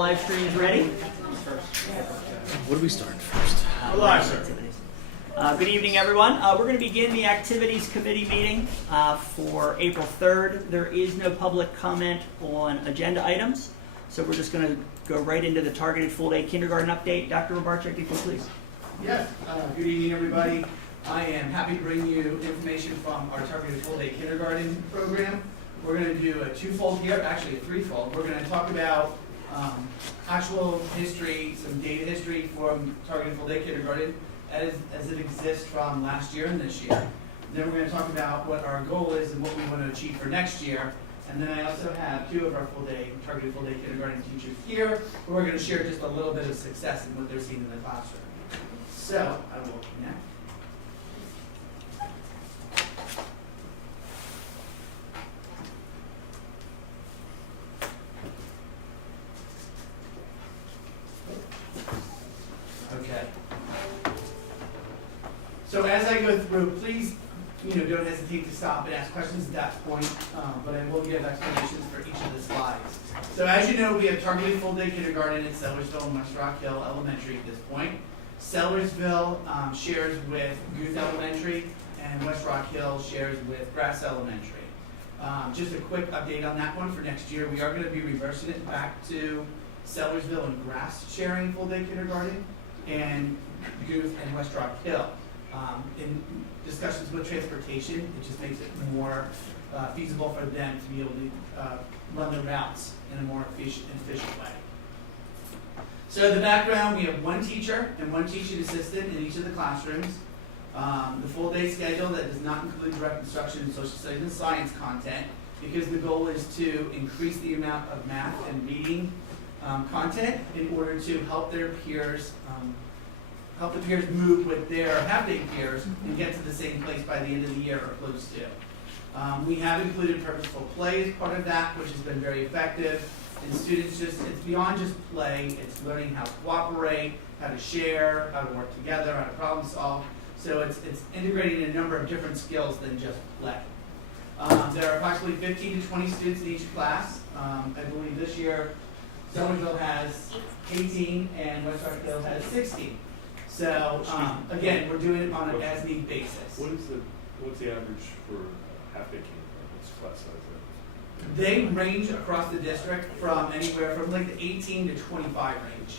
live stream is ready. What do we start first? Good evening, everyone. We're going to begin the Activities Committee meeting for April 3rd. There is no public comment on agenda items, so we're just going to go right into the targeted full-day kindergarten update. Dr. Robarczyk, if you please. Yes, good evening, everybody. I am happy to bring you information from our targeted full-day kindergarten program. We're going to do a twofold here, actually a threefold. We're going to talk about actual history, some data history from targeted full-day kindergarten as it exists from last year and this year. Then we're going to talk about what our goal is and what we want to achieve for next year. And then I also have two of our targeted full-day kindergarten teachers here who are going to share just a little bit of success in what they're seeing in the classroom. So I will connect. Okay. So as I go through, please, don't hesitate to stop and ask questions at that point, but I will give explanations for each of the slides. So as you know, we have targeted full-day kindergarten in Sellersville and West Rock Hill Elementary at this point. Sellersville shares with Guth Elementary, and West Rock Hill shares with Grass Elementary. Just a quick update on that one for next year. We are going to be reversing it back to Sellersville and Grass sharing full-day kindergarten, and Guth and West Rock Hill. In discussions with transportation, it just makes it more feasible for them to be able to run the routes in a more efficient way. So the background, we have one teacher and one teaching assistant in each of the classrooms. The full day schedule that does not include direct instruction in social studies and science content, because the goal is to increase the amount of math and reading content in order to help their peers, help the peers move with their half-day peers and get to the same place by the end of the year or close to. We have included purposeful play as part of that, which has been very effective. And students it's beyond just play, it's learning how to cooperate, how to share, how to work together, how to problem solve. So it's integrating a number of different skills than just play. There are approximately 15 to 20 students in each class. I believe this year Sellersville has 18 and West Rock Hill has 16. So again, we're doing it on an as-need basis. What's the average for half-day kindergarten? What's class size? They range across the district from anywhere from like the 18 to 25 range.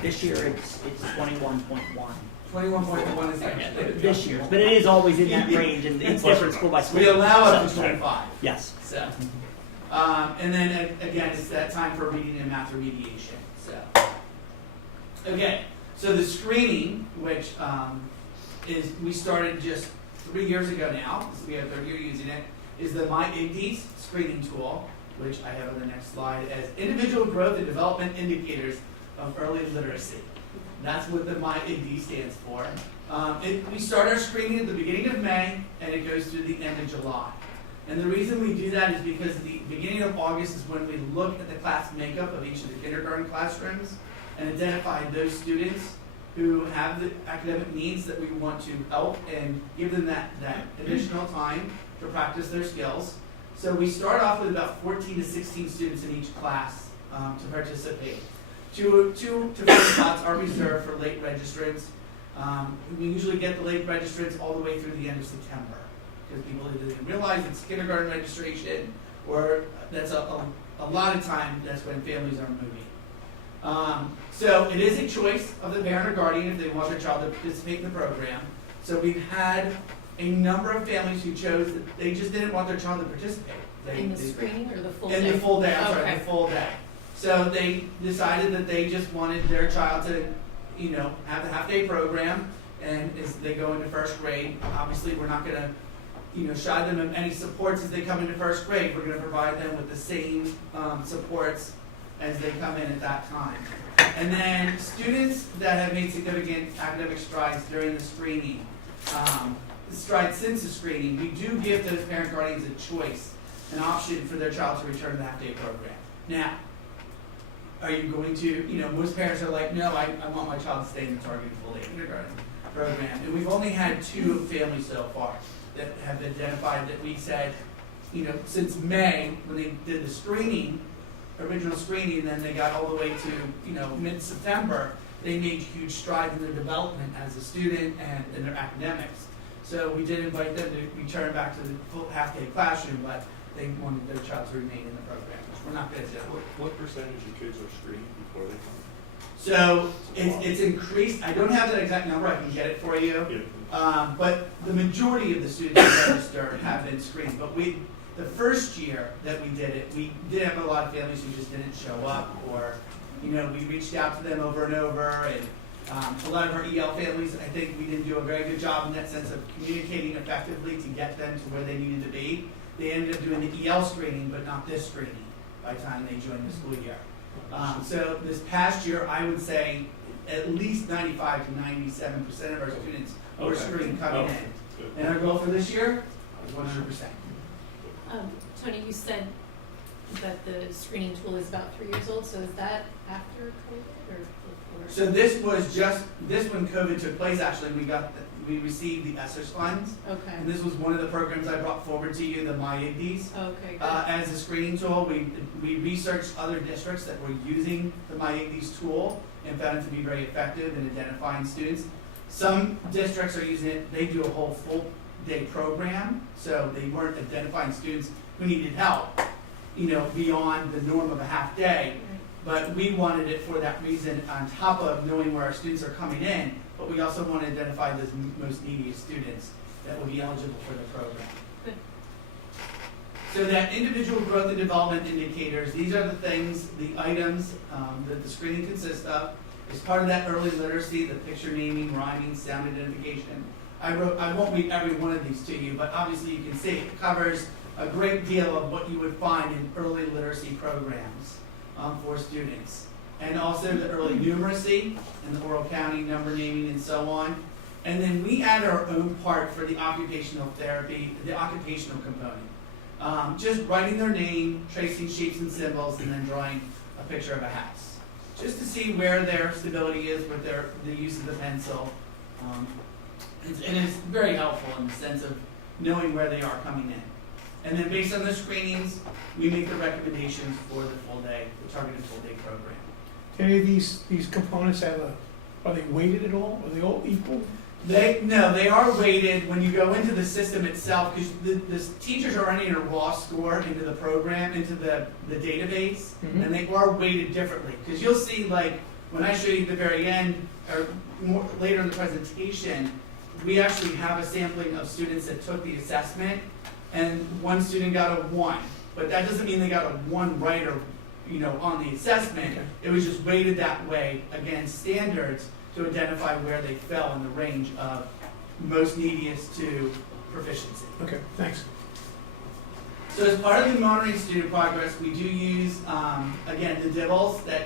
This year it's 21.1. 21.1 is actually This year, but it is always in that range, and it's different school by school. We allow up to 25. Yes. So, and then again, it's that time for reading and math remediation. So, okay. So the screening, which we started just 3 years ago now, so we have 3rd year using it, is the MyIGDs screening tool, which I have on the next slide as individual growth and development indicators of early literacy. That's what the MyIGD stands for. We start our screening at the beginning of May, and it goes through the end of July. And the reason we do that is because the beginning of August is when we look at the class makeup of each of the kindergarten classrooms and identify those students who have the academic needs that we want to help and give them that additional time to practice their skills. So we start off with about 14 to 16 students in each class to participate. Two to 4 spots are reserved for late registrants. We usually get the late registrants all the way through the end of September, because people either didn't realize it's kindergarten registration, or that's a lot of time, that's when families are moving. So it is a choice of the parent or guardian if they want their child to participate in the program. So we've had a number of families who chose that they just didn't want their child to participate. In the screening or the full day? In the full day, I'm sorry, Okay. the full day. So they decided that they just wanted their child to, have the half-day program, and as they go into 1st grade, obviously we're not going to, shy them of any supports as they come into 1st grade. We're going to provide them with the same supports as they come in at that time. And then students that have made significant academic strides during the screening, strides since the screening, we do give those parent guardians a choice, an option for their child to return to the half-day program. Now, are you going to, most parents are like, no, I want my child to stay in the targeted full-day kindergarten program. And we've only had 2 families so far that have identified that we said, since May, when they did the screening, original screening, and then they got all the way to, mid-September, they made huge strides in their development as a student and in their academics. So we did invite them to return back to the full half-day classroom, but they wanted their child to remain in the program, which we're not going to do. What percentage of kids are screened before they come? So it's increased. I don't have that exact number. I can get it for you. Yeah. But the majority of the students who registered have been screened. But the first year that we did it, we did have a lot of families who just didn't show up, or, we reached out to them over and over. And a lot of our EL families, I think we didn't do a very good job in that sense of communicating effectively to get them to where they needed to be. They ended up doing the EL screening, but not this screening by the time they joined the school year. So this past year, I would say at least 95 to 97% of our students were Okay. screened coming in. Good. And our goal for this year is 100%. Tony, you said that the screening tool is about 3 years old, so is that after COVID or before? So this was just, when COVID took place, actually, we received the ESSER funds. Okay, And this was one of the programs I brought forward to you, the MyIGDs. okay, good. As a screening tool, we researched other districts that were using the MyIGDs tool and found it to be very effective in identifying students. Some districts are using it, they do a whole full day program, so they weren't identifying students who needed help, beyond the norm of a half day. Right. But we wanted it for that reason, on top of knowing where our students are coming in, but we also want to identify those most neediest students that will be eligible for the program. Good. So that individual growth and development indicators, these are the things, the items that the screening consists of. As part of that early literacy, the picture naming, rhyming, sound identification. I won't read every one of these to you, but obviously you can see it covers a great deal of what you would find in early literacy programs for students. And also the early numeracy and the oral counting, number naming, and so on. And then we add our own part for the occupational therapy, the occupational component. Just writing their name, tracing shapes and symbols, and then drawing a picture of a house. Just to see where their stability is with the use of the pencil. And it's very helpful in the sense of knowing where they are coming in. And then based on the screenings, we make the recommendations for the full day, the targeted full day program. Do any of these components are they weighted at all? Are they all equal? They are weighted when you go into the system itself, because the teachers are running a raw score into the program, into the database, Mhm. and they are weighted differently. Because you'll see, like, when I show you at the very end, or more later in the presentation, we actually have a sampling of students that took the assessment, and one student got a 1. But that doesn't mean they got a 1 right or, on the assessment. Okay. It was just weighted that way against standards to identify where they fell in the range of most neediest to proficiency. Okay, thanks. So as part of the monitoring student progress, we do use, again, the DIBELS, that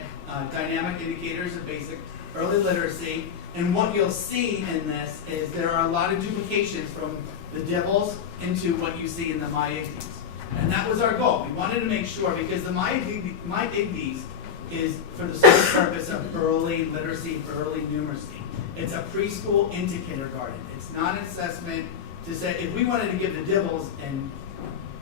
dynamic indicators of basic early literacy. And what you'll see in this is there are a lot of duplications from the DIBELS into what you see in the MyIGDs. And that was our goal. We wanted to make sure, because the MyIGDs is for the sole purpose of early literacy, early numeracy. It's a preschool into kindergarten. It's not an assessment to say, if we wanted to give the DIBELS and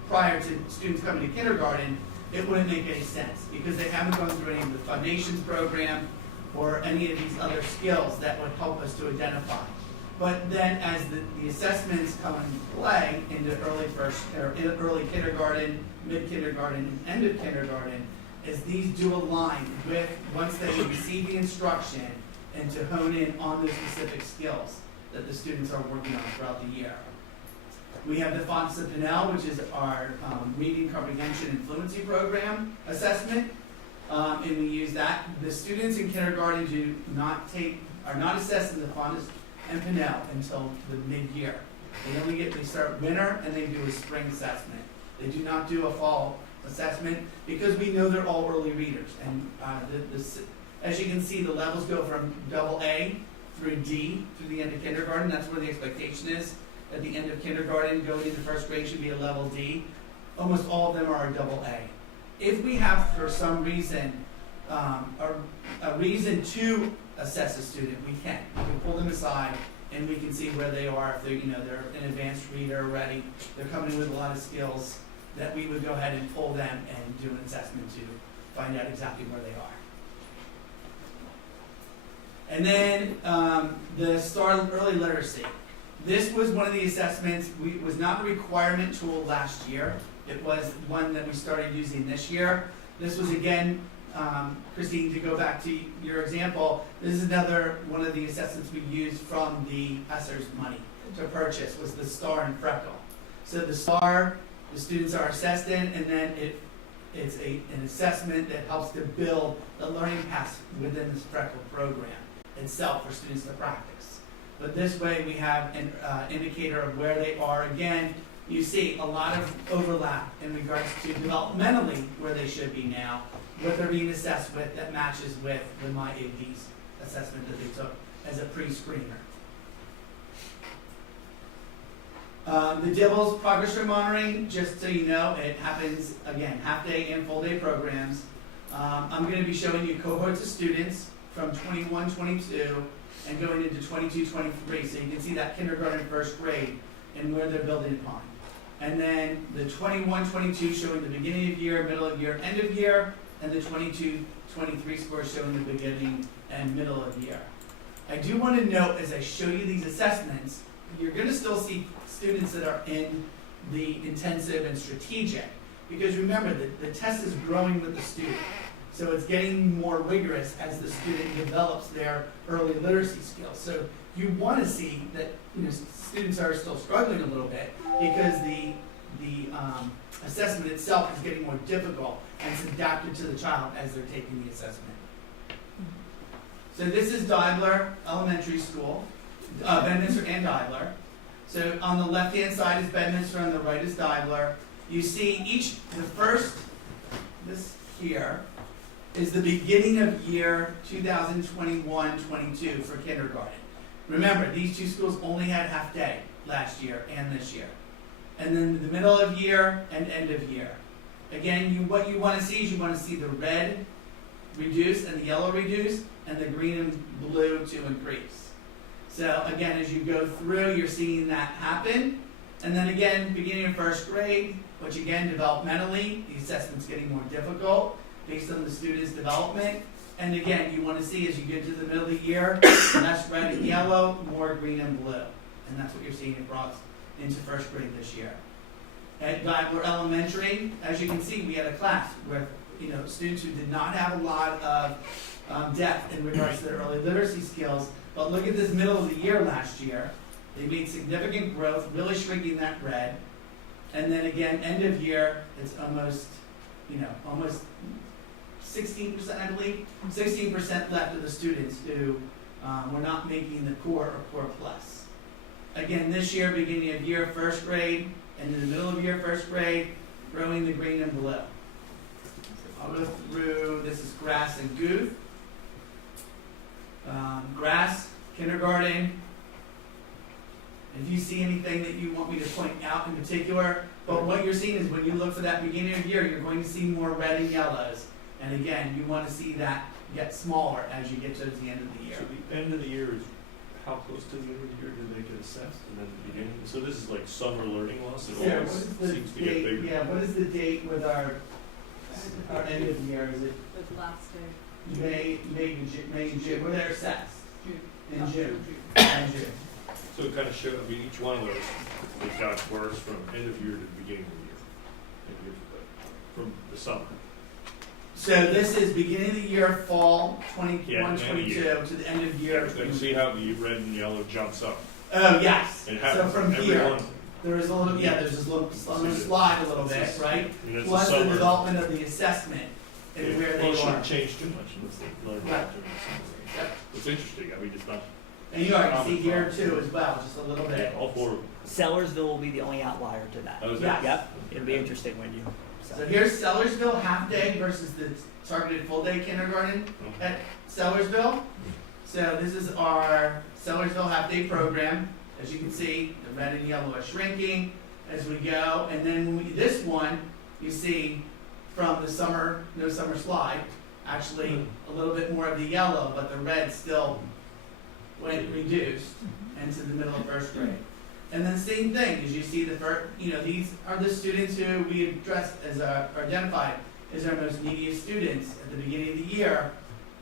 prior to students coming to kindergarten, it wouldn't make any sense, because they haven't gone through any of the foundations program or any of these other skills that would help us to identify. But then as the assessments come into play into early kindergarten, mid-kindergarten, and end of kindergarten, as these do align with, once they receive the instruction, and to hone in on those specific skills that the students are working on throughout the year. We have the FONSA Pinnell, which is our reading comprehension and fluency program assessment, and we use that. The students in kindergarten are not assessed in the FONSA and Pinnell until the mid-year. They start winter and they do a spring assessment. They do not do a fall assessment because we know they're all early readers. And as you can see, the levels go from AA through D through the end of kindergarten. That's where the expectation is. At the end of kindergarten, going into first grade should be a level D. Almost all of them are a AA. If we have, for some reason, a reason to assess a student, we can. We can pull them aside and we can see where they are. If they're an advanced reader already, they're coming in with a lot of skills, that we would go ahead and pull them and do an assessment to find out exactly where they are. And then the STAR Early Literacy. This was one of the assessments. It was not a requirement tool last year. It was one that we started using this year. This was, again, Christine, to go back to your example, this is another one of the assessments we used from the ESSER's money to purchase, was the STAR and Freckle. So the STAR, the students are assessed in, and then it's an assessment that helps to build the learning paths within this Freckle program itself for students to practice. But this way we have an indicator of where they are. Again, you see a lot of overlap in regards to developmentally where they should be now, what they're being assessed with that matches with the MyAB's assessment that they took as a pre-screener. The DIBELS progress monitoring, just so you know, it happens, again, half-day and full-day programs. I'm going to be showing you cohorts of students from 21, 22, and going into 22, 23, so you can see that kindergarten, first grade, and where they're building upon. And then the 21, 22 showing the beginning of year, middle of year, end of year, and the 22, 23 scores showing the beginning and middle of year. I do want to note, as I show you these assessments, you're going to still see students that are in the intensive and strategic, because remember, the test is growing with the student. So it's getting more rigorous as the student develops their early literacy skills. So you want to see that students are still struggling a little bit because the assessment itself is getting more difficult and it's adapted to the child as they're taking the assessment. So this is Dibler Elementary School, Bedminster and Dibler. So on the left-hand side is Bedminster, on the right is Dibler. You see this here, is the beginning of year 2021-22 for kindergarten. Remember, these two schools only had half day last year and this year. And then the middle of year and end of year. Again, what you want to see is you want to see the red reduce and the yellow reduce and the green and blue to increase. So again, as you go through, you're seeing that happen. And then again, beginning of first grade, which again, developmentally, the assessment's getting more difficult based on the student's development. And again, you want to see as you get to the middle of the year, less red and yellow, more green and blue. And that's what you're seeing across into first grade this year. At Dibler Elementary, as you can see, we had a class with students who did not have a lot of depth in regards to their early literacy skills. But look at this middle of the year last year. They made significant growth, really shrinking that red. And then again, end of year, it's almost 16%, I believe, 16% left of the students who were not making the core or core plus. Again, this year, beginning of year, first grade, and in the middle of year, first grade, growing the green and blue. I'll go through, this is grass and goof. Grass, kindergarten. If you see anything that you want me to point out in particular, but what you're seeing is when you look for that beginning of year, you're going to see more red and yellows. And again, you want to see that get smaller as you get towards the end of the year. So the end of the year is how close to the end of the year do they get assessed? And then the beginning? So this is like summer learning loss? It Sarah, always what is the seems to get date? bigger. Yeah, what is the date with our end of the year? Is it With last day. May and June? Where they're assessed? June. In June. In June. So it kind of shows, each one of those, it got worse from end of year to the beginning of the year. From the summer. So this is beginning of the year, fall, 21, Yeah, end of 22, year. to the end of year. And see how the red and yellow jumps up. Oh, yes. It So happens from every here, one. there is a little, there's this little, I'm gonna slide a little bit, right? And that's Plus the the summer. development of the assessment and Yeah. where Well, they it are. shouldn't change too much unless they learn Right. that during the summer. Yep. It's interesting, I mean, it's not, And you already see here too as well, just a little yeah, bit. all four of them. Sellersville will be the only outlier to that. That was it? Yes. Yep, it'll be interesting when you. So here's Sellersville half day versus the targeted full day kindergarten at Sellersville. So this is our Sellersville half day program. As you can see, the red and yellow are shrinking as we go. And then this one, you see from the summer, no summer slide, actually a little bit more of the yellow, but the red still went reduced into the middle of first grade. And then same thing, as you see the first, these are the students who we addressed as identified is our most neediest students. At the beginning of the year,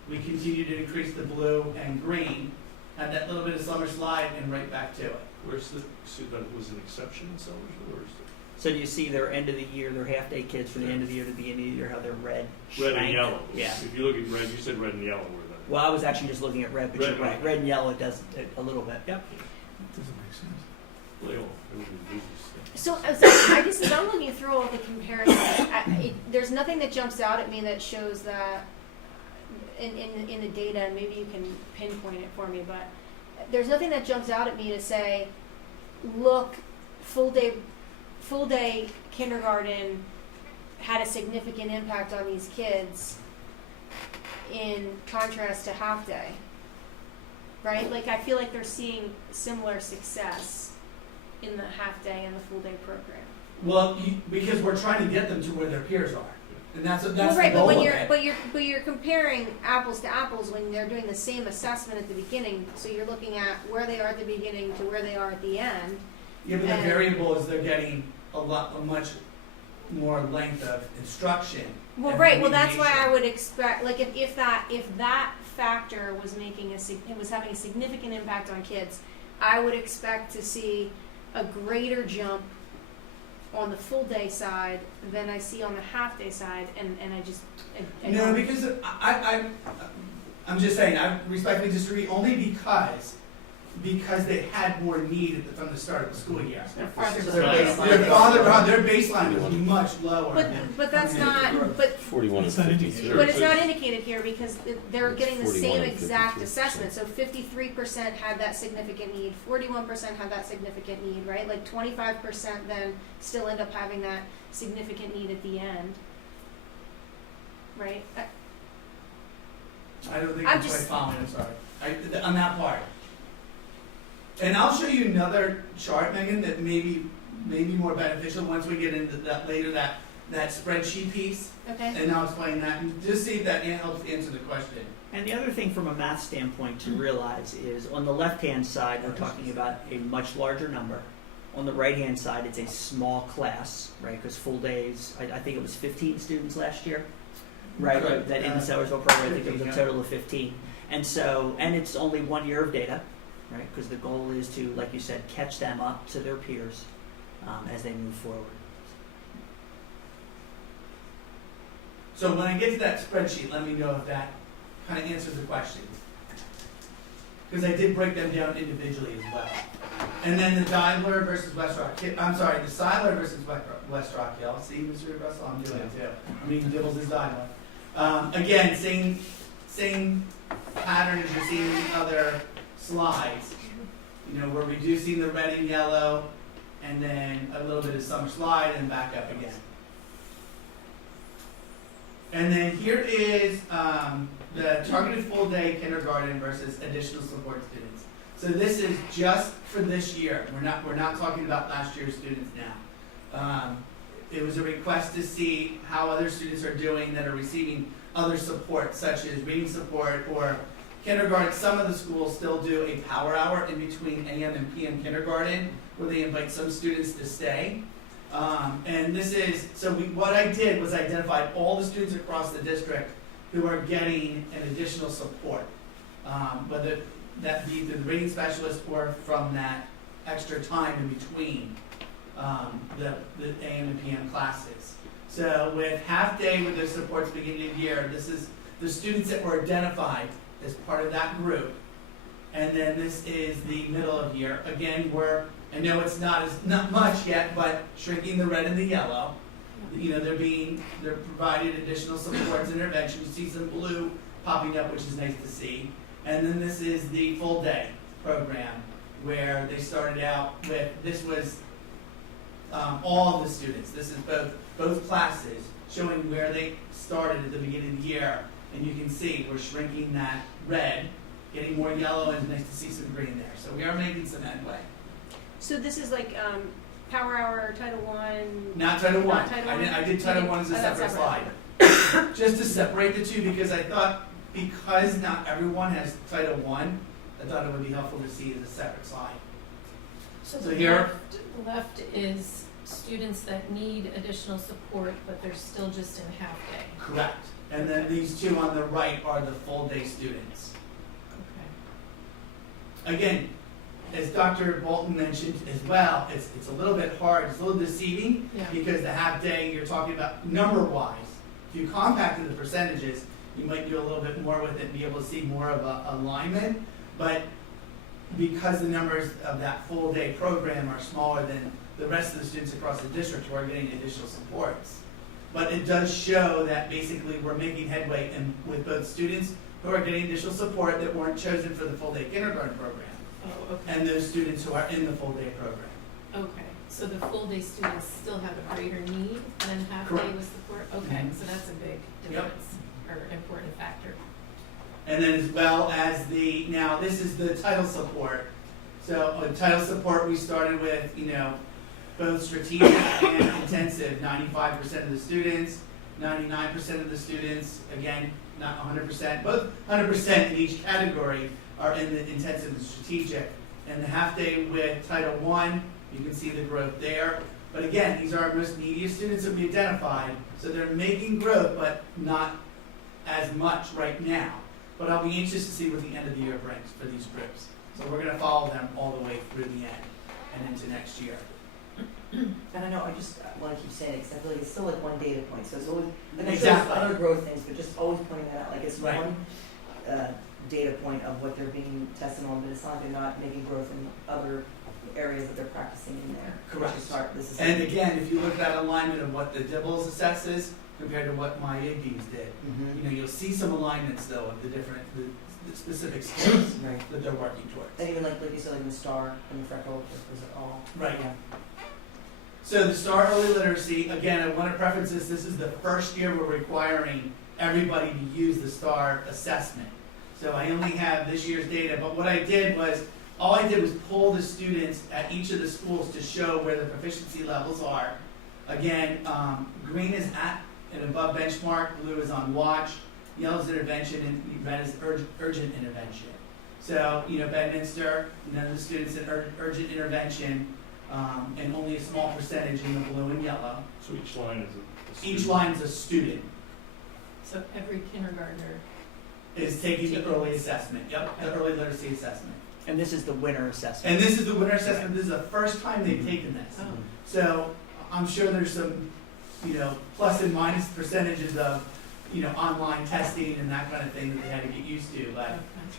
we continue to increase the blue and green, had that little bit of summer slide and right back to it. Where's the, so that was an exception in Sellersville, or is So do you see their end of the year, their half-day kids from the end of the year to the beginning of the year, how they're red? it red and shrank? yellow? Yeah. If you look at red, you said red and yellow were the. Well, I was actually just looking at red, but Red, you're right. okay. Red and yellow does a little bit. Yep. Doesn't make sense. They all, it was the busiest. So I guess as I'm looking through all the comparisons, there's nothing that jumps out at me that shows that in the data, and maybe you can pinpoint it for me, but there's nothing that jumps out at me to say, look, full day kindergarten had a significant impact on these kids in contrast to half day. Right? Like I feel like they're seeing similar success in the half day and the full day program. Well, because we're trying to get them to where their peers are, and that's Well, the right, goal but of when it. you're comparing apples to apples when they're doing the same assessment at the beginning. So you're looking at where they are at the beginning to where they are at the end. Yeah, but the and- variable is they're getting a much more length of instruction. Well, and right. Well, that's why I communication. would expect, like, if that factor was having a significant impact on kids, I would expect to see a greater jump on the full day side than I see on the half day side, and I No, don't- because I'm just saying, I respectfully disagree only because they had more need from the start of the school year. They're farther Their behind. their baseline was much lower. But that's coming into the not. growth. But 41 It's and not 53. indicated. But it's not indicated here because they're It's getting the 41 same and exact 53%. assessment. So 53% had that significant need, 41% had that significant need, right? Like 25% then still end up having that significant need at the end, right? I don't think I'm I'm quite just- following, I'm sorry. On that part. And I'll show you another chart, Megan, that may be more beneficial once we get into that later, that spreadsheet piece. Okay. And I'll explain that, and just see if that helps answer the question. And the other thing from a math standpoint to realize is on the left-hand side, we're talking about a much larger number. On the right-hand side, it's a small class, right? Because full days, I think it was 15 students last year, right? Correct. That in the Sellersville program, I think it was 15, a yeah. total of 15. And so, and it's only 1 year of data, right? Because the goal is to, like you said, catch them up to their peers as they move forward. So when I get to that spreadsheet, let me know if that kind of answers the questions. Because I did break them down individually as well. And then the Daimler versus West Rock, I'm sorry, the Seiler versus West Rock Hill. See, Mr. Russell, I'm doing it too. I mean, Dibbles is Daimler. Again, same pattern as you see in the other slides. You know, we're reducing the red and yellow, and then a little bit of summer slide, and back up again. And then here is the targeted full day kindergarten versus additional support students. So this is just for this year. We're not talking about last year's students now. It was a request to see how other students are doing that are receiving other support, such as reading support or kindergarten. Some of the schools still do a power hour in between AM and PM kindergarten, where they invite some students to stay. And this is, so what I did was identified all the students across the district who are getting an additional support, whether that be through the reading specialist or from that extra time in between the AM and PM classes. So with half day with the supports beginning of the year, this is the students that were identified as part of that group. And then this is the middle of year. Again, I know it's not much yet, but shrinking the red and the yellow. You know, they're provided additional supports, intervention. You see some blue popping up, which is nice to see. And then this is the full day program, where they started out with, this was all of the students. This is both classes, showing where they started at the beginning of the year. And you can see we're shrinking that red, getting more yellow, and nice to see some green there. So we are making some headway. So this is like Power Hour, Title I. Not Title I. Not Title I? I did Title I as a Oh, that's separate separate. slide. Just to separate the two, because I thought, because not everyone has Title I thought it would be helpful to see as a separate slide. So So the here- left is students that need additional support, but they're still just in half day. Correct. And then these two on the right are the full day students. Okay. Again, as Dr. Bolton mentioned as well, it's a little bit hard, it's a little deceiving, Yeah. because the half day, you're talking about number-wise. If you compacted the percentages, you might do a little bit more with it and be able to see more of a alignment. But because the numbers of that full-day program are smaller than the rest of the students across the district who are getting additional supports. But it does show that basically we're making headway with both students who are getting additional support that weren't chosen for the full-day kindergarten program, Oh, okay. and those students who are in the full-day program. Okay, so the full day students still have a greater need than half day Correct. with support? Okay, Mhm. so that's a big Yep. difference, or important factor. And then as well as now this is the title support. So title support, we started with, both strategic and intensive, 95% of the students, 99% of the students, again, not 100%, both 100% in each category are in the intensive and strategic. And the half day with Title I, you can see the growth there. But again, these are our most neediest students that we identified, so they're making growth, but not as much right now. But I'll be anxious to see what the end of the year brings for these groups. So we're gonna follow them all the way through the end and into next year. And I know, I just wanna keep saying it, cause I feel like it's still like one data point, so it's always, and I'm sure Exactly. there's other growth things, but just always pointing that out, like it's Right. one, data point of what they're being tested on, but it's not like they're not making growth in other areas that they're practicing in there. Correct. Which is hard, this is. And again, if you look at that alignment of what the Dibbles assesses compared to what my IGBs did, Mhm. you'll see some alignments though of the specific skills Right, that they're working towards. and even like you said, like in the star and the freckle, is it all? Right. Yeah. So the STAR Early Literacy, again, I want to preference this is the first year we're requiring everybody to use the STAR assessment. So I only have this year's data, but what I did was pull the students at each of the schools to show where the proficiency levels are. Again, green is at and above benchmark, blue is on watch, yellow is intervention, and red is urgent intervention. So, Bedminster, none of the students in urgent intervention, and only a small percentage in the blue and yellow. So each line is a student. Each line is a student, So every kindergartner, is taking the early assessment, the early literacy assessment. And this is the winter assessment. And this is the winter assessment, this is the first time they've taken this. oh, So I'm sure there's some, plus and minus percentages of, online testing and that kind of thing that they had to get used to, but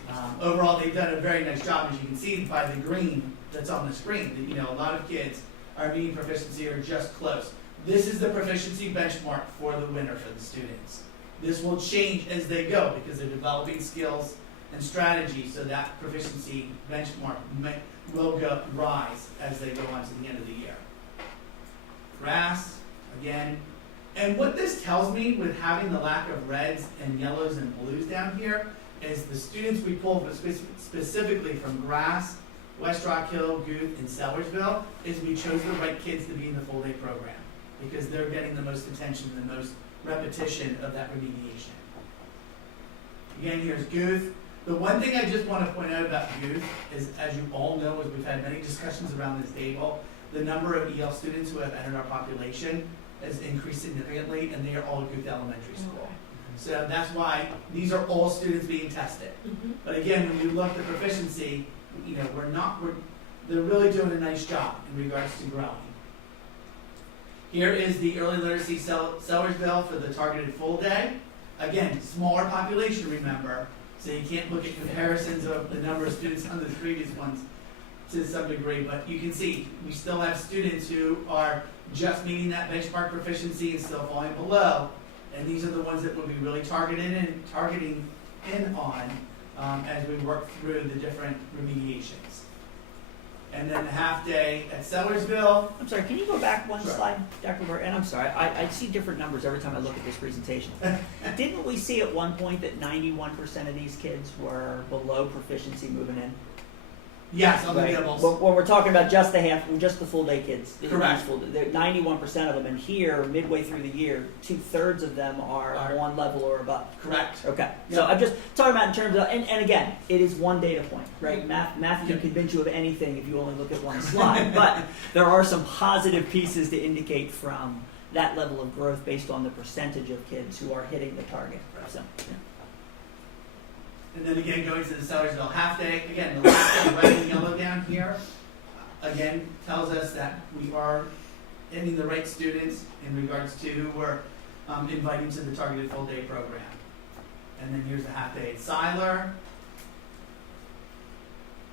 okay. overall, they've done a very nice job, as you can see by the green that's on the screen. A lot of kids are meeting proficiency or just close. This is the proficiency benchmark for the winter for the students. This will change as they go because they're developing skills and strategies, so that proficiency benchmark will rise as they go on to the end of the year. Grass, again. And what this tells me with having the lack of reds and yellows and blues down here is the students we pulled specifically from Grass, West Rock Hill, Guth, and Sellersville, is we chose the right kids to be in the full day program because they're getting the most attention and the most repetition of that remediation. Again, here's Guth. The one thing I just want to point out about Guth is, as you all know, as we've had many discussions around this table, the number of EL students who have entered our population has increased significantly, and they are all Guth Elementary School. Okay. So that's why these are all students being tested. Mhm. But again, when you look at proficiency, they're really doing a nice job in regards to growing. Here is the early literacy Sellersville for the targeted full day. Again, smaller population, remember, so you can't look at comparisons of the number of students under the previous ones to some degree, but you can see we still have students who are just meeting that benchmark proficiency and still falling below, and these are the ones that we'll be really targeting in on as we work through the different remediations. And then the half day at Sellersville. I'm sorry, can you go back one Sure. slide, Dr. Burr? And I'm sorry, I see different numbers every time I look at this presentation. Didn't we see at one point that 91% of these kids were below proficiency moving in? Yes, on the Right. doubles. When we're talking about just the full day kids. Correct. 91% of them, and here, midway through the year, 2/3 of them are Are- on level or above. Correct. Okay, Yeah. so I'm just talking about in terms of, and again, it is one data point, right? Math can Yeah. convince you of anything if you only look at one slide, but there are some positive pieces to indicate from that level of growth based on the percentage of kids who are hitting the target. Right. So, yeah. And then again, going to the Sellersville half day, again, the last one, red and yellow down here, again, tells us that we are hitting the right students in regards to who we're inviting to the targeted full day program. And then here's the half day at Siler.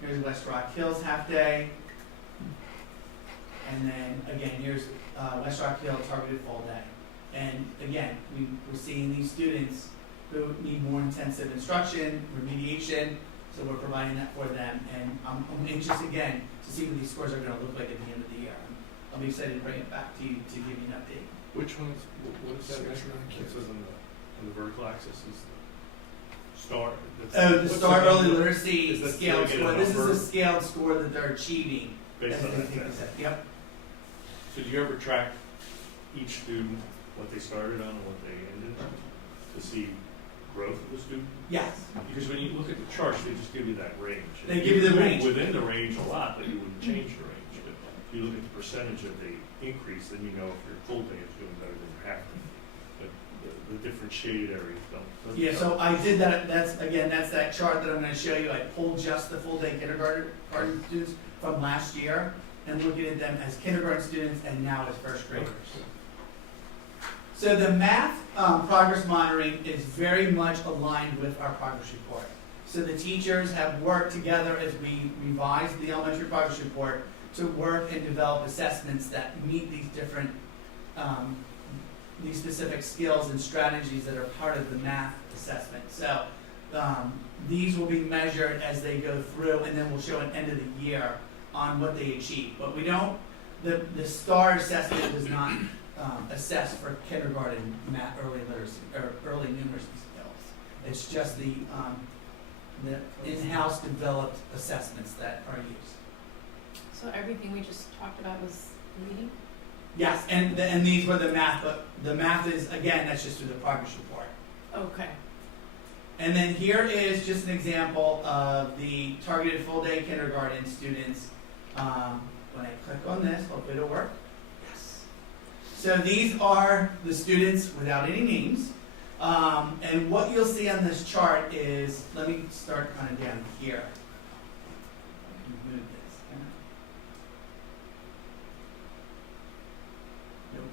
Here's West Rock Hills half day. And then again, here's West Rock Hill targeted full day. And again, we're seeing these students who need more intensive instruction, remediation, so we're providing that for them. And I'm anxious again to see what these scores are going to look like at the end of the year. I'll be excited to bring it back to you to give you an update. Which one's, what is that measurement? It says on the vertical axis is the star. Oh, the what's STAR the Early number? Literacy Is that scaled to get a score. This is number a scaled score that they're achieving. Based as on they that take the test. test. Yep. So do you ever track each student, what they started on and what they ended, to see growth of the student? Yes. Because when you look at the charts, they just give you that range. They give you the If range. move within the range a lot, but you wouldn't change the range. But if you look at the percentage of the increase, then you know if your full day is doing better than your half day. But the different shaded areas don't. Yeah, so I did that, that's that chart that I'm gonna show you. I pulled just the full day kindergarten students from last year and looking at them as kindergarten students and now as first graders. So the math progress monitoring is very much aligned with our progress report. So the teachers have worked together as we revised the elementary progress report to work and develop assessments that meet these different, these specific skills and strategies that are part of the math assessment. So these will be measured as they go through, and then we'll show an end of the year on what they achieve. But we don't, the STAR assessment does not assess for kindergarten math, early literacy, or early numeracy skills. It's just the in-house developed assessments that are used. So everything we just talked about was reading? Yes, and these were the math, but the math is, again, that's just through the progress report. Okay. And then here is just an example of the targeted full day kindergarten students. When I click on this, hopefully it'll work. Yes. So these are the students without any names. And what you'll see on this chart is, let me start kind of down here. Move this. Nope.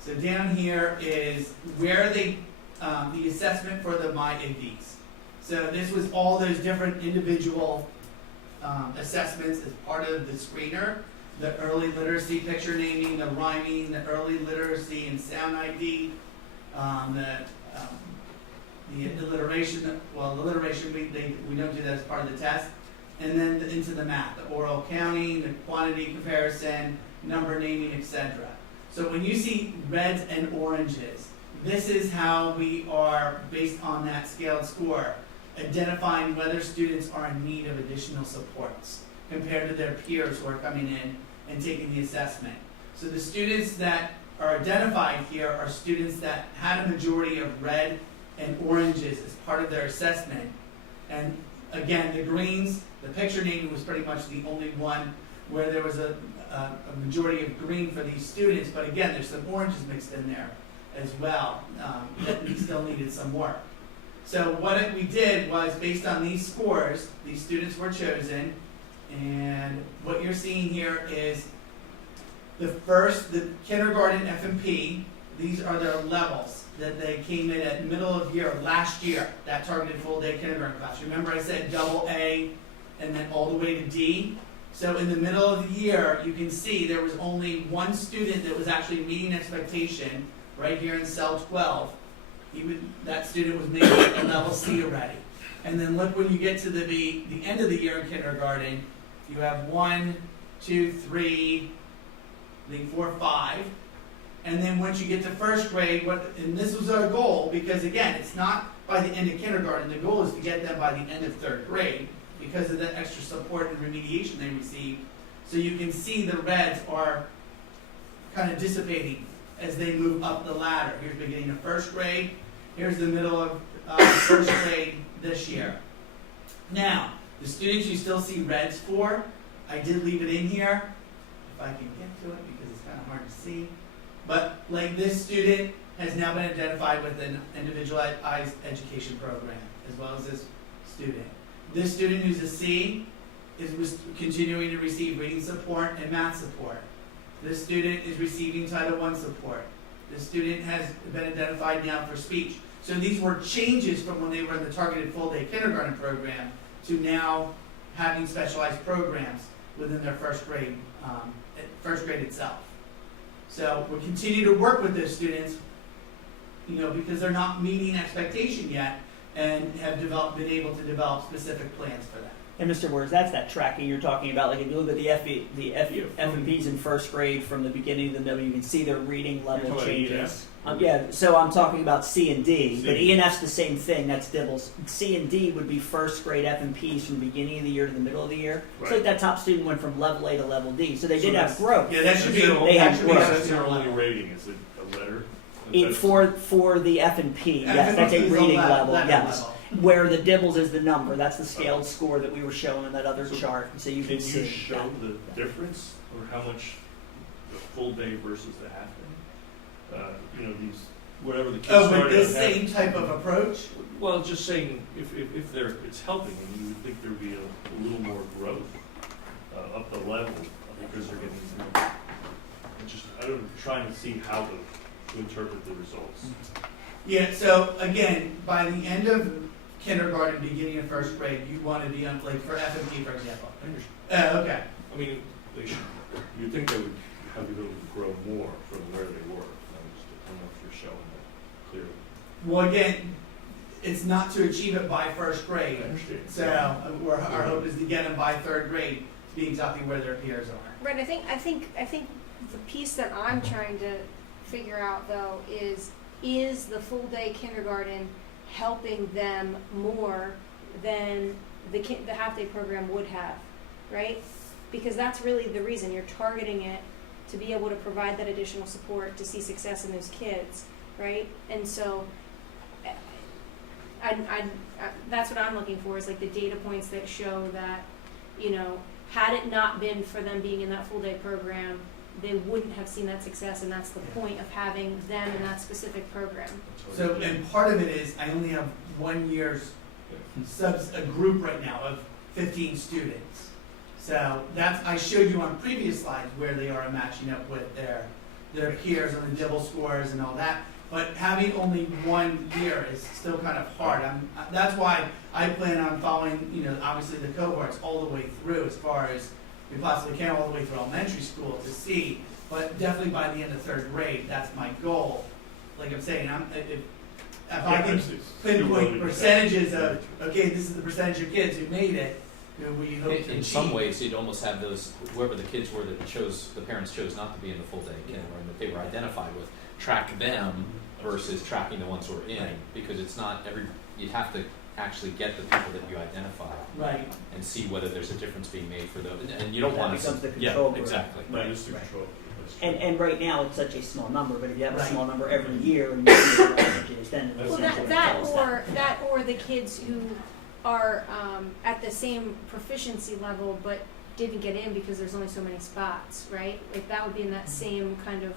So down here is where they, the assessment for the MyADs. So this was all those different individual assessments as part of the screener. The early literacy picture naming, the rhyming, the early literacy and sound ID, the alliteration, well, the alliteration, we don't do that as part of the test. And then into the math, the oral counting, the quantity comparison, number naming, etc. So when you see reds and oranges, this is how we are, based on that scaled score, identifying whether students are in need of additional supports compared to their peers who are coming in and taking the assessment. So the students that are identified here are students that had a majority of red and oranges as part of their assessment. And again, the greens, the picture naming was pretty much the only one where there was a majority of green for these students, but again, there's some oranges mixed in there as well that still needed some work. So what we did was, based on these scores, these students were chosen, and what you're seeing here is the kindergarten F&P, these are their levels that they came in at middle of year last year, that targeted full day kindergarten class. Remember I said double A and then all the way to D? So in the middle of the year, you can see there was only one student that was actually meeting expectation right here in cell 12. That student was maybe at level C already. And then look, when you get to the end of the year in kindergarten, you have 1, 2, 3, I think 4, 5. And then once you get to first grade, and this was our goal, because again, it's not by the end of kindergarten, the goal is to get them by the end of third grade because of the extra support and remediation they receive. So you can see the reds are kind of dissipating as they move up the ladder. Here's beginning of first grade, here's the middle of first grade this year. Now, the students you still see reds for, I did leave it in here, if I can get to it because it's kind of hard to see. But like this student has now been identified with an individualized education program, as well as this student. This student who's a C is continuing to receive reading support and math support. This student is receiving Title I support. This student has been identified now for speech. So these were changes from when they were in the targeted full-day kindergarten program to now having specialized programs within their first grade itself. So we continue to work with those students, because they're not meeting expectation yet and have been able to develop specific plans for them. And Mr. Wars, that's that tracking you're talking about. Like if you look at the F&Ps in first grade from the beginning to the middle, you can see their reading level talking about changes. Yeah, so I'm talking about C and D, C. but E and F's the same thing. That's Dibbles. C and D would be first grade F&Ps from the beginning of the year to the middle of the year. Right. So like that top student went from level A to level D. So they did have that's- growth. Yeah, that should be. They have growth. That's their only rating, is it a letter? For the F&P, yes, that's a F&P is reading a level, level. yes. Where the Dibbles is the number, that's the scaled score that we were showing in that other So chart, so you Can can you see. show the difference, or how much the full day versus the half day? These, whatever the kids Oh, started with this at half- same type of approach? Well, just saying, if it's helping them, you would think there'd be a little more growth up the level because they're getting. I'm trying to see how to interpret the results. Yeah, so again, by the end of kindergarten, beginning of first grade, you want to be on, like for F&P, for example. I understand. Okay. I mean, you'd think they would have the ability to grow more from where they were. I don't know if you're showing that clearly. Well, again, it's not to achieve it by first I grade. understand. So our hope is to get them by third grade to be exactly where their peers are. Right, I think the piece that I'm trying to figure out though is the full day kindergarten helping them more than the half day program would have, right? Because that's really the reason you're targeting it, to be able to provide that additional support to see success in those kids, right? And so I that's what I'm looking for, is like the data points that show that, had it not been for them being in that full day program, they wouldn't have seen that success, and that's the point of having them in that specific program. So, and part of it is I only have 1 year's a group right now of 15 students. So I showed you on previous slides where they are matching up with their peers on the Dibble scores and all that. But having only 1 year is still kind of hard. That's why I plan on following, obviously the cohorts all the way through, as far as we possibly can, all the way through elementary school to see. But definitely by the end of third grade, that's my goal. Like I'm saying, if I can pinpoint percentages of, okay, this is the percentage of kids who made it, who we hope to achieve. In some ways, you'd almost have those, whoever the kids were that the parents chose not to be in the full day kindergarten, that they were identified with, track them versus tracking the ones who are in, Right. because it's not you'd have to actually get the people that you identify Right. and see whether there's a difference being made for those, and you don't That want becomes to, the control group. exactly. That is the control. That's true. And right now, it's such a small number, but if you have a Right. small number every year and you see the averages, then Well, it's Well, essentially that tells or the kids who are at the same proficiency level but didn't get in because there's only so many spots, right? Like that would be in that same kind of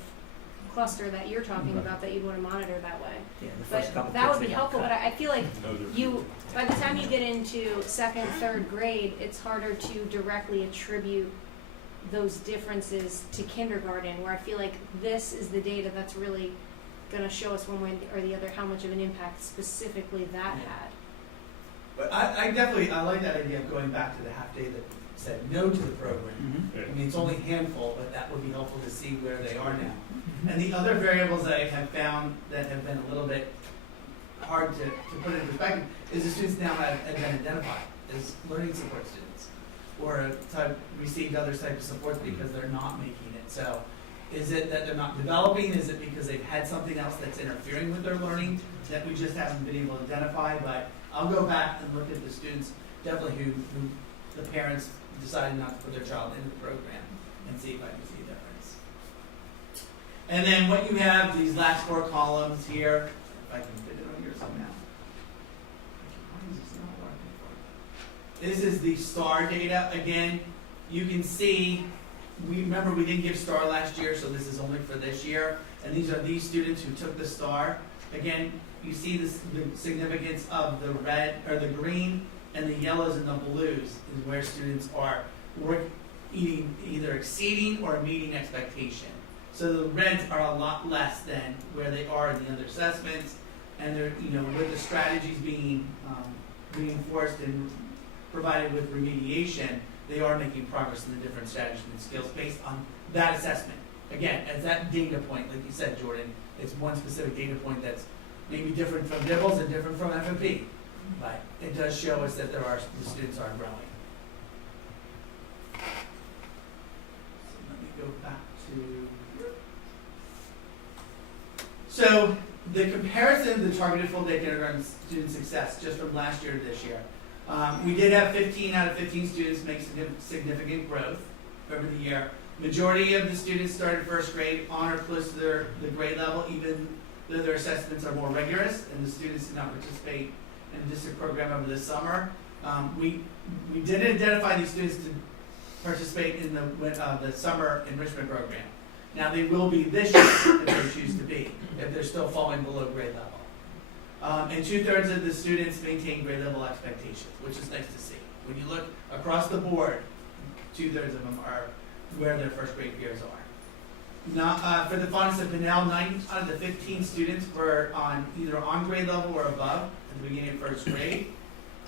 cluster that you're talking about, that you'd want to monitor that way. Yeah, the first couple But that kids would be got helpful, cut. but I feel like No, by the time you get into second, third grade, it's harder to directly attribute those differences to kindergarten, where I feel like this is the data that's really going to show us one way or the other how much of an impact specifically that had. But I definitely, I like that idea of going back to the half day that said no to the program. Mhm. I mean, it's only a handful, but that would be helpful to see where they are now. And the other variables that I have found that have been a little bit hard to put into perspective is the students now have been identified as learning support students, or received other types of supports because they're not making it. So Is it that they're not developing? Is it because they've had something else that's interfering with their learning that we just haven't been able to identify? But I'll go back and look at the students, definitely who the parents decided not to put their child into the program and see if I can see a difference. And then what you have, these last 4 columns here, if I can fit it on here somehow. Why is this not working for me? This is the STAR data. Again, you can see, we didn't give STAR last year, so this is only for this year. And these are these students who took the STAR. Again, you see the significance of the red or the green and the yellows and the blues is where students are either exceeding or meeting expectation. So the reds are a lot less than where they are in the other assessments, and they're, with the strategies being reinforced and provided with remediation, they are making progress in the different strategies and skills based on that assessment. Again, as that data point, like you said, Jordan, it's one specific data point that's maybe different from DIBELS and different from FMP, but it does show us that the students are growing. So let me go back to. So the comparison of the targeted full day kindergarten student success just from last year to this year. We did have 15 out of 15 students make significant growth over the year. Majority of the students started first grade on or close to the grade level, even though their assessments are more rigorous and the students did not participate in the district program over the summer. We did identify these students to participate in the summer enrichment program. Now they will be this year if they choose to be, if they're still falling below grade level. And 2/3 of the students maintain grade level expectations, which is nice to see. When you look across the board, 2/3 of them are where their first grade peers are. Now, for the Fontes of Pinnell, 9 out of the 15 students were either on grade level or above at the beginning of first grade.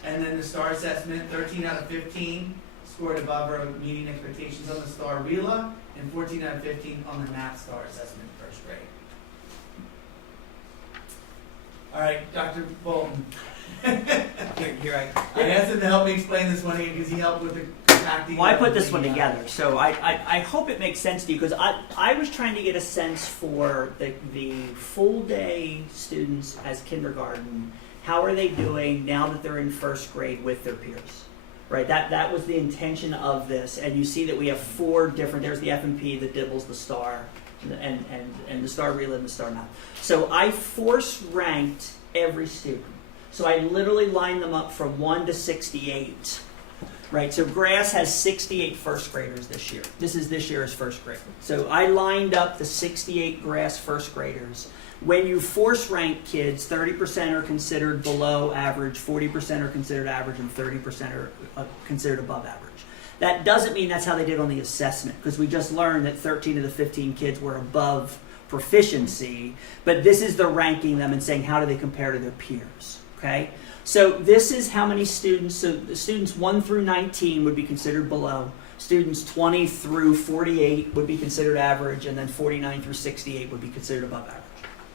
And then the STAR assessment, 13 out of 15 scored above or meeting expectations on the STAR RELA, and 14 out of 15 on the Math STAR assessment in first grade. All right, Dr. Bolton. Here I asked him to help me explain this one because he helped with the compacting. Well, I put this one together, so I hope it makes sense to you, because I was trying to get a sense for the full day students as kindergarten. How are they doing now that they're in first grade with their peers? Right, that was the intention of this, and you see that we have 4 different. There's the FMP, the DIBELS, the STAR, and the STAR RELA and the STAR Math. So I force ranked every student. So I literally lined them up from 1 to 68. Right, so Grass has 68 first graders this year. This is this year's first grade. So I lined up the 68 Grass first graders. When you force rank kids, 30% are considered below average, 40% are considered average, and 30% are considered above average. That doesn't mean that's how they did on the assessment, because we just learned that 13 of the 15 kids were above proficiency, but this is the ranking them and saying how do they compare to their peers, okay? So this is how many students, so the students 1 through 19 would be considered below, students 20 through 48 would be considered average, and then 49 through 68 would be considered above average.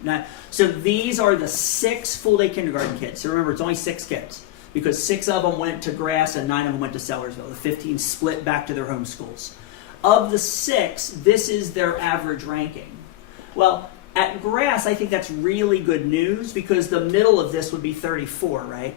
Now, so these are the 6 full-day kindergarten kids. So remember, it's only 6 kids, because 6 of them went to Grass and 9 of them went to Sellersville. The 15 split back to their home schools. Of the 6, this is their average ranking. Well, at Grass, I think that's really good news, because the middle of this would be 34, right?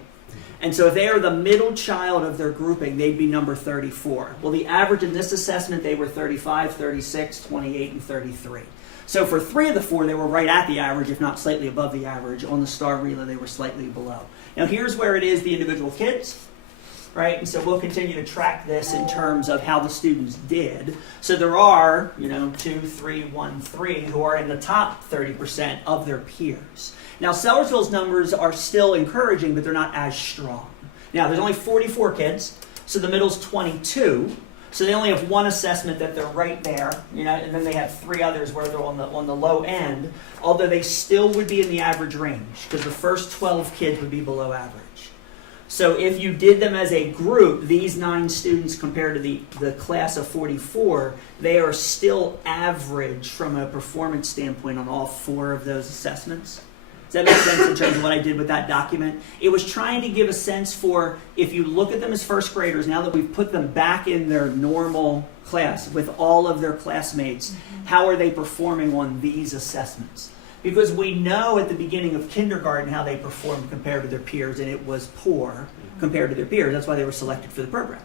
And so if they are the middle child of their grouping, they'd be number 34. Well, the average in this assessment, they were 35, 36, 28, and 33. So for 3 of the 4, they were right at the average, if not slightly above the average. On the STAR RELA, they were slightly below. Now here's where it is the individual kids, right? And so we'll continue to track this in terms of how the students did. So there are, 2, 3, 1, 3 who are in the top 30% of their peers. Now Sellersville's numbers are still encouraging, but they're not as strong. Now there's only 44 kids, so the middle's 22. So they only have 1 assessment that they're right there, and then they have 3 others where they're on the low end, although they still would be in the average range, because the first 12 kids would be below average. So if you did them as a group, these 9 students compared to the class of 44, they are still average from a performance standpoint on all 4 of those assessments. Does that make sense in terms of what I did with that document? It was trying to give a sense for, if you look at them as first graders, now that we've put them back in their normal class with all of their classmates, how are they performing on these assessments? Because we know at the beginning of kindergarten how they performed compared to their peers, and it was poor compared to their peers. That's why they were selected for the program.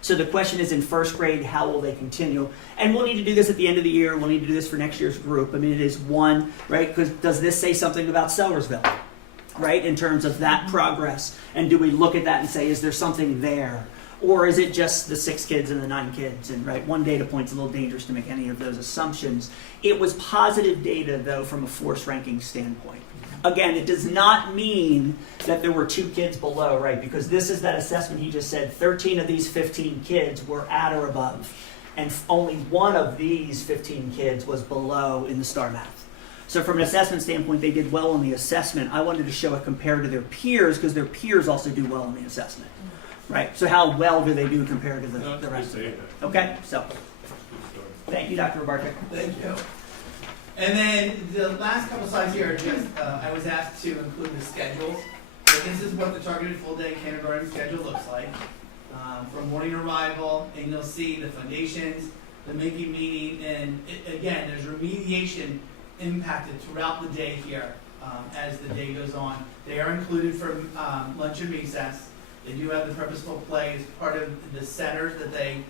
So the question is, in first grade, how will they continue? And we'll need to do this at the end of the year. We'll need to do this for next year's group. I mean, it is one, right? Because does this say something about Sellersville, right, in terms of that progress? And do we look at that and say, is there something there? Or is it just the 6 kids and the 9 kids? And right, one data point's a little dangerous to make any of those assumptions. It was positive data, though, from a force ranking standpoint. Again, it does not mean that there were 2 kids below, right? Because this is that assessment he just said, 13 of these 15 kids were at or above. And only 1 of these 15 kids was below in the STAR Math. So from an assessment standpoint, they did well on the assessment. I wanted to show it compared to their peers, because their peers also do well on the assessment. Right, so how well do they do compared to the rest of it? Okay, so, thank you, Dr. Robarczyk. Thank you. And then the last couple slides here are just, I was asked to include the schedules. So this is what the targeted full-day kindergarten schedule looks like. From morning arrival, and you'll see the foundations, the making meeting, and again, there's remediation impacted throughout the day here as the day goes on. They are included for lunch and recess. They do have the purposeful play as part of the centers that they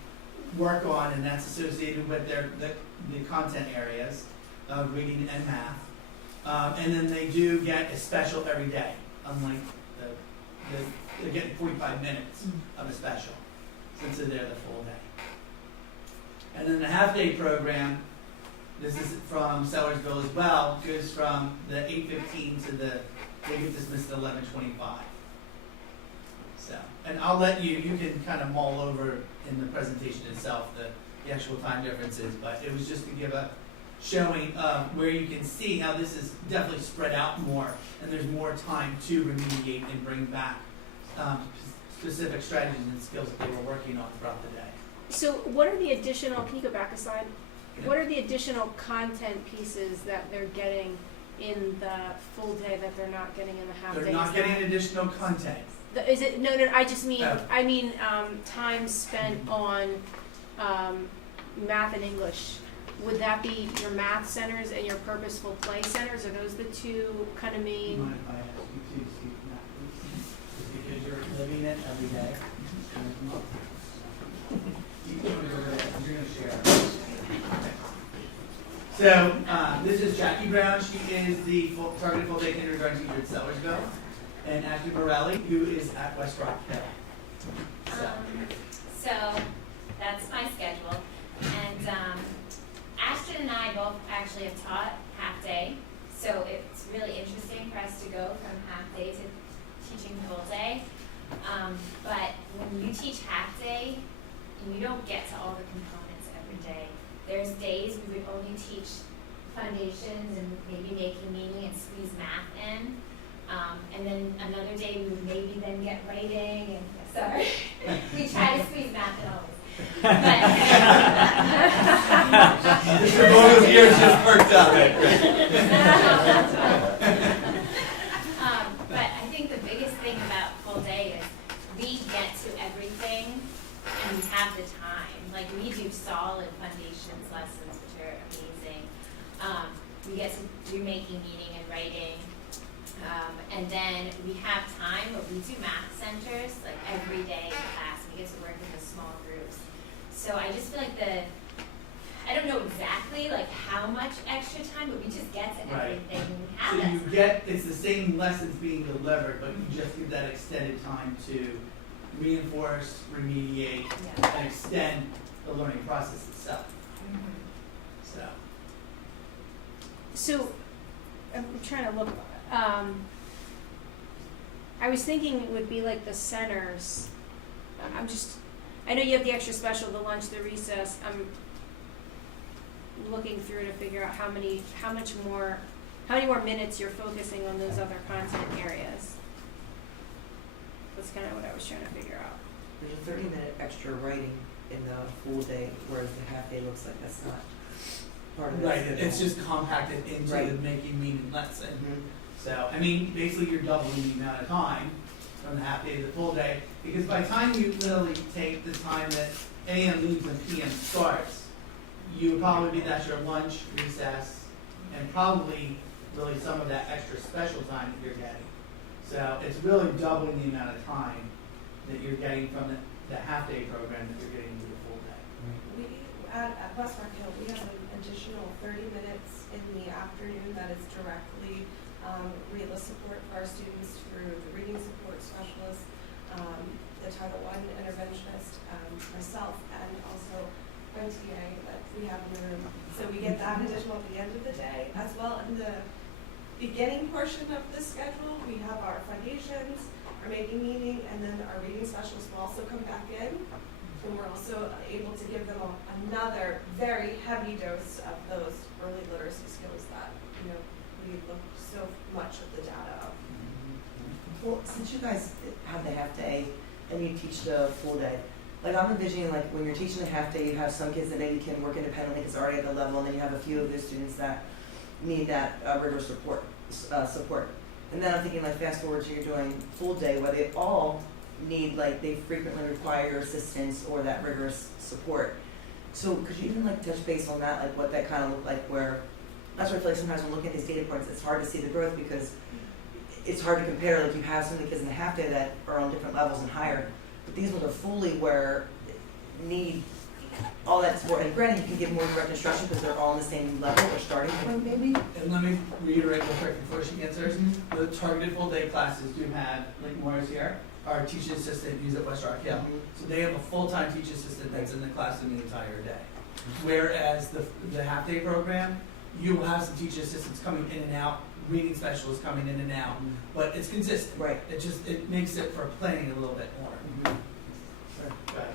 work on, and that's associated with the content areas of reading and math. And then they do get a special every day, unlike they're getting 45 minutes of a special since they're there the full day. And then the half-day program, this is from Sellersville as well, goes from the 8:15 to they get dismissed at 11:25. So, and I'll let you can kind of mull over in the presentation itself the actual time differences, but it was just to give a showing of where you can see how this is definitely spread out more, and there's more time to remediate and bring back specific strategies and skills that they were working on throughout the day. So what are the additional, can you go back a slide? What are the additional content pieces that they're getting in the full day that they're not getting in the half day? They're not getting additional content. Is it, no, I just mean, Oh. time spent on, math and English. Would that be your math centers and your purposeful play centers? Are those the 2 kind of Do you main? mind if I ask you to speak that, please? Just because you're living it every day. You're gonna share. So, this is Jackie Brown. She is the targeted full-day kindergarten teacher at Sellersville. And Ashley Borelli, who is at West Rock Hill. So that's my schedule. And Ashton and I both actually have taught half day. So it's really interesting for us to go from half day to teaching full day. But when you teach half day, you don't get to all the components every day. There's days we would only teach foundations and maybe making meaning and squeeze math in. And then another day we would maybe then get writing and sorry. We try to squeeze math in always. Mr. Bogo's ears just perked up. But I think the biggest thing about full day is we get to everything and we have the time. Like we do solid foundations lessons, which are amazing. We get to do making meaning and writing. And then we have time, but we do math centers like every day in class. We get to work in the small groups. So I just feel like I don't know exactly like how much extra time, but we just get to Right. everything. We have So that you time. get, it's the same lessons being delivered, but you just give that extended time to reinforce, remediate, Yeah. and extend the learning process itself. Mhm. So, So, I'm trying to look, I was thinking it would be like the centers. I know you have the extra special, the lunch, the recess. I'm looking through to figure out how many more minutes you're focusing on those other content areas. That's kind of what I was trying to figure out. There's a 30-minute extra writing in the full day, whereas the half day looks like that's not part of it. right, it's just compacted into the Right. making meaning lesson. Mhm. So, I mean, basically you're doubling the amount of time from the half day to the full day, because by the time you literally take the time that AM leaves and PM starts, you would probably be, that's your lunch, recess, and probably really some of that extra special time that you're getting. So it's really doubling the amount of time that you're getting from the half-day program that you're getting to the full day. We, at West Rock Hill, we have an additional 30 minutes in the afternoon that is directly RELA support for our students through the reading support specialist, the Title I interventionist, myself, and also my TA that we have in the room. So we get that additional at the end of the day, as well in the beginning portion of the schedule. We have our foundations, our making meeting, and then our reading specialist will also come back in. And we're also able to give them another very heavy dose of those early literacy skills that, you know, we look so much at the data of. Well, since you guys have the half day and you teach the full day, like I'm envisioning like when you're teaching the half day, you have some kids that maybe can work independently because they're already at the level, and then you have a few of the students that need that rigorous support. And then I'm thinking like fast forward to you're doing full day where they all need, like they frequently require your assistance or that rigorous support. So could you even like touch base on that, like what that kind of looked like, where that's why I feel like sometimes when looking at these data points it's hard to see the growth because it's hard to compare. Like you have some of the kids in the half day that are on different levels and higher, but these ones are fully where need all that support. And granted, you can give more direct instruction because they're all on the same level or starting point maybe. And let me reiterate real quick before she answers. The targeted full day classes do have, like Morris here, our teaching assistant who's at West Rock Hill. So they have a full-time teaching assistant that's in the classroom the entire day. Whereas the half-day program, you will have some teaching assistants coming in and out, reading specialists coming in and out, but it's consistent. Right. It makes it for planning a little bit more. Go ahead.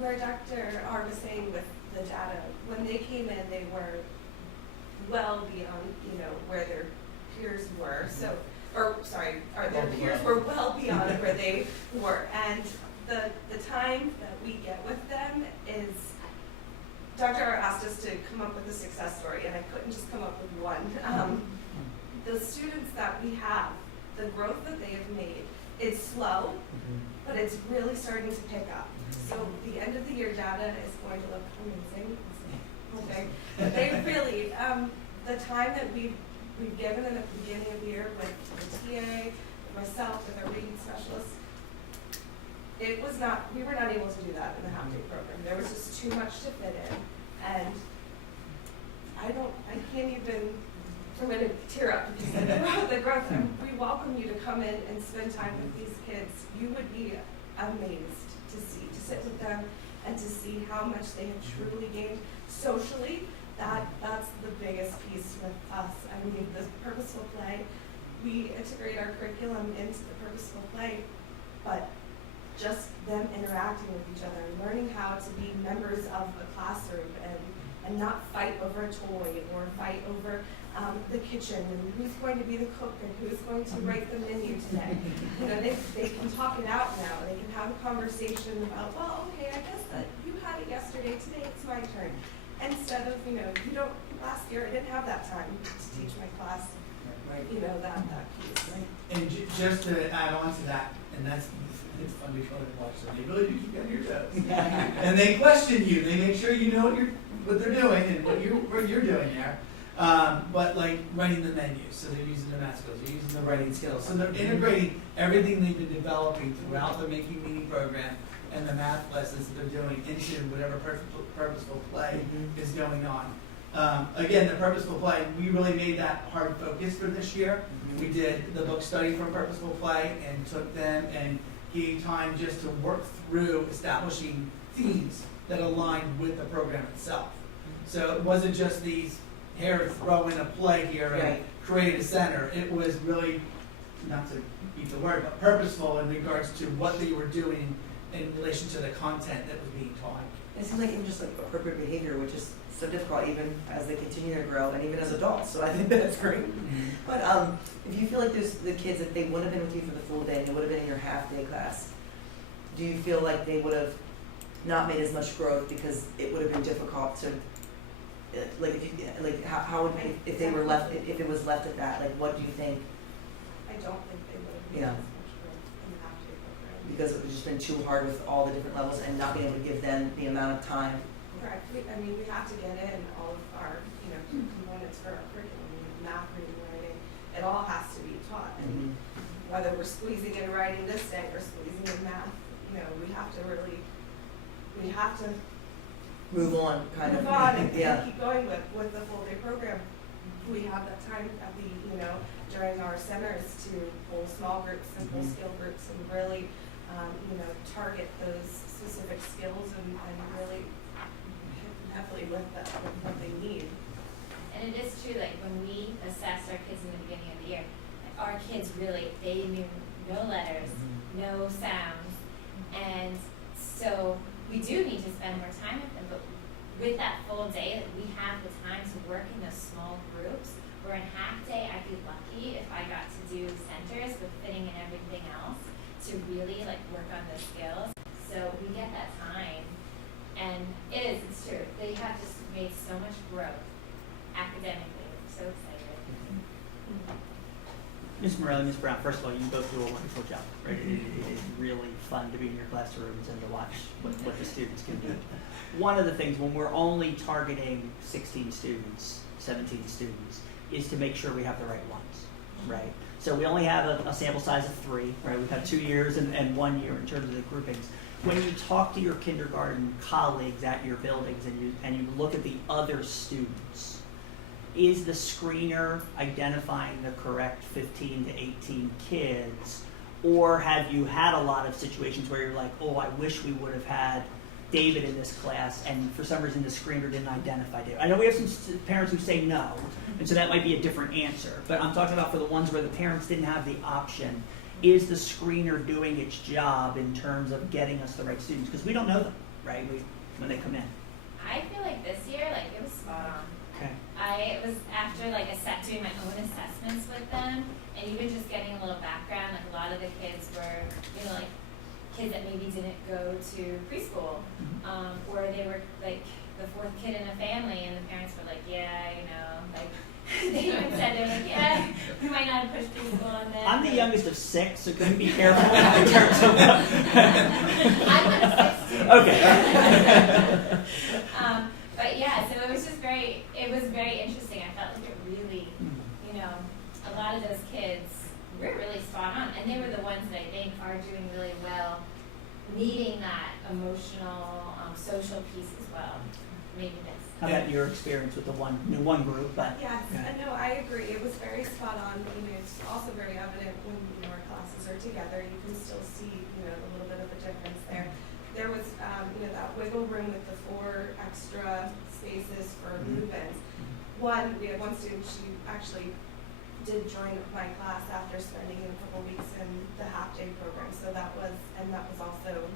Where Dr. R was saying with the data, when they came in, they were well beyond, you know, where their peers were. So, their peers were well beyond where they were. And the time that we get with them is, Dr. R asked us to come up with a success story, and I couldn't just come up with one. The students that we have, the growth that they have made, it's slow, but it's really starting to pick up. So the end of the year data is going to look amazing. Okay, but they really, the time that we've given in the beginning of the year with the TA, with myself, with our reading specialists, we were not able to do that in the half-day program. There was just too much to fit in, and I can't even, I'm going to tear up because of the growth. We welcome you to come in and spend time with these kids. You would be amazed to sit with them and to see how much they have truly gained socially. That's the biggest piece with us. I mean, the purposeful play, we integrate our curriculum into the purposeful play, but just them interacting with each other, learning how to be members of a classroom and not fight over a toy or fight over the kitchen and who's going to be the cook and who's going to write the menu today. You know, they can talk it out now. They can have a conversation about, well, okay, I guess that you had it yesterday, today it's my turn. Instead of, last year I didn't have that time to teach my class, that piece. And just to add on to that, and it's fun to watch them. They really do keep you on your toes. And they question you. They make sure you know what they're doing and what you're doing there. But like writing the menus, so they're using the math skills, they're using the writing skills. So they're integrating everything they've been developing throughout the Making Meaning program and the math lessons that they're doing into whatever purposeful play is going on. Again, the purposeful play, we really made that hard focus for this year. We did the book study from purposeful play and took them and gave time just to work through establishing themes that aligned with the program itself. So it wasn't just these, here, throw in a play here and create a center. It was really, not to beat the word, but purposeful in regards to what they were doing in relation to the content that was being taught. It seems like even just like appropriate behavior, which is so difficult even as they continue to grow and even as adults. So I think that's great. But if you feel like there's the kids, if they would have been with you for the full day and they would have been in your half-day class, do you feel like they would have not made as much growth because it would have been difficult to like if you, like how would, if they were left, if it was left at that, like what do you think? I don't think they would have Yeah. as much growth in the half-day program. Because it would just been too hard with all the different levels and not being able to give them the amount of time. Correct. I mean, we have to get in all of our, components for our curriculum, math, reading, writing. It all has to be taught. And whether we're squeezing in writing this day or squeezing in math, we have to Move on, kind of. move on and Yeah. keep going with the full day program. We have that time at the, during our centers to pull small groups and pull skill groups and really, target those specific skills and really hit heavily with what they need. And it is true, like, when we assessed our kids in the beginning of the year, like, our kids really, they knew no letters, no sounds, and so we do need to spend more time with them, but with that full day, like, we have the time to work in those small groups, where in half day, I'd be lucky if I got to do centers with fitting in everything else to really, like, work on those skills. So we get that time, and it's true, they have just made so much growth academically. I'm so excited. Ms. Morelli, Ms. Brown, first of all, you both do a wonderful job, right? It is really fun to be in your classrooms and to watch what the students can do. One of the things when we're only targeting 16 students, 17 students, is to make sure we have the right ones, right? So we only have a sample size of 3, right? We've had 2 years and 1 year in terms of the groupings. When you talk to your kindergarten colleagues at your buildings and you look at the other students, is the screener identifying the correct 15 to 18 kids, or have you had a lot of situations where you're like, oh, I wish we would have had David in this class, and for some reason the screener didn't identify David? I know we have some parents who say no, and so that might be a different answer, but I'm talking about for the ones where the parents didn't have the option. Is the screener doing its job in terms of getting us the right students? Because we don't know them, right, when they come in. I feel like this year, like, it was spot on. Okay. I was after doing my own assessments with them, and even just getting a little background. Like, a lot of the kids were, like, kids that maybe didn't go to preschool, or they were like the 4th kid in a family, and the parents were like, yeah, like they even said they're like, yeah, we might not have pushed preschool on this. I'm the youngest of 6, so can we be careful in terms of I'm one of 6 too. Okay. But yeah, so it was very interesting. I felt like it really, a lot of those kids were really spot on, and they were the ones that I think are doing really well, needing that emotional, social piece as well. Maybe this. How about your experience with the one group? But Yes, yeah. no, I agree. It was very spot on. It's also very evident when our classes are together. You can still see, a little bit of a difference there. There was, that wiggle room with the 4 extra spaces for move-ins. We had one student, she actually did join my class after spending a couple weeks in the half-day program. So that was also,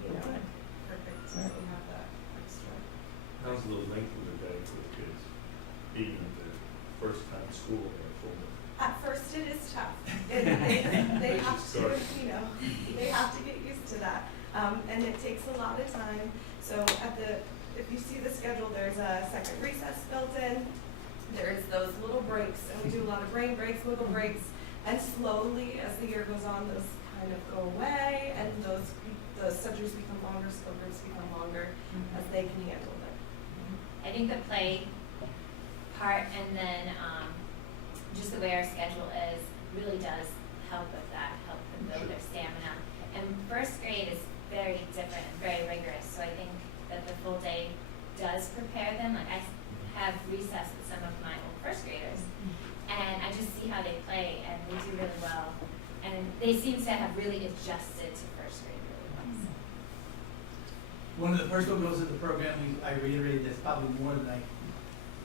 perfect. So we have that extra. How's the length of the day for the kids, being the first time school in a full day? At first, it is tough. They have to, they have to get used to that. And it takes a lot of time. So if you see the schedule, there's a second recess built in. There's those little breaks, and we do a lot of brain breaks, wiggle breaks, and slowly, as the year goes on, those kind of go away, and those subjects become longer, skill groups become longer as they can handle it. I think the play part, and then just the way our schedule is, really does help with that, help them build their stamina. And 1st grade is very different, very rigorous, so I think that the full day does prepare them. Like, I have recess with some of my old 1st graders, and I just see how they play, and they do really well. And they seem to have really adjusted to 1st grade really well. So. One of the personal goals of the program, I reiterated this probably more than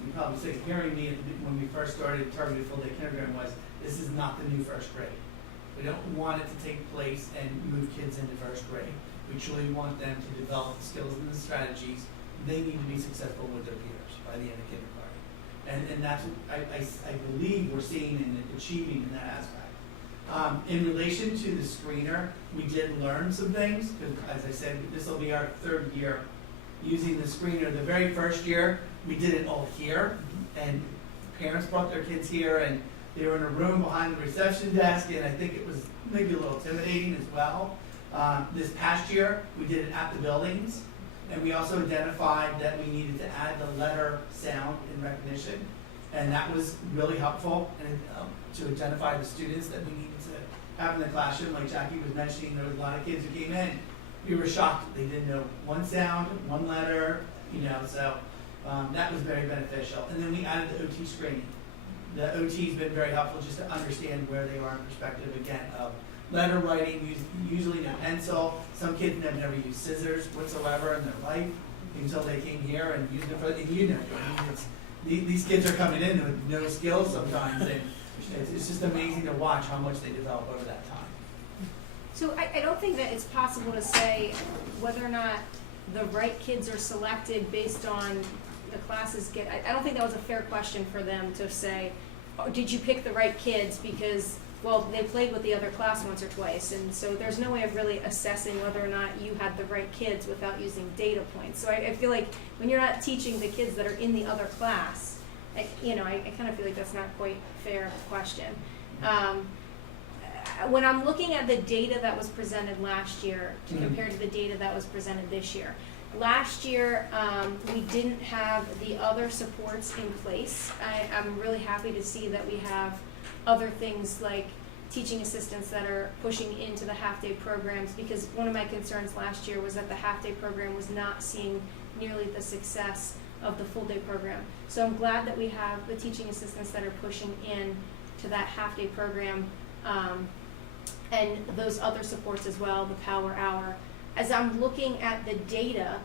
you probably say, hearing me when we first started targeted full day kindergarten was, this is not the new 1st grade. We don't want it to take place and move kids into 1st grade. We truly want them to develop the skills and the strategies they need to be successful with their peers by the end of kindergarten. And that's what I believe we're seeing and achieving in that aspect. In relation to the screener, we did learn some things, because as I said, this will be our 3rd year using the screener. The very first year, we did it all here, and parents brought their kids here, and they were in a room behind the reception desk, and I think it was maybe a little intimidating as well. This past year, we did it at the buildings, and we also identified that we needed to add the letter sound in recognition, and that was really helpful, and to identify the students that we needed to have in the classroom. Like Jackie was mentioning, there was a lot of kids who came in, we were shocked they didn't know one sound, one letter, so that was very beneficial. And then we added the OT screening. The OT's been very helpful just to understand where they are in perspective, again, of letter writing, usually no pencil. Some kids have never used scissors whatsoever in their life until they came here and used it for, these kids are coming in with no skills sometimes, and it's just amazing to watch how much they develop over that time. So I don't think that it's possible to say whether or not the right kids are selected based on the classes I don't think that was a fair question for them to say, oh, did you pick the right kids because, well, they played with the other class once or twice, and so there's no way of really assessing whether or not you had the right kids without using data points. So I feel like when you're not teaching the kids that are in the other class, I kind of feel like that's not quite a fair question. When I'm looking at the data that was presented last year compared to the data that was presented this year, last year we didn't have the other supports in place. I'm really happy to see that we have other things like teaching assistants that are pushing into the half-day programs, because one of my concerns last year was that the half-day program was not seeing nearly the success of the full-day program. So I'm glad that we have the teaching assistants that are pushing in to that half-day program, and those other supports as well, the power hour. As I'm looking at the data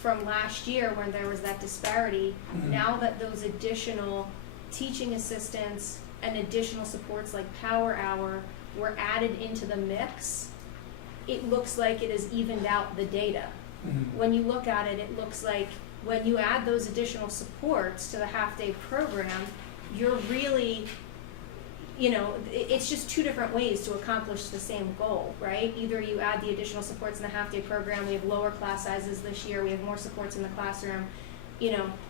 from last year when there was that disparity, now that those additional teaching assistants and additional supports like power hour were added into the mix, it looks like it has evened out the data. When you look at it, it looks like when you add those additional supports to the half-day program, you're really, it's just two different ways to accomplish the same goal, right? Either you add the additional supports in the half-day program, we have lower class sizes this year, we have more supports in the classroom,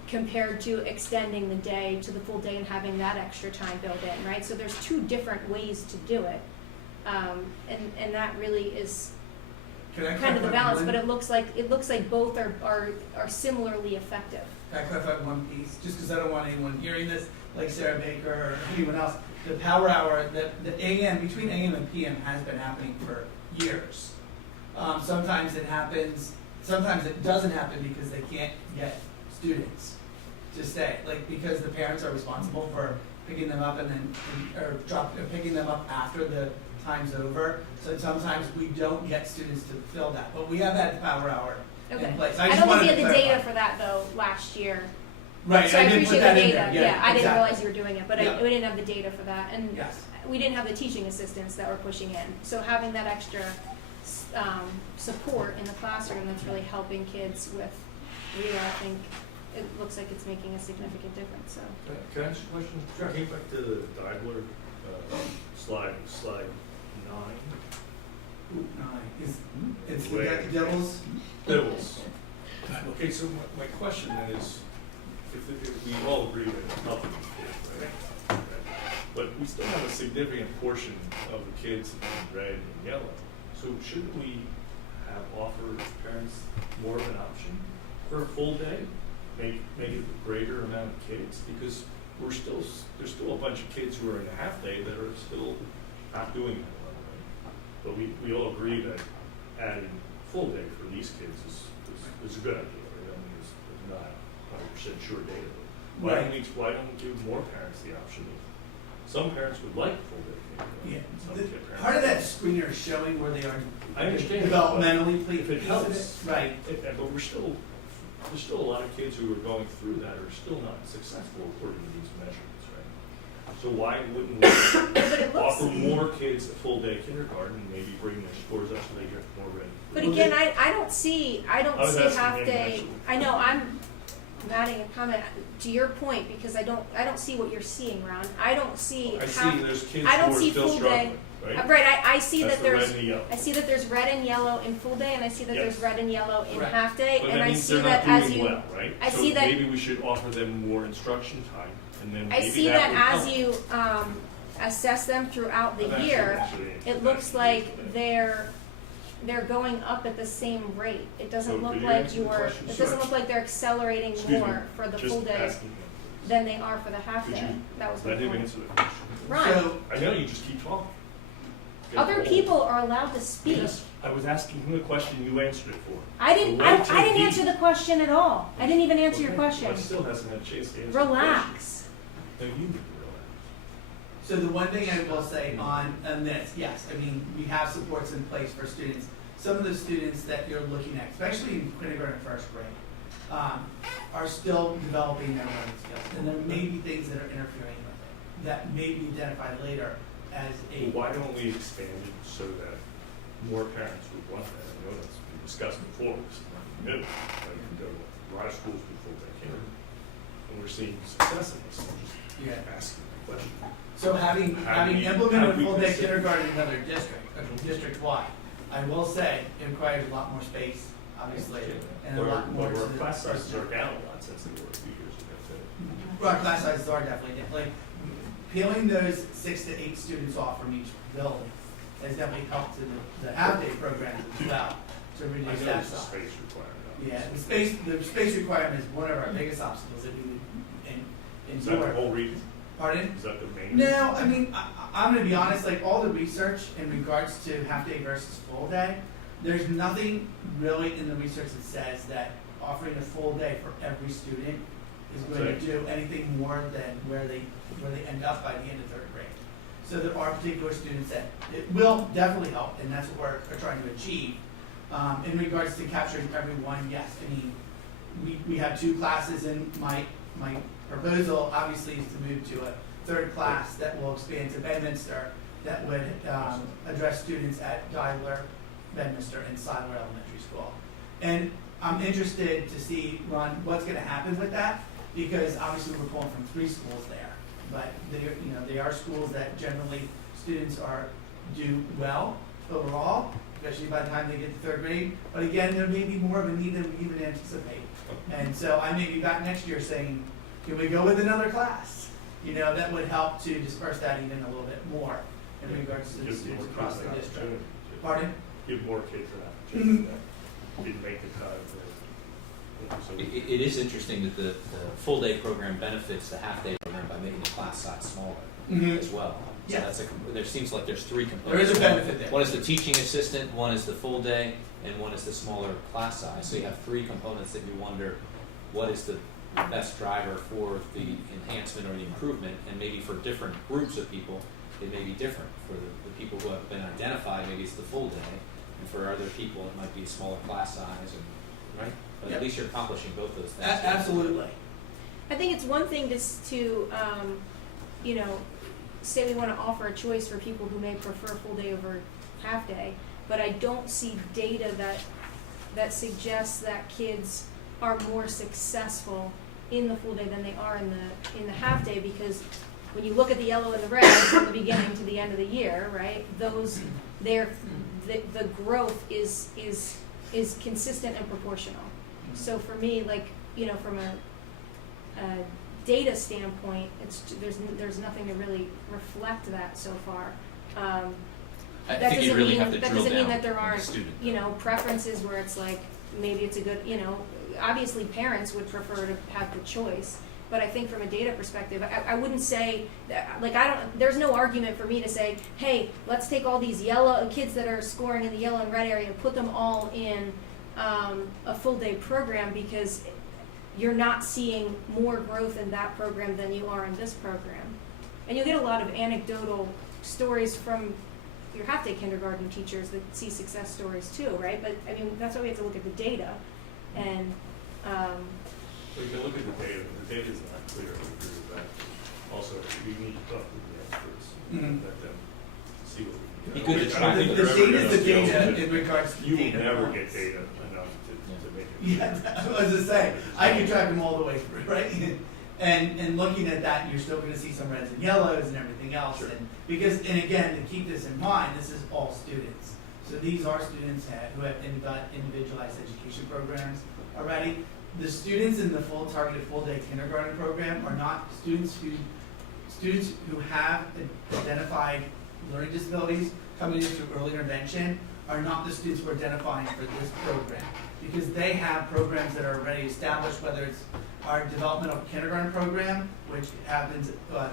compared to extending the day to the full day and having that extra time built in, right? So there's two different ways to do it. And that really is kind of the balance, but it looks like both are similarly effective. Can I clarify one piece? Just because I don't want anyone hearing this, like Sarah Baker or anyone else. The power hour, the AM, between AM and PM has been happening for years. Sometimes it happens, sometimes it doesn't happen because they can't get students to stay. Like, because the parents are responsible for picking them up picking them up after the time's over. So sometimes we don't get students to fill that. But we have had power hour in place. I don't think we had the data for that though last year. Right, so I I didn't put appreciate that the in data. there. Yeah, I didn't exactly. realize you were doing it, but Yeah. we didn't have the data for that, and Yes. we didn't have the teaching assistants that were pushing in. So having that extra support in the classroom that's really helping kids with reading, I think it looks like it's making a significant difference. So. Can I ask a question? Sure. Came back to the Deibler slide 9. Ooh, nine. It's we Wait. got the Devils. Devils. Okay, so my question then is, if we all agree that it's nothing is, right? But we still have a significant portion of the kids in red and yellow. So shouldn't we have offered parents more of an option for a full day? Make it a greater amount of kids? Because there's still a bunch of kids who are in a half day that are still not doing that well, right? But we all agree that adding full day for these kids is a good idea, right? I mean, it's not 100% sure data. Why don't we give more parents the option of, some parents would like full day kindergarten, Yeah. some parents Part of that screener is showing where they are I understand, developmentally. if it helps. Right. But there's still a lot of kids who are going through that are still not successful according to these measurements, right? So why wouldn't we offer more kids a full day kindergarten and maybe bring their scores up so they get more ready? But again, I don't see was asking half him, day. actually. I know I'm adding a comment to your point, because I don't see what you're seeing, Ron. I don't see I half, see there's kids I don't who are see still full struggling, day. right? Right, I see That's that the red there's, and the yellow. I see that there's red and yellow in full day, and I see that there's Yes. red and yellow in Correct. half day, But and that I means see they're that not as doing you, well, right? I So see that- maybe we should offer them more instruction time, and then I maybe see that that would as help. you, assess them throughout the I've actually year, answered it looks like they're going up at the same rate. It So doesn't could look you like answer the question? it doesn't look like they're accelerating Excuse me, more for the full Just day asking him. than they are for the half Could day. you That was my Let him point. answer the question. Ron, So, I know, you just keep talking. Get other bold. people are allowed to speak. Yes, I was asking him a question, you answered it for him. I didn't Wait till he- answer the question at all. I didn't even answer your Okay, question. But still hasn't had a chance to answer the question. Relax. No, you need to so the one thing I will say on this, yes, I mean, we have supports in place for students. Some of the students that you're looking at, especially in kindergarten and first grade, are still developing their learning skills. And there may be things that are interfering with it that may be identified later as a. Well, why don't we expand it so that more parents would want that? I know that's been discussed before, it's not new. Like, you go to a lot of schools before that came, and we're seeing success in this. I'm just Yeah. asking the question. So having How do we implemented full day consider- kindergarten in another district, district-wide, I will say it requires a lot more space, obviously, and a lot more to But our the. class sizes are down a lot since they were a few years ago, too. Well, our class sizes are definitely different. Like, peeling those 6 to 8 students off from each building has definitely helped to the half-day programs as well, to I reduce know that there's a size. space requirement. Yeah, the space requirement is one of our biggest obstacles that we would Is that the endure. whole reason? Pardon? Is that the main? No, I mean, I'm gonna be honest, like, all the research in regards to half-day versus full day, there's nothing really in the research that says that offering a full day for every student is going to do anything more than where they end up by the end of third grade. So there are particular students that it will definitely help, and that's what we're trying to achieve. In regards to capturing everyone, yes, I mean, we have 2 classes in my proposal, obviously, is to move to a third class that will expand to Bedminster, that would address students at Deiler, Bedminster, and Siler Elementary School. And I'm interested to see, Ron, what's gonna happen with that, because obviously we're pulling from 3 schools there. But they are schools that generally students do well overall, especially by the time they get to third grade. But again, there may be more of a need than we even anticipate. And so I may be back next year saying, can we go with another class? That would help to disperse that even a little bit more in regards to the Give students more across kids the an district. opportunity to- Pardon? Give more kids an opportunity that didn't make the cut. So It is interesting that the full day program benefits the half day program by making the class size smaller Mhm. as well. So Yes. there seems like there's 3 There components. is a benefit there. One is the teaching assistant, one is the full day, and one is the smaller class size. So you have 3 components that you wonder, what is the best driver for the enhancement or the improvement? And maybe for different groups of people, it may be different. For the people who have been identified, maybe it's the full day, and for other people, it might be a smaller class size, right? But Yep. at least you're accomplishing both those things. Absolutely. I think it's one thing to say we want to offer a choice for people who may prefer full day over half day, but I don't see data that suggests that kids are more successful in the full day than they are in the half day, because when you look at the yellow and the red from the beginning to the end of the year, right? The growth is consistent and proportional. So for me, from a data standpoint, there's nothing to really reflect that so far. I That think you doesn't really mean have to that drill doesn't mean down that there on the aren't student. preferences where it's like maybe it's a good obviously parents would prefer to have the choice, but I think from a data perspective, I wouldn't say that, there's no argument for me to say, hey, let's take all these yellow kids that are scoring in the yellow and red area and put them all in a full day program, because you're not seeing more growth in that program than you are in this program. And you'll get a lot of anecdotal stories from your half-day kindergarten teachers that see success stories too, right? But I mean, that's why we have to look at the data. And Well, you can look at the data, but the data is not clear, I agree with that. Also, we need to talk with the experts, Mhm. let them see what we can Be get. good to I track don't think The they're ever data is the gonna be able data to- in regards to You will data. never get data enough to make it. Yeah, that's what I was gonna say. I can track them all the way through, right? And looking at that, you're still gonna see some reds and yellows and everything else. Sure. And because, and again, to keep this in mind, this is all students. So these are students who have individualized education programs already. The students in the full targeted full-day kindergarten program are not students who have identified learning disabilities coming in through early intervention are not the students we're identifying for this program, because they have programs that are already established, whether it's our developmental kindergarten program, which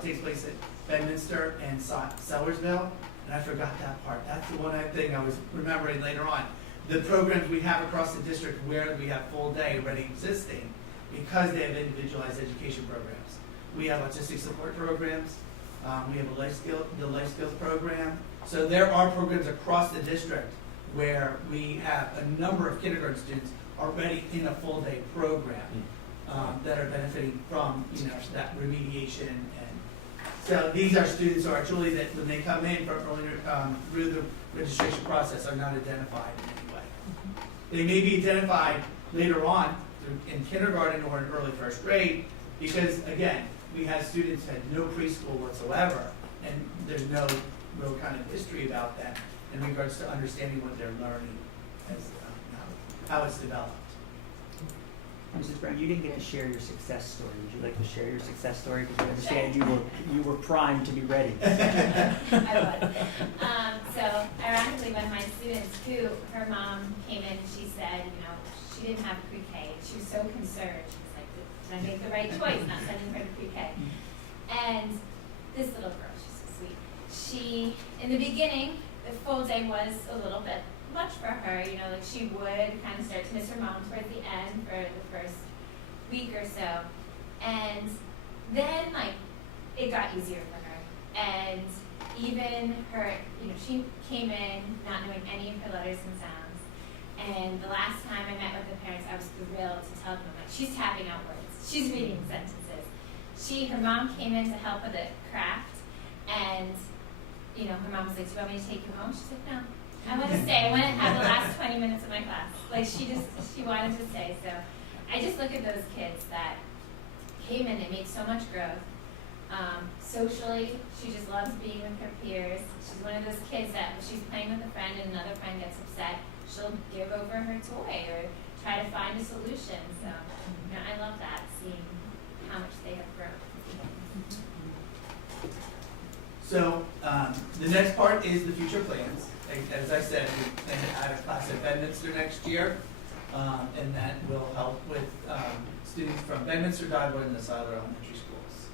takes place at Bedminster and Sellersville, and I forgot that part. That's the one thing I was remembering later on. The programs we have across the district where we have full day already existing, because they have individualized education programs. We have autistic support programs, we have the life skills program. So there are programs across the district where we have a number of kindergarten students already in a full day program that are benefiting from that remediation. And so these are students who are truly that when they come in from earlier through the registration process are not identified in any way. They may be identified later on in kindergarten or in early first grade because again we had students who had no preschool whatsoever and there's no real kind of history about them in regards to understanding what they're learning as how it's developed. Mrs. Brown, you didn't get to share your success story. Would you like to share your success story? Because I understand you were primed to be ready. I would. So ironically, one of my students who her mom came in and she said, she didn't have pre-K. She was so concerned. She was like, did I make the right choice not sending her to pre-K? And this little girl, she's so sweet. She, in the beginning, the full day was a little bit much for her, like she would kind of start to miss her mom towards the end for the first week or so. And then, it got easier for her. And even her, she came in not knowing any of her letters and sounds. And the last time I met with the parents, I was thrilled to tell them, she's tapping out words. She's reading sentences. Her mom came in to help with a craft. And, her mom was like, do you want me to take you home? She's like, no. I want to stay. I want to have the last 20 minutes of my class. She wanted to stay. So I just look at those kids that came in and made so much growth. Socially, she just loves being with her peers. She's one of those kids that if she's playing with a friend and another friend gets upset, she'll give over her toy or try to find a solution. So I love that, seeing how much they have grown. So the next part is the future plans. As I said, we plan to add a class at Bedminster next year, and that will help with students from Bedminster, Dodwood, and the Siler Elementary Schools.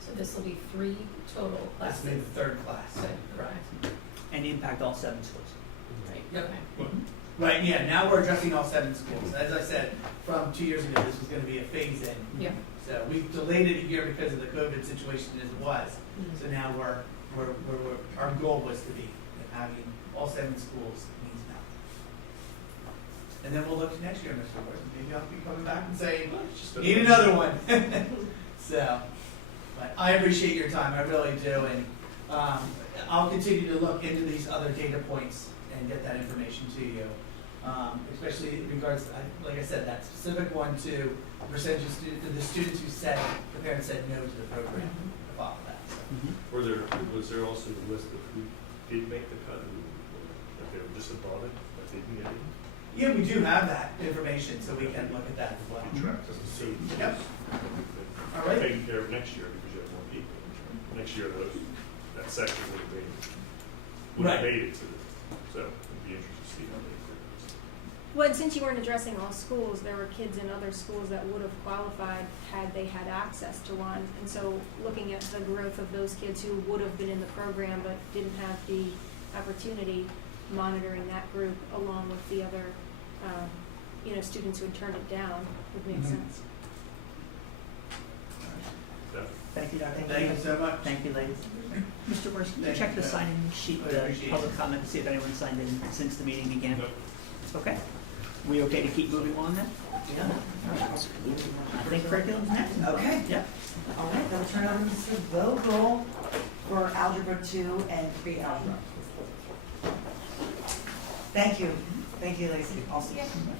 So this will be 3 total This classes. will be the third class, Okay. correct? And impact all 7 schools. Right. Yep. Okay. Right, yeah, now we're addressing all 7 schools. As I said, from 2 years ago, this was going to be a phase-in. Yeah. So we delayed it a year because of the COVID situation as it was. So now our goal was to be having all 7 schools means now. And then we'll look to next year, Mr. Ward. Maybe I'll be coming back and saying, need another one. So, but I appreciate your time, I really do. And I'll continue to look into these other data points and get that information to you. Especially in regards to, like I said, that specific one to the percentage of the students who said, the parents said no to the program. To follow that. So. Was there also a list of who did make the cut, like they were just above it, but they didn't get it? Yeah, we do have that information, so we can look at that as well. Track doesn't see. Yep. All right. Taken care of next year because you have more people. Next year, that section would have Right. made it to the, so it'd be interesting to see how they progress. Well, and since you weren't addressing all schools, there were kids in other schools that would have qualified had they had access to one. And so looking at the growth of those kids who would have been in the program but didn't have the opportunity, monitoring that group along with the other, students who had turned it down would make sense. Thank you, Dr. Thank you so much. Thank you, ladies. Mr. Morris, can you Thank check you. the sign-in sheet, I the appreciate public it. comment, to see if anyone signed in since the meeting began? No. Okay. We okay to keep moving on then? Yeah. All right. I think curriculum's next. Okay. Yep. All right, then we'll turn it over to Mr. Vogel for Algebra 2 and pre-algebra. Thank you. Thank you, Lacey. Awesome. Yeah. Thank you.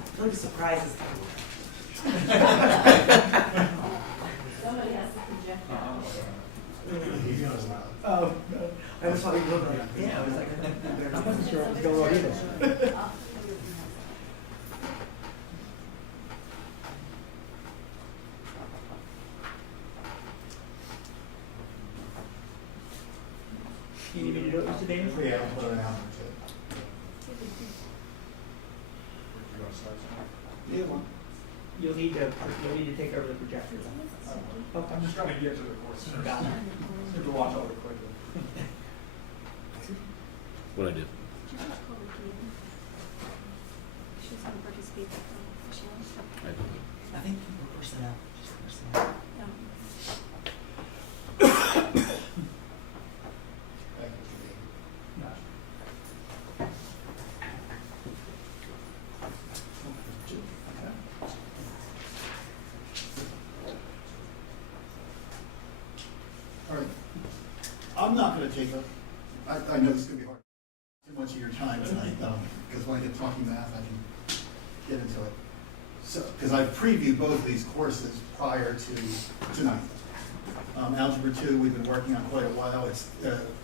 I feel like a surprise is Somebody has to project I was probably looking like, yeah, I was like, I wasn't sure what was going on either. You need me to do it, Mr. Davis? Yeah, I'll put it out there too. You'll need to take over the projector then. Okay. I'm just trying to get to the course. Got it. Have to watch all the quickly. What I do? She's gonna participate. I think we're personnel. Just personnel. Thank you, Janine. All right. I'm not gonna take up, I know this is gonna be hard, too much of your time tonight, because when I get talking math, I can get into it. So, because I've previewed both of these courses prior to tonight. Algebra 2, we've been working on quite a while. It's,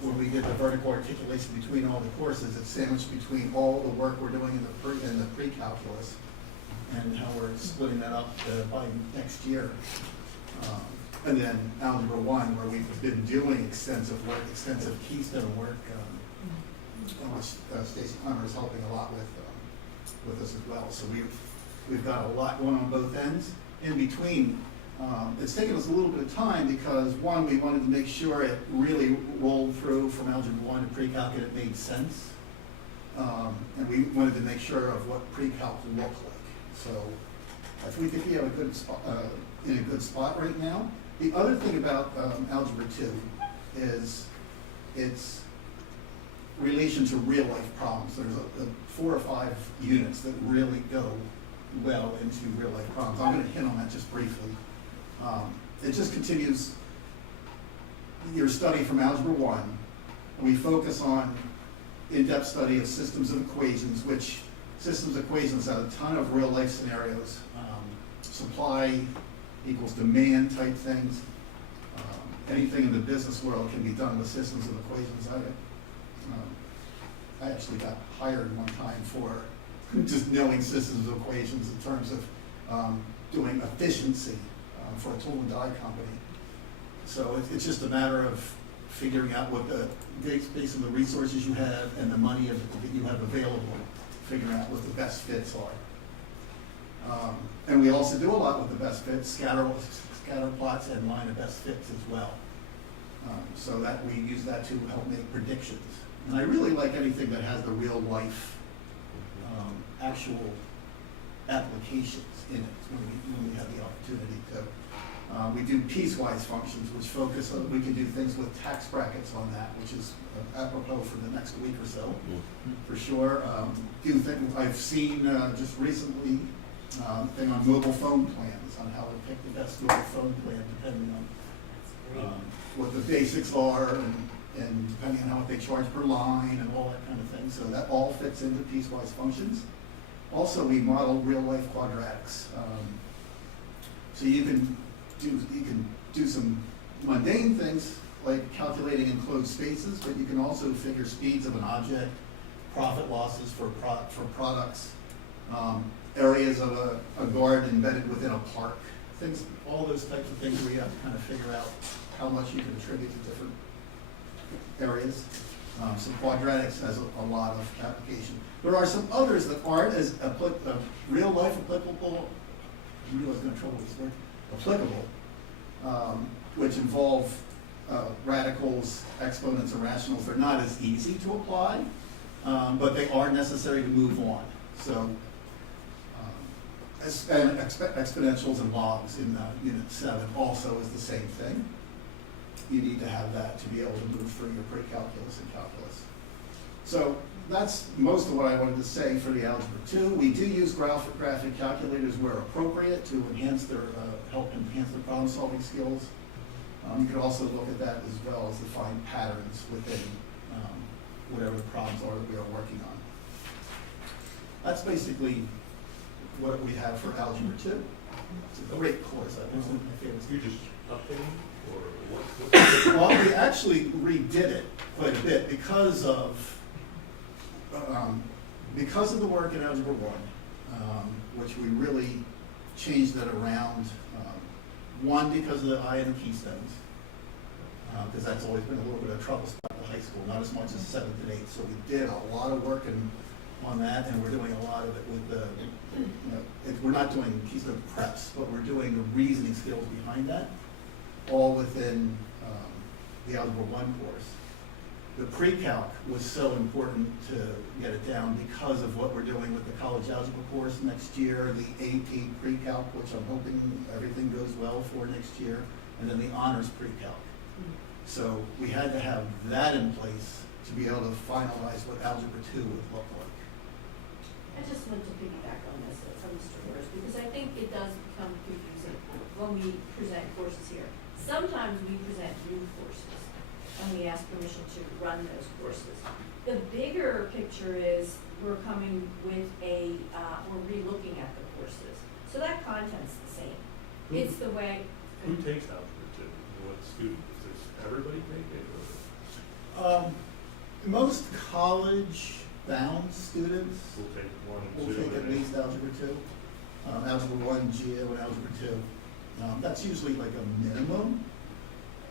when we did the vertical articulation between all the courses, it's sandwiched between all the work we're doing in the pre-calculus and how we're splitting that up by next year. And then Algebra 1, where we've been doing extensive work, extensive keystone work, which Stacey Clemmer is helping a lot with us as well. So we've got a lot going on both ends. In between, it's taken us a little bit of time because, one, we wanted to make sure it really rolled through from Algebra 1 to pre-calc and it made sense. And we wanted to make sure of what pre-calc looked like. So if we think we have a good spot, in a good spot right now. The other thing about Algebra 2 is its relation to real life problems. There's a 4 or 5 units that really go well into real life problems. I'm going to hint on that just briefly. It just continues your study from Algebra 1, and we focus on in-depth study of systems of equations, which systems of equations have a ton of real life scenarios. Supply equals demand type things. Anything in the business world can be done with systems of equations. I actually got hired one time for just knowing systems of equations in terms of doing efficiency for a tool and die company. So it's just a matter of figuring out what based on the resources you have and the money that you have available, figuring out what the best fits are. And we also do a lot with the best fits, scatter plots and line of best fits as well. So that we use that to help make predictions. And I really like anything that has the real life, actual applications in it when we have the opportunity to. We do piecewise functions, which focus on, we can do things with tax brackets on that, which is apropos for the next week or so, for sure. I've seen just recently thing on mobile phone plans, on how to pick the best mobile phone plan depending on what the basics are and depending on how much they charge per line and all that kind of thing. So that all fits into piecewise functions. Also, we model real life quadratics. So you can do some mundane things like calculating enclosed spaces, but you can also figure speeds of an object, profit losses for products, areas of a garden embedded within a park, things, all those types of things where you have to kind of figure out how much you can attribute to different areas. So quadratics has a lot of application. There are some others that aren't as real life applicable. I knew I was going to trouble this word. Applicable, which involve radicals, exponents, and rationals. They're not as easy to apply, but they are necessary to move on. So, exponentials and logs in Unit 7 also is the same thing. you need to have that to be able to move through your pre-calculus and calculus. So that's most of what I wanted to say for the Algebra 2. We do use graphic calculators where appropriate to enhance their, help enhance their problem-solving skills. You could also look at that as well as to find patterns within whatever the problems are that we are working on. That's basically what we have for Algebra 2. It's a great course. I think it's one of my favorites. You just updating, or what? Well, we actually redid it quite a bit because of the work in Algebra 1, which we really changed it around. One, because of the I and the keystones, because that's always been a little bit of trouble spot in high school, not as much as 7th and 8th. So we did a lot of work on that, and we're doing a lot of it with the, we're not doing keystone preps, but we're doing the reasoning skills behind that, all within the Algebra 1 course. The pre-calc was so important to get it down because of what we're doing with the college algebra course next year, the AP pre-calc, which I'm hoping everything goes well for next year, and then the honors pre-calc. So we had to have that in place to be able to finalize what Algebra 2 would look like. I just want to piggyback on this from Mr. Morris, because I think it does become confusing when we present courses here. Sometimes we present new courses, and we ask permission to run those courses. The bigger picture is we're coming with we're re-looking at the courses. So that content's the same. It's the way. Who takes Algebra 2? What student? Does everybody take it? Or? Most college-bound students We'll take 1 and will 2. take at and least Algebra 2. Algebra 1, Geo, and Algebra 2. That's usually like a minimum.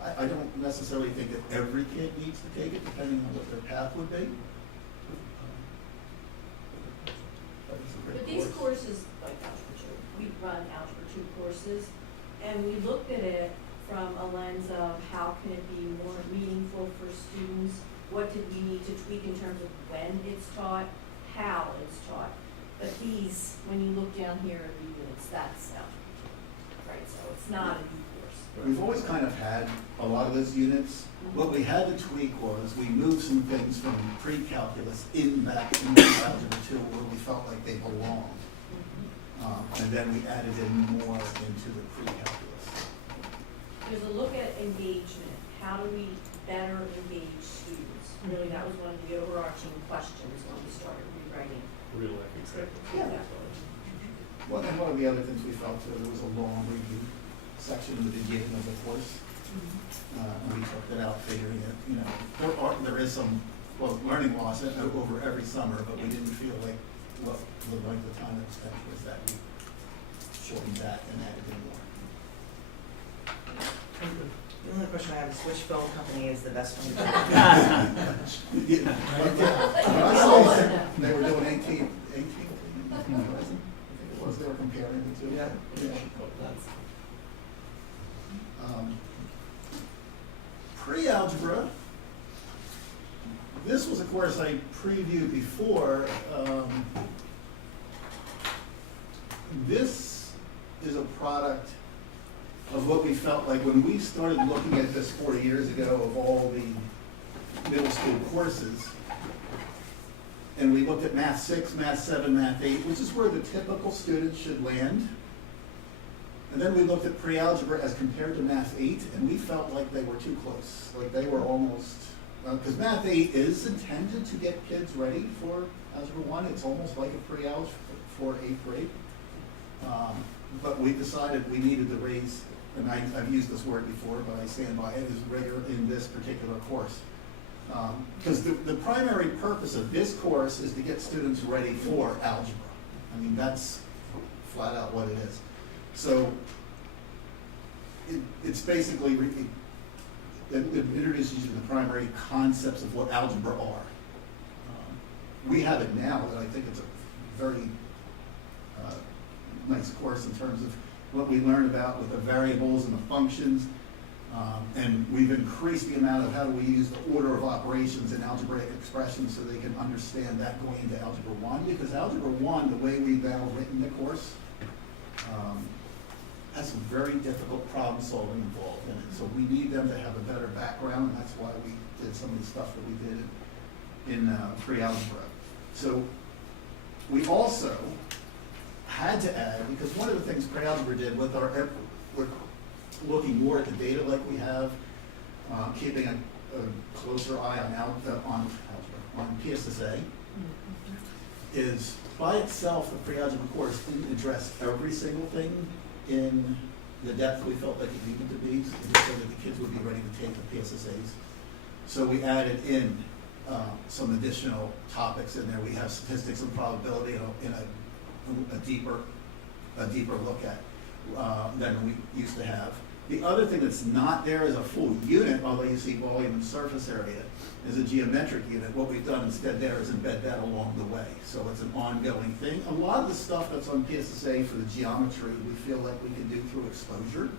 I don't necessarily think that every kid needs to take it, depending on what their path would be. But it's a great But these course. courses, like Algebra 2, we run Algebra 2 courses, and we looked at it from a lens of how can it be more meaningful for students, what did we need to tweak in terms of when it's taught, how it's taught. But these, when you look down here at the units, that's Algebra 2, right? So it's not a new course. We've always kind of had a lot of those units. What we had to tweak was we moved some things from pre-calculus back into Algebra 2 where we felt like they belonged. And then we added in more into the pre-calculus. There's a look at engagement. How do we better engage students? Really, that was one of the overarching questions when we started rewriting. Real life example. Yeah. One of the other things we felt too, there was a long review section in the beginning of the course. And we took that out, figuring it, there is some, learning loss over every summer, but we didn't feel like, the length of time that was spent was that we shortened that and added in more. The only question I have is which film company is the best one? They were doing 18, I think it was, they were comparing the two. Yeah. Pre-algebra, this was a course I previewed before. This is a product of what we felt like when we started looking at this 40 years ago of all the middle school courses. And we looked at Math 6, Math 7, Math 8, which is where the typical student should land. And then we looked at pre-algebra as compared to Math 8, and we felt like they were too close. Like they were almost, because Math 8 is intended to get kids ready for Algebra 1. It's almost like a pre-algebra for 8th grade. But we decided we needed to raise, and I've used this word before, but I stand by it, is rigor in this particular course. Because the primary purpose of this course is to get students ready for algebra. I mean, that's flat out what it is. So it's basically, it introduces you to the primary concepts of what algebra are. We have it now, and I think it's a very nice course in terms of what we learn about with the variables and the functions. And we've increased the amount of how do we use the order of operations in algebraic expressions so they can understand that going into Algebra 1. Because Algebra 1, the way we've now written the course, has some very difficult problem solving involved in it. So we need them to have a better background, and that's why we did some of the stuff that we did in pre-algebra. So we also had to add, because one of the things pre-algebra did with we're looking more at the data like we have, keeping a closer eye on PSSA, is by itself, the pre-algebra course didn't address every single thing in the depth we felt like it needed to be, so that the kids would be ready to take the PSSAs. So we added in some additional topics in there. We have statistics and probability in a deeper look at than we used to have. The other thing that's not there is a full unit, although you see volume and surface area, is a geometric unit. What we've done instead there is embed that along the way. So it's an ongoing thing. A lot of the stuff that's on PSSA for the geometry, we feel like we can do through exposure.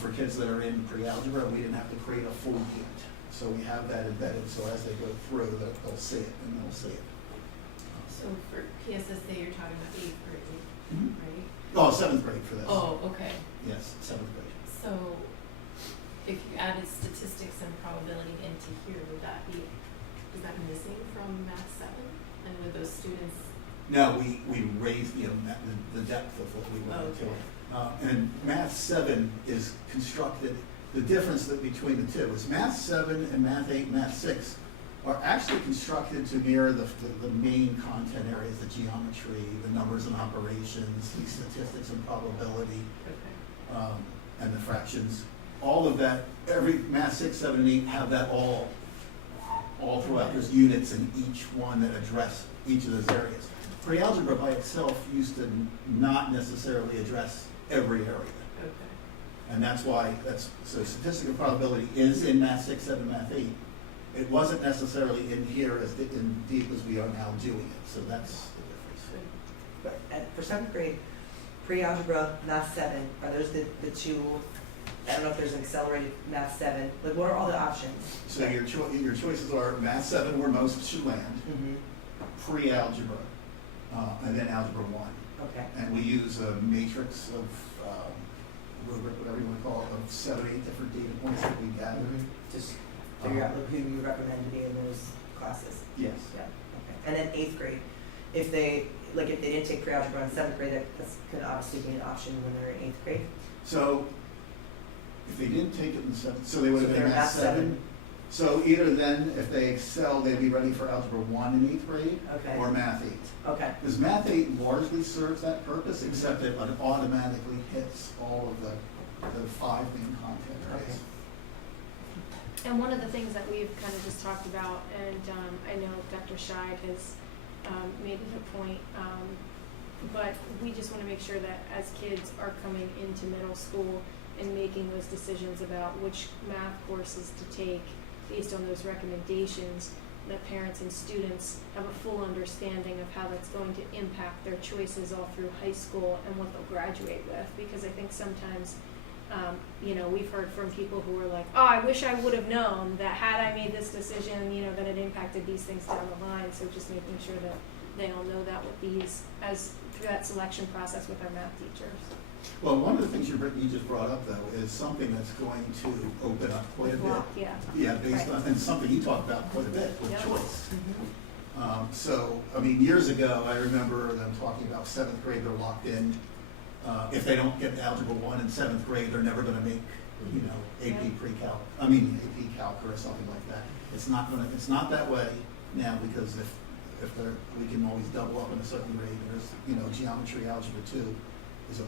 For kids that are in pre-algebra, we didn't have to create a full unit. So we have that embedded, so as they go through, they'll see it, and they'll see it. So for PSSA, you're talking about 8th grade, Mhm. right? Oh, 7th grade for this. Oh, okay. Yes, 7th grade. So if you added statistics and probability into here, would that be, is that missing from Math 7? And would those students? No, we raised the depth of what we wanted to. And Math 7 is constructed, the difference between the two is Math 7 and Math 8 and Math 6 are actually constructed to mirror the main content areas, the geometry, the numbers and operations, the statistics and probability, Okay. and the fractions. All of that, every Math 6, 7, and 8 have that all throughout. There's units in each one that address each of those areas. Pre-algebra by itself used to not necessarily address every area. Okay. And that's why, so statistical probability is in Math 6, 7, Math 8. It wasn't necessarily in here as in deep as we are now doing it, so that's the difference. But for 7th grade, pre-algebra, Math 7, are those the two, I don't know if there's an accelerated Math 7, like what are all the options? So your choices are Math 7, where most should land, pre-algebra, and then Algebra 1. Okay. And we use a matrix of rubric, whatever you want to call it, of 7 or 8 different data points that we gather. Just figure out who you recommend to be in those classes. Yes. Yeah, okay. And then 8th grade, if they didn't take pre-algebra in 7th grade, that's could obviously be an option when they're in 8th grade. So if they didn't take it in 7th, so they would have So been they're Math 7. So either then, if they excel, they'd be ready for Algebra 1 in 8th grade, Okay. or Math 8. Okay. Because Math 8 largely serves that purpose, except it automatically hits all of the 5 main content areas. And one of the things that we've kind of just talked about, and I know Dr. Scheid has made it a point, but we just want to make sure that as kids are coming into middle school and making those decisions about which math courses to take based on those recommendations, that parents and students have a full understanding of how that's going to impact their choices all through high school and what they'll graduate with. Because I think sometimes we've heard from people who are like, oh, I wish I would have known that had I made this decision, that it impacted these things down the line. So just making sure that they all know that with through that selection process with our math teachers. Well, one of the things you just brought up, though, is something that's going to open up quite a bit. Yeah. Yeah, based on, and something you talk about quite a bit with Yep. choice. Mm-hmm. So, I mean, years ago, I remember them talking about 7th grade, they're locked in. If they don't get Algebra 1 in 7th grade, they're never going to make, AP pre-calc, AP calc or something like that. It's not that way now, because if we can always double up in a certain grade. There's, geometry, Algebra 2 is the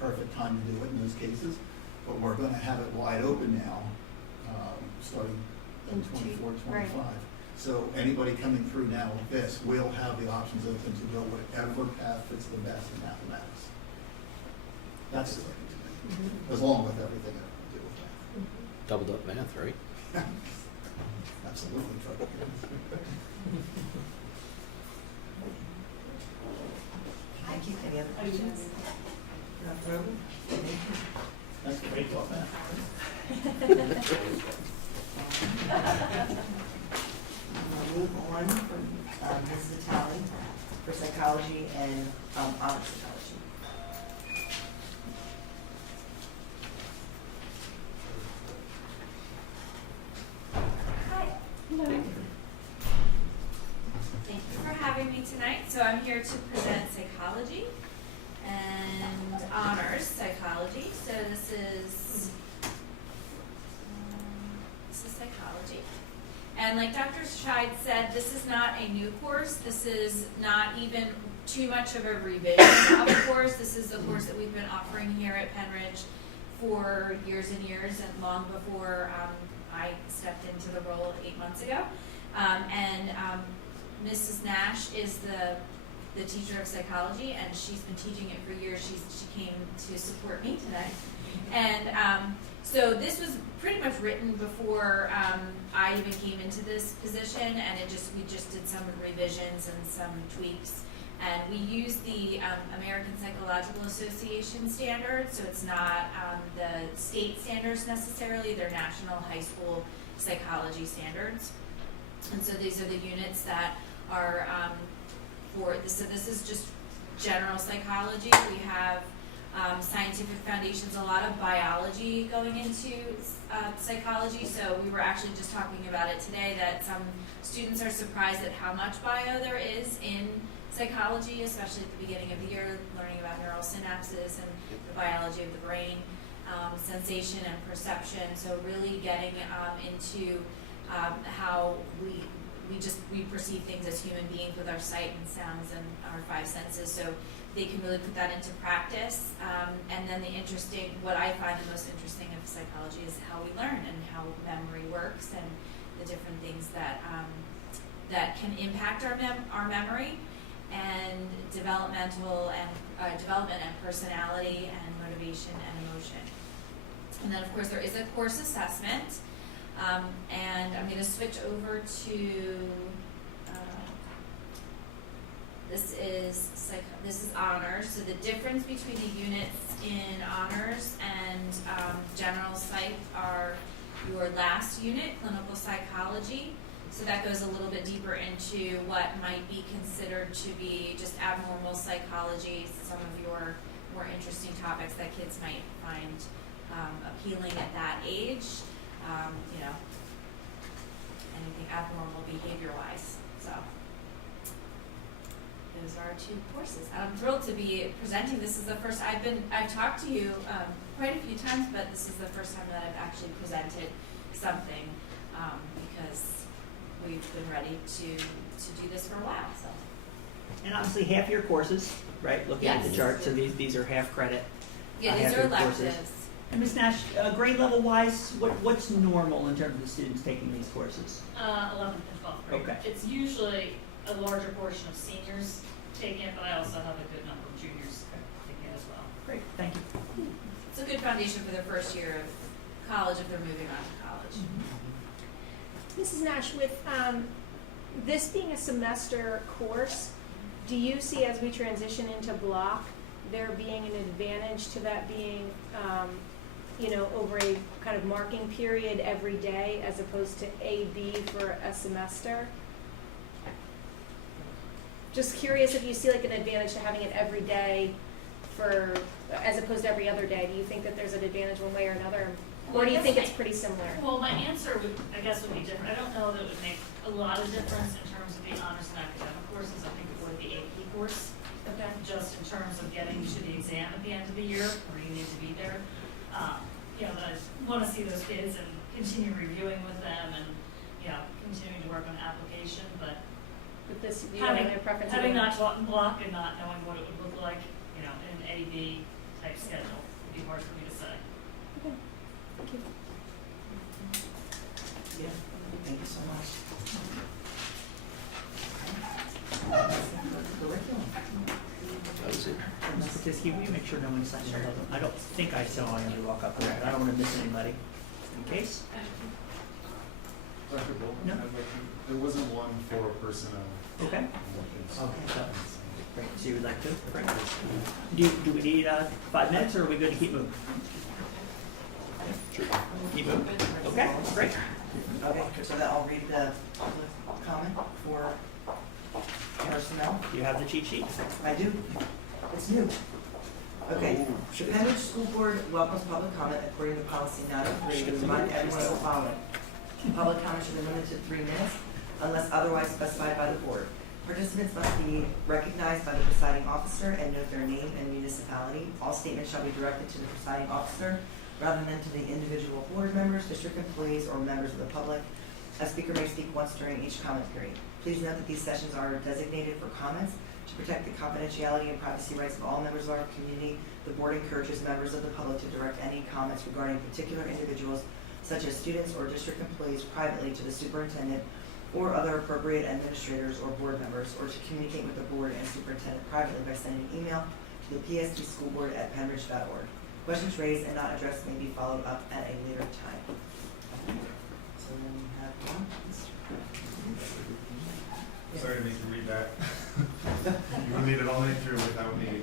perfect time to do it in those cases. But we're going to have it wide open now, starting in 24, 25. Right. So anybody coming through now with this will have the options open to go whatever path fits the best in mathematics. That's the thing to me, as long with everything that we do with math. Doubled up math, right? Absolutely. Thank you. Any other questions? Dr. Rogan? That's great about math. We'll move on from Ms. Vitale for psychology and honors psychology. to present psychology and honors psychology. So this is psychology. And like Dr. Scheid said, this is not a new course. This is not even too much of a revision of a course. This is the course that we've been offering here at Penridge for years and years, and long before I stepped into the role 8 months ago. Mrs. Nash is the teacher of psychology, and she's been teaching it for years. She came to support me today. And so this was pretty much written before I even came into this position, and we just did some revisions and some tweaks. And we use the American Psychological Association standards, so it's not the state standards necessarily, they're national high school psychology standards. And so these are the units that are for this. So this is just general psychology. We have scientific foundations, a lot of biology going into psychology. So we were actually just talking about it today, that some students are surprised at how much bio there is in psychology, especially at the beginning of the year, learning about neural synapses and the biology of the brain, sensation and perception. So really getting into how we perceive things as human beings with our sight and sounds and our five senses. So they can really put that into practice. And then what I find the most interesting of psychology is how we learn and how memory works and the different things that can impact our memory, and development and personality and motivation and emotion. And then of course there is a course assessment, and I'm going to switch over to this is honors. So the difference between the units in honors and general psych are your last unit, clinical psychology. So that goes a little bit deeper into what might be considered to be just abnormal psychology, some of your more interesting topics that kids might find appealing at that age, anything abnormal behavior-wise. So those are our two courses. I'm thrilled to be presenting. This is the first I've talked to you quite a few times, but this is the first time that I've actually presented something because we've been ready to do this for a while. So. And obviously half your courses, right? Looking at the Yes. chart, so these are half credit. Yeah, these half are your electives. courses. And Ms. Nash, grade level wise, what's normal in terms of the students taking these courses? 11th and 12th grade. Okay. It's usually a larger portion of seniors taking it, but I also have a good number of juniors taking it as well. Great, thank you. It's a good foundation for their first year of college if they're moving on to college. Mrs. Nash, with this being a semester course, do you see as we transition into block there being an advantage to that being, over a kind of marking period every day as opposed to A/B for a semester? Just curious if you see like an advantage to having it every day as opposed to every other day. Do you think that there's an advantage one way or another? Or do you think it's pretty similar? Well, my answer would be different. I don't know that it would make a lot of difference in terms of the honors and academic courses. I think it would be AP course. Okay. Just in terms of getting to the exam at the end of the year, where you need to be there. That I want to see those kids and continue reviewing with them and, continuing to work on application, but this, you don't have a preference? having not taught in block and not knowing what it would look like, in an A/B type schedule would be hard for me to say. Okay. Thank you. Yeah, thank you so much. Curriculum. That was it. Ms. Patisky, will you make sure no one signs in? I don't think I saw anybody walk up there. I don't want to miss anybody. In case? Dr. Bolton, No. there wasn't one for personnel. Okay. Okay. Great. So you would like to? Great. Do we need 5 minutes, or are we good to keep moving? Sure. Keep moving? Okay, great. Okay, so that I'll read the public comment for personnel. Do you have the cheat sheet? I do. It's new. Okay. The Penridge School Board welcomes public comment according to policy 903 to remind everyone of the following. Public comment should be limited to 3 minutes unless otherwise specified by the board. Participants must be recognized by the presiding officer and note their name and municipality. All statements shall be directed to the presiding officer rather than to the individual board members, district employees, or members of the public. A speaker may speak once during each comment period. Please note that these sessions are designated for comments. To protect the confidentiality and privacy rights of all members of our community, the board encourages members of the public to direct any comments regarding particular individuals, such as students or district employees, privately to the superintendent or other appropriate administrators or board members, or to communicate with the board and superintendent privately by sending an email to the psdschoolboard@penridge.org. Questions raised and not addressed may be followed up at a later time. So then we have one. Sorry to make you read that. You can read it all night through without me.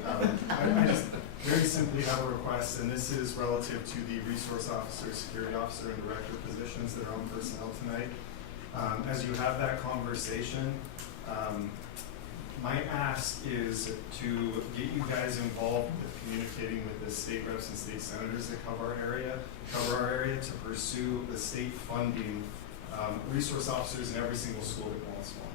I just very simply have a request, and this is relative to the resource officer, security officer, and director positions that are on personnel tonight. As you have that conversation, my ask is to get you guys involved with communicating with the state reps and state senators that cover our area to pursue the state funding resource officers in every single school that wants one.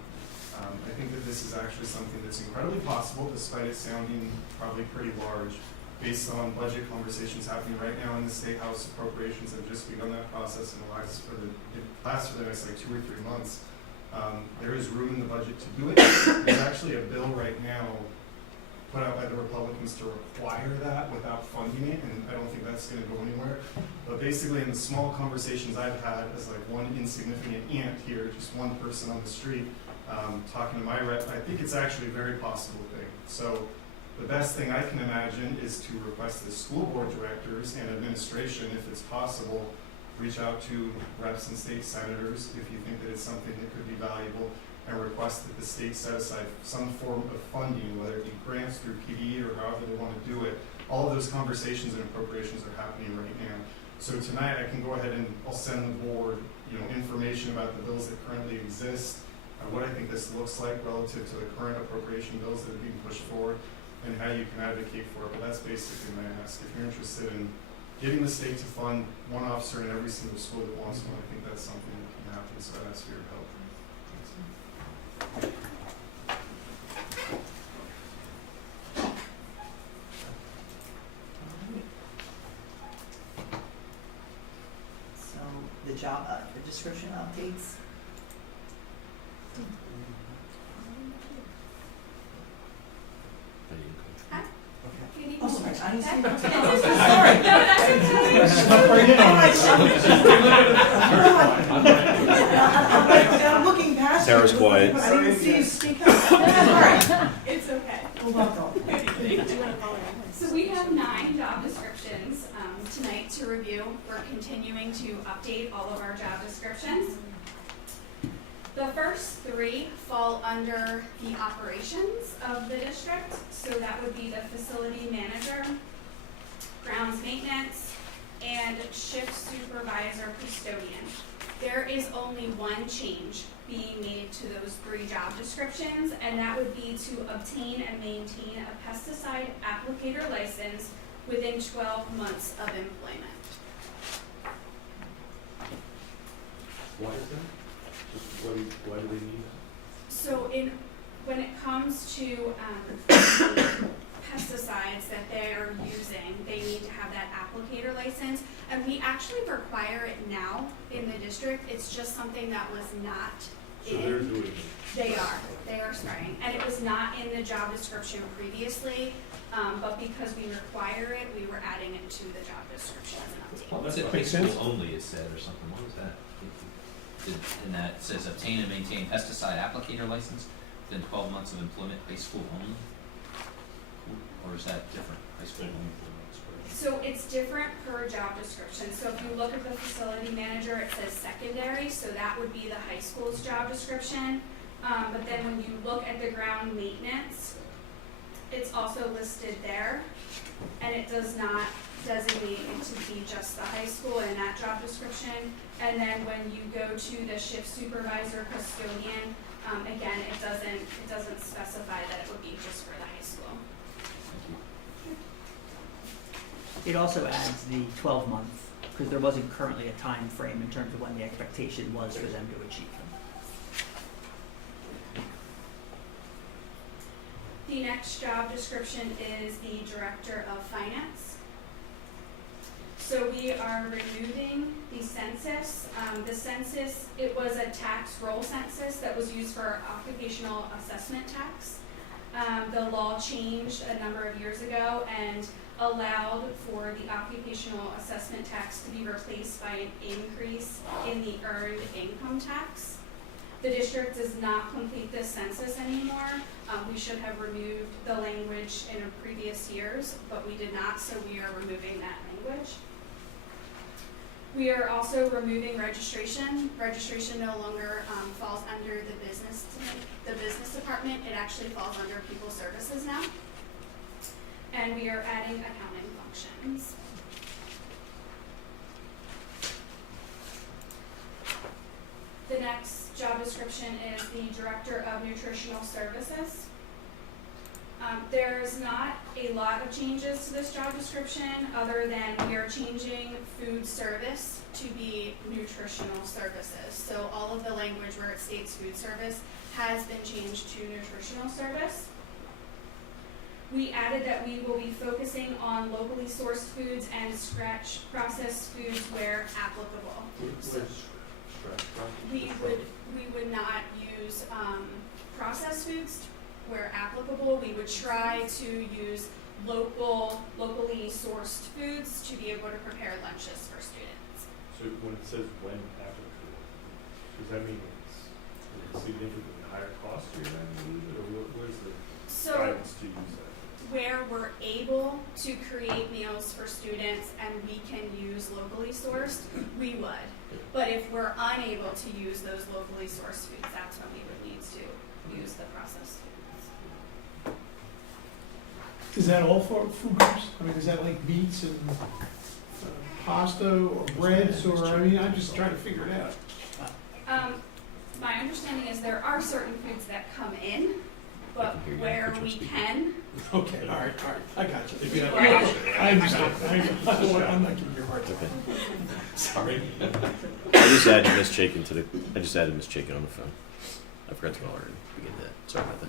I think that this is actually something that's incredibly possible, despite it sounding probably pretty large, based on budget conversations happening right now in the State House. Appropriations have just begun that process and it lasts for the next like 2 or 3 months. There is room in the budget to do it. There's actually a bill right now put out by the Republicans to require that without funding it, and I don't think that's going to go anywhere. But basically, in the small conversations I've had as like one insignificant ant here, just one person on the street, talking to my rep, I think it's actually a very possible thing. So the best thing I can imagine is to request the school board directors and administration, if it's possible, reach out to reps and state senators if you think that it's something that could be valuable, and request that the state set aside some form of funding, whether it be grants through PD or however they want to do it. All of those conversations and appropriations are happening right now. So tonight I can go ahead and I'll send the board, information about the bills that currently exist, what I think this looks like relative to the current appropriation bills that are being pushed forward, and how you can advocate for it. But that's basically my ask. If you're interested in getting the state to fund one officer in every single school that wants one, I think that's something that can happen. So I ask for your help. So the job, the description updates. Oh, sorry, I didn't see that. Sorry. No, that's okay. I'm looking past you. Sarah's quiet. I didn't see you speak up. Sorry. It's okay. Hold on. So we have 9 job descriptions tonight to review. We're continuing to update all of our job descriptions. The first 3 fall under the operations of the district. So that would be the facility manager, grounds maintenance, and shift supervisor custodian. There is only one change being made to those 3 job descriptions, and that would be to obtain and maintain a pesticide applicator license within 12 months of employment. Why is that? Just why do they need that? So when it comes to pesticides that they're using, they need to have that applicator license, and we actually require it now in the district. It's just something that was not So they're doing it. They are spraying, and it was not in the job description previously, but because we require it, we were adding it to the job description as an update. Well, that's it, high school only, it said, or something, what was that? And that says obtain and maintain pesticide applicator license within 12 months of employment, high school only? Or is that different, high school only? So it's different per job description. So if you look at the facility manager, it says secondary, so that would be the high school's job description. But then when you look at the ground maintenance, it's also listed there, and it does not designate it to be just the high school in that job description. And then when you go to the shift supervisor custodian, again, it doesn't specify that it would be just for the high school. It also adds the 12-month, because there wasn't currently a time frame in terms of when the expectation was for them to achieve them. The next job description is the Director of Finance. So we are removing the census. The census, it was a tax roll census that was used for occupational assessment tax. The law changed a number of years ago and allowed for the occupational assessment tax to be replaced by an increase in the earned income tax. The district does not complete this census anymore. We should have removed the language in previous years, but we did not, so we are removing that language. We are also removing registration. Registration no longer falls under the business department. It actually falls under people services now. And we are adding accounting functions. The next job description is the Director of Nutritional Services. There's not a lot of changes to this job description other than we are changing food service to be nutritional services. So all of the language where it states food service has been changed to nutritional service. We added that we will be focusing on locally sourced foods and scratch processed foods where applicable. So we would not use processed foods where applicable. We would try to use locally sourced foods to be able to prepare lunches for students. So when it says when applicable, does that mean it's significantly higher cost you're going to use it, or where's the guidance to use that? Where we're able to create meals for students and we can use locally sourced, we would. But if we're unable to use those locally sourced foods, that's when we would need to use the processed foods. Is that all for food groups? I mean, is that like beets and pasta or breads, or, I mean, I'm just trying to figure it out. My understanding is there are certain foods that come in, but where we can. Okay, all right, I got you. If you have- I understand. I'm not giving you a hard time. Sorry. I just added Miss Chaikin on the phone. I forgot to call her and begin that. Sorry about that.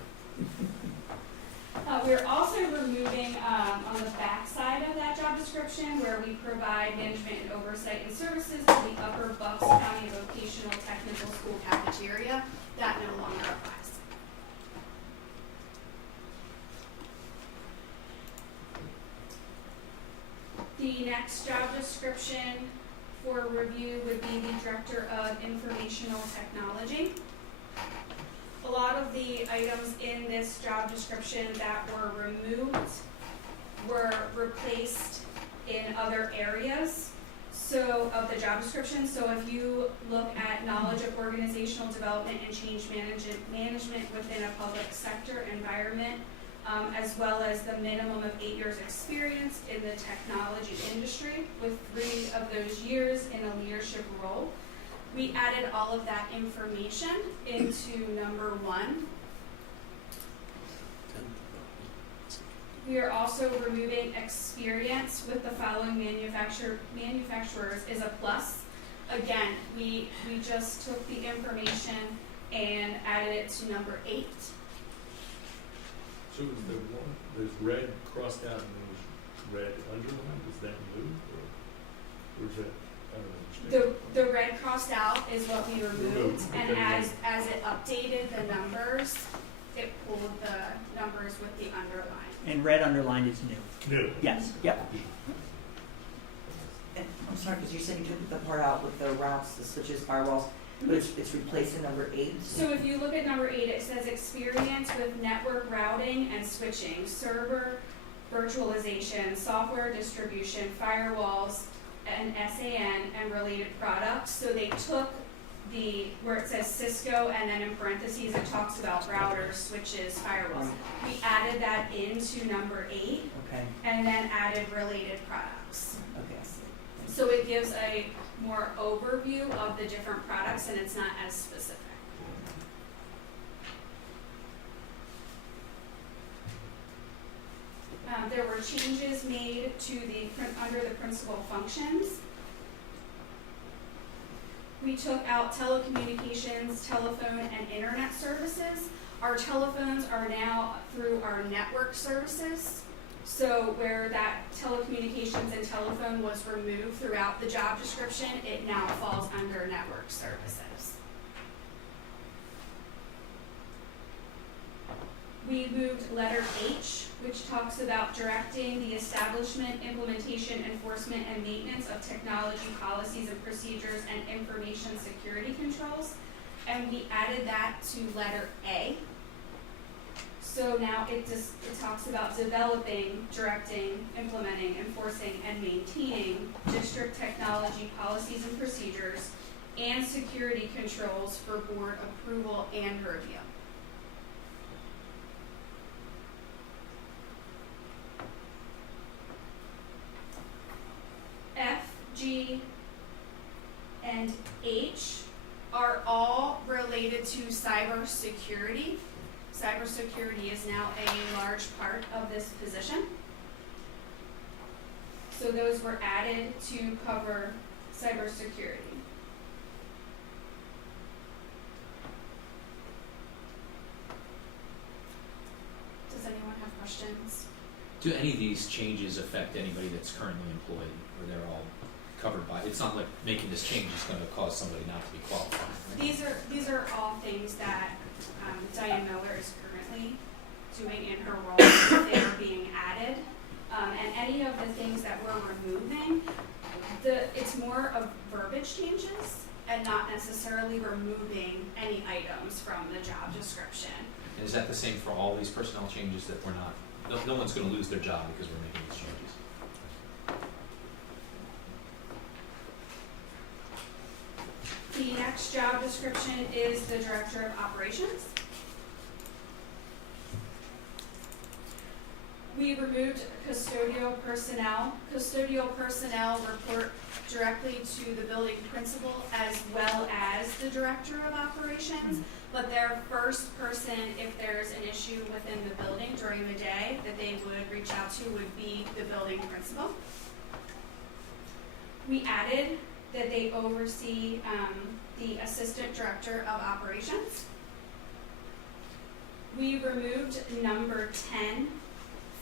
We're also removing on the back side of that job description where we provide management and oversight and services to the Upper Bucks County Vocational Technical School cafeteria. That no longer applies. The next job description for review would be the Director of Informational Technology. A lot of the items in this job description that were removed were replaced in other areas of the job description. So if you look at knowledge of organizational development and change management within a public sector environment, as well as the minimum of 8 years experience in the technology industry with 3 of those years in a leadership role. We added all of that information into number 1. We are also removing experience with the following manufacturers is a plus. Again, we just took the information and added it to number 8. So is there one, there's red crossed out and there's red underlined, is that new, or is that, I don't understand. The red crossed out is what we removed, and okay. as it updated the numbers, it pulled the numbers with the underline. And red underlined is new. New. Yes, yep. And I'm sorry, because you said you took the part out with the routes, the switches, firewalls, but it's replaced in number 8. So if you look at number 8, it says experience with network routing and switching, server virtualization, software distribution, firewalls, and SAN and related products. So they took where it says Cisco and then in parentheses it talks about routers, switches, firewalls. We added that into number 8 Okay. and then added related products. Okay. So it gives a more overview of the different products and it's not as specific. There were changes made to under the principal functions. We took out telecommunications, telephone, and internet services. Our telephones are now through our network services. So where that telecommunications and telephone was removed throughout the job description, it now falls under network services. We moved letter H, which talks about directing the establishment, implementation, enforcement, and maintenance of technology policies and procedures and information security controls. And we added that to letter A. So now it talks about developing, directing, implementing, enforcing, and maintaining district technology policies and procedures and security controls for board approval and review. F, G, and H are all related to cybersecurity. Cybersecurity is now a large part of this position. So those were added to cover cybersecurity. Does anyone have questions? Do any of these changes affect anybody that's currently employed, or they're all covered by? It's not like making this change is going to cause somebody not to be qualified. Right? These are all things that Diane Miller is currently doing in her role. They are being added, and any of the things that we're removing, it's more of verbiage changes and not necessarily removing any items from the job description. And is that the same for all these personnel changes that we're not? No one's going to lose their job because we're making these changes. The next job description is the Director of Operations. We removed custodial personnel. Custodial personnel report directly to the building principal as well as the Director of Operations, but their first person, if there's an issue within the building during the day that they would reach out to would be the building principal. We added that they oversee the Assistant Director of Operations. We removed number 10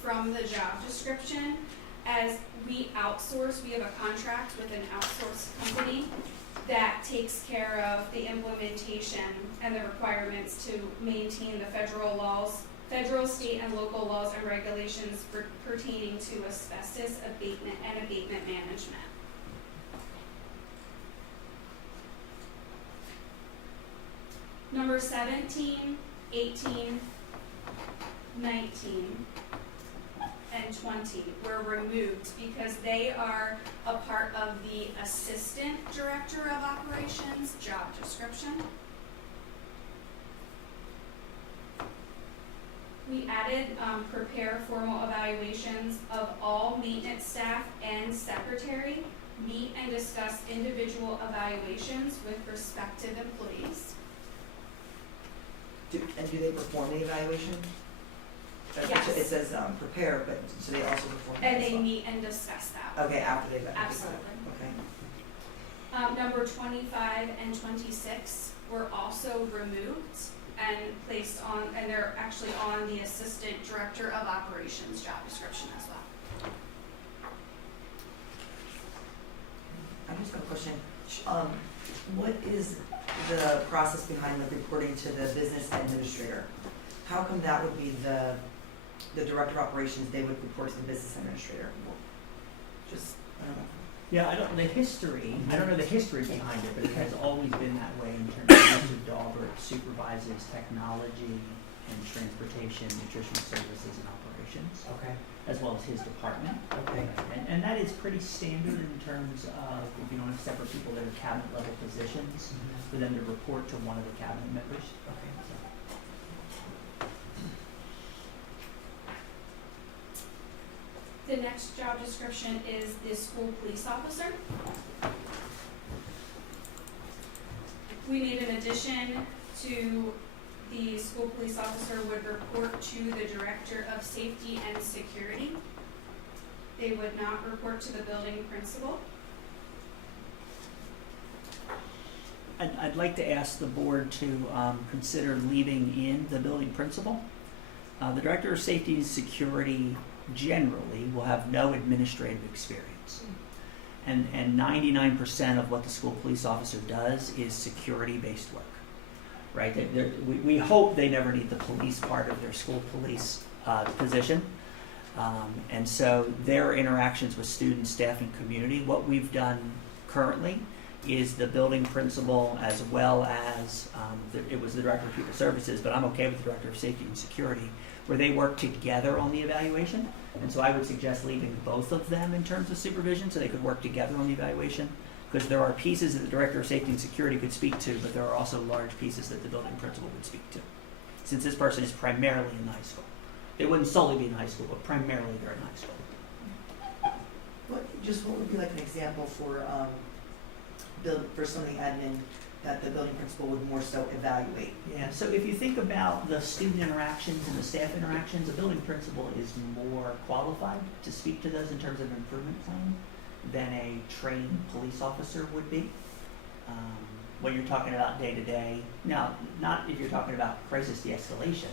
from the job description as we outsource. We have a contract with an outsourced company that takes care of the implementation and the requirements to maintain the federal laws, federal, state, and local laws and regulations pertaining to asbestos abatement and abatement management. Number 17, 18, 19, and 20 were removed because they are a part of the Assistant Director of Operations job description. We added prepare formal evaluations of all maintenance staff and secretary, meet and discuss individual evaluations with prospective employees. Do they perform the evaluation? Yes. It says prepare, but do they also perform that And as they well? meet and discuss that. Okay, after they evaluate. Absolutely. Okay. Number 25 and 26 were also removed and placed on, and they're actually on the Assistant Director of Operations job description as well. I just have a question. What is the process behind like reporting to the business administrator? How come that would be the Director of Operations, they would report to the business administrator? Just, I don't know. Yeah, I don't know the history behind it, but it has always been that way in terms of Mr. Dahlberg supervises technology and transportation, nutrition services, and operations. Okay. As well as his department. Okay. And that is pretty standard in terms of if you don't have separate people that are cabinet level positions, for them to report to one of the cabinet members. Okay. The next job description is the school police officer. We made an addition to the school police officer would report to the Director of Safety and Security. They would not report to the building principal. I'd like to ask the board to consider leaving in the building principal. The Director of Safety and Security generally will have no administrative experience. And 99% of what the school police officer does is security-based work, right? We hope they never need the police part of their school police position. And so their interactions with students, staff, and community, what we've done currently is the building principal as well as, it was the Director of Pupil Services, but I'm okay with the Director of Safety and Security, where they work together on the evaluation. And so I would suggest leaving both of them in terms of supervision so they could work together on the evaluation. Because there are pieces that the Director of Safety and Security could speak to, but there are also large pieces that the building principal would speak to. Since this person is primarily in high school. They wouldn't solely be in high school, but primarily they're in high school. What would be like an example for some of the admin that the building principal would more so evaluate? Yeah, so if you think about the student interactions and the staff interactions, the building principal is more qualified to speak to those in terms of improvement plan than a trained police officer would be. When you're talking about day-to-day, now, not if you're talking about crisis de-escalation,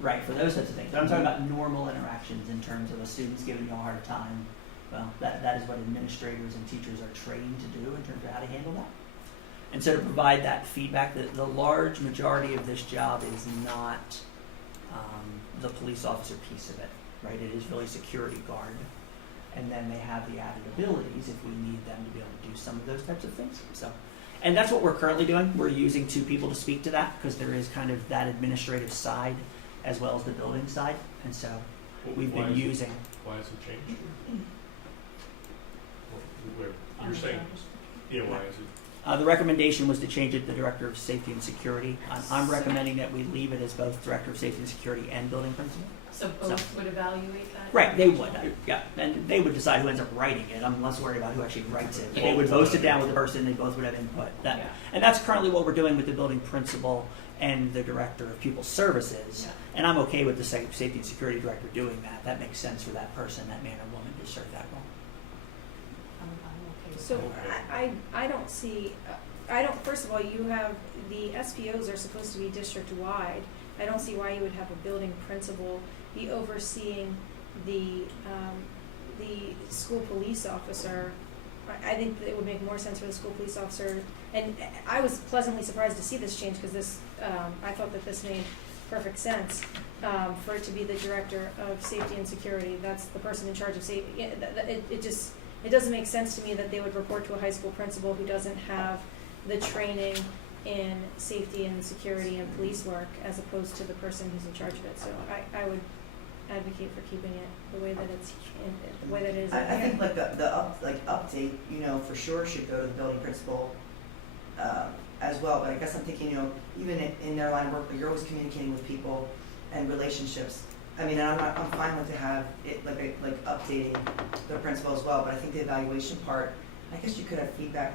right, for those types of things, but I'm talking about normal interactions in terms of a student's giving you a hard time. Well, that is what administrators and teachers are trained to do in terms of how to handle that. And so to provide that feedback, the large majority of this job is not the police officer piece of it, right? It is really security guard. And then they have the added abilities if we need them to be able to do some of those types of things. So, and that's what we're currently doing. We're using two people to speak to that because there is kind of that administrative side as well as the building side. And so we've been using. Why has it changed? You're saying, yeah, why is it? The recommendation was to change it to Director of Safety and Security. I'm recommending that we leave it as both Director of Safety and Security and Building Principal. So both would evaluate that? Right, they would, yeah, and they would decide who ends up writing it. I'm less worried about who actually writes it. But they would both sit down with the person, they both would have input. And that's currently what we're doing with the Building Principal and the Director of Pupil Services. Yeah. And I'm okay with the Safety and Security Director doing that. That makes sense for that person, that man or woman to serve that role. I'm okay with So that. I don't see, first of all, you have, the SPOs are supposed to be district-wide. I don't see why you would have a building principal be overseeing the school police officer. I think that it would make more sense for the school police officer, and I was pleasantly surprised to see this change because this, I thought that this made perfect sense, for it to be the Director of Safety and Security. That's the person in charge of safety. It doesn't make sense to me that they would report to a high school principal who doesn't have the training in safety and security and police work as opposed to the person who's in charge of it. So I would advocate for keeping it the way that it's the way that it is. I think like the update, for sure should go to the building principal as well. But I guess I'm thinking, even in their line of work, you're always communicating with people and relationships. I mean, I'm fine with to have it like updating the principal as well. But I think the evaluation part, I guess you could have feedback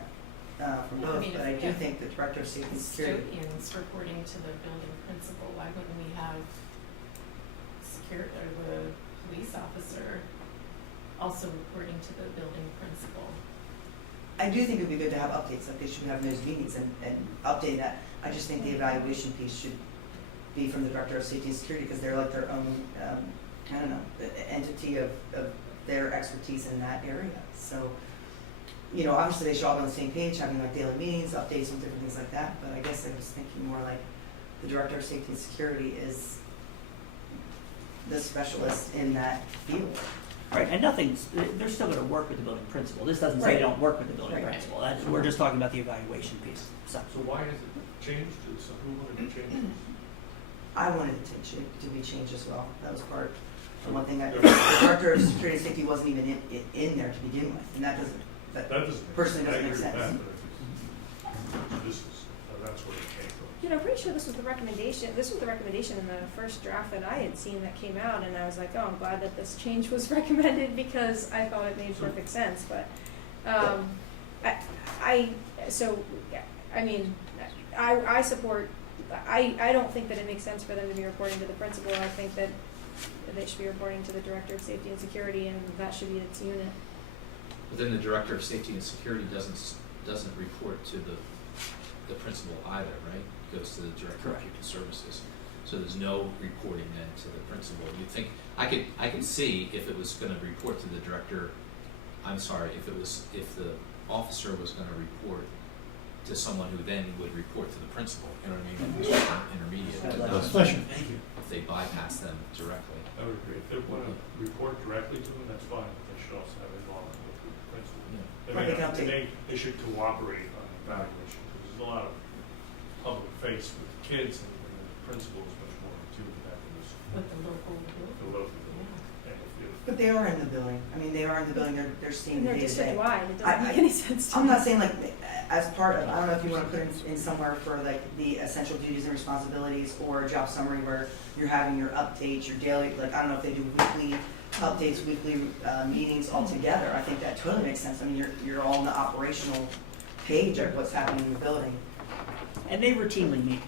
from both. But I do think the Director of Safety and Security. Custodians reporting to the building principal, why wouldn't we have the police officer also reporting to the building principal? I do think it would be good to have updates, like they should have those meetings and update that. I just think the evaluation piece should be from the Director of Safety and Security because they're like their own, entity of their expertise in that area. So, obviously they should all be on the same page, having like daily meetings, updates on different things like that. But I guess I was thinking more like the Director of Safety and Security is the specialist in that field. Right, and they're still going to work with the building principal. This doesn't say they don't work with the building principal. We're just talking about the evaluation piece. So why has it changed? Who wanted to change this? I wanted it to be changed as well. That was part of one thing. The Director of Security and Safety wasn't even in there to begin with, and that personally doesn't make sense. That's where it came from. I'm pretty sure this was the recommendation. This was the recommendation in the first draft that I had seen that came out, and I was like, oh, I'm glad that this change was recommended because I thought it made perfect sense. But I support. I don't think that it makes sense for them to be reporting to the principal. I think that they should be reporting to the Director of Safety and Security, and that should be its unit. But then the Director of Safety and Security doesn't report to the the principal either, right? It goes to the director of Correct. pupil services. So there's no reporting then to the principal. You'd think, I could see if it was gonna report to the director, if the officer was gonna report to someone who then would report to the principal, you know what I mean? Intermediate, but not Pleasure. if they bypass them directly. I would agree. If they want to report directly to them, that's fine, but they should also have involvement with the principal. Yeah. Right, they can update. They should cooperate on evaluation, because there's a lot of public face with kids, and the principal is much more in tune with that than With the local group. the local. And if But they are in the building. I mean, they are in the building. They're seeing the They're day to day. district-wide, it I- doesn't make any sense to I'm me. not saying like as part of, I don't know if you want to put in somewhere for like the essential duties and responsibilities or a job summary where you're having your updates, your daily, like, I don't know if they do weekly updates, weekly meetings all together. I think that totally makes sense. I mean, you're all on the operational page of what's happening in the building. And they routinely meet.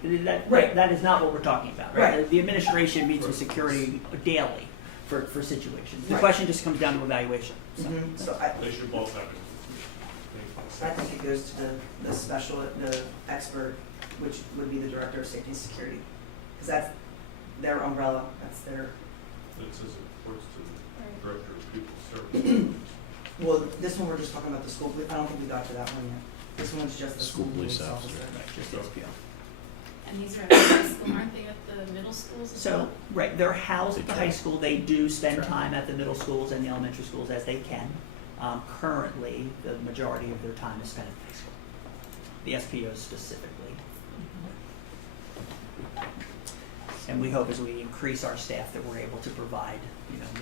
Right. That is not what we're talking about, right? Right. The administration meets with security daily for situations. The Right. question just comes down to evaluation. So. So They should both have it. I think it goes to the expert, which would be the director of safety and security. Because that's their umbrella, that's their, It says it reports to the director of pupil services. well, this one we're just talking about the school, I don't think we got to that one yet. This one's just the School school police police officer. officer. Right, just SPO. And these are at the high school, aren't they at the middle schools as well? So, right, they're housed at the They high track. school. They do spend Track. time at the middle schools and the elementary schools as they can. Currently, the majority of their time is spent at the high school. The SPOs specifically. And we hope as we increase our staff that we're able to provide,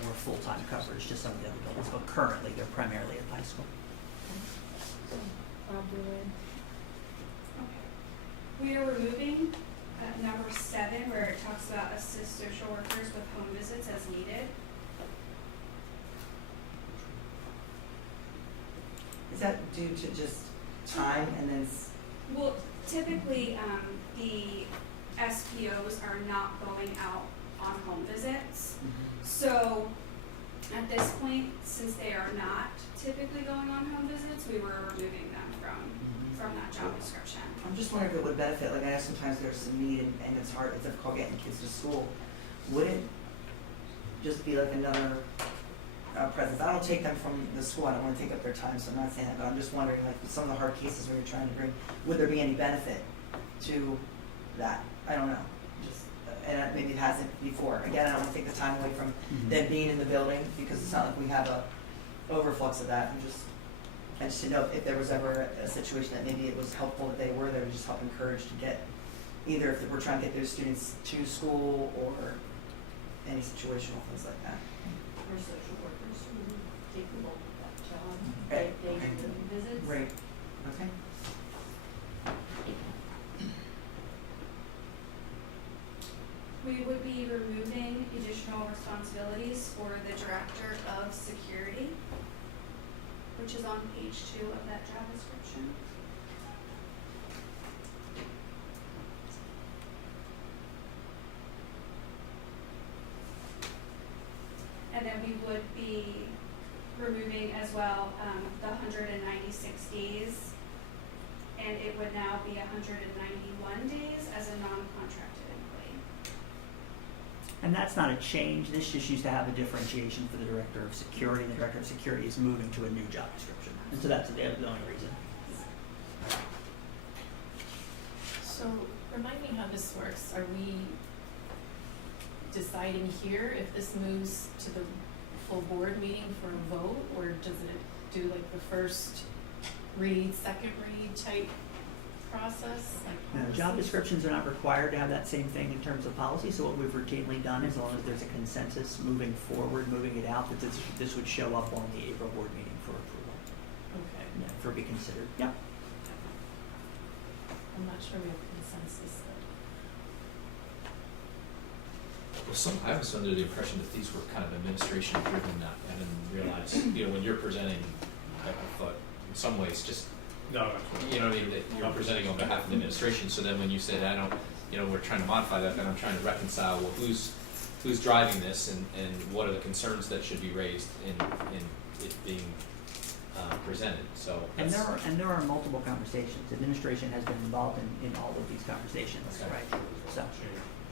more full-time coverage to some of the other buildings. But currently, they're primarily at the high school. We are removing number 7 where it talks about assist social workers with home visits as needed. Is that due to just time and then, Well, typically, the SPOs are not going out on home visits. So at this point, since they are not typically going on home visits, we were removing them from that job description. I'm just wondering if it would benefit, like I know sometimes there's some need and it's hard, it's difficult getting kids to school. Would it just be like another presence? I don't take them from the school, I don't want to take up their time, so I'm not saying that, but I'm just wondering, like, with some of the hard cases where you're trying to bring, would there be any benefit to that? I don't know, just, and maybe it hasn't before. Again, I don't want to take the time away from them being in the building, because it's not like we have a overflux of that. I just didn't know if there was ever a situation that maybe it was helpful that they were there to just help encourage to get, either if we're trying to get those students to school or any situational things like that. Or social workers who take the bulk of that job, Right. they do the visits. Right, okay. We would be removing additional responsibilities for the director of security, which is on page 2 of that job description. And then we would be removing as well the 196 days, and it would now be 191 days as a non-contracted employee. And that's not a change. This just used to have a differentiation for the director of security. The director of security is moving to a new job description. And so that's the only reason. So remind me how this works. Are we deciding here if this moves to the full board meeting for a vote, or does it do like the first read, second read type process? Like Job policy? descriptions are not required to have that same thing in terms of policy, so what we've routinely done, as long as there's a consensus moving forward, moving it out, that this would show up on the April board meeting for approval, Okay. for be considered. Yeah. I'm not sure we have consensus though. Well, I was under the impression that these were kind of administration driven, I didn't realize, when you're presenting, I thought in some ways just, No, you know what I mean, that you're presenting on behalf of the administration, so then when you said, we're trying to modify that, then I'm trying to reconcile, well, who's driving this and what are the concerns that should be raised in it being presented, so And that's. there are multiple conversations. Administration has been involved in all of these conversations, Okay. right? So,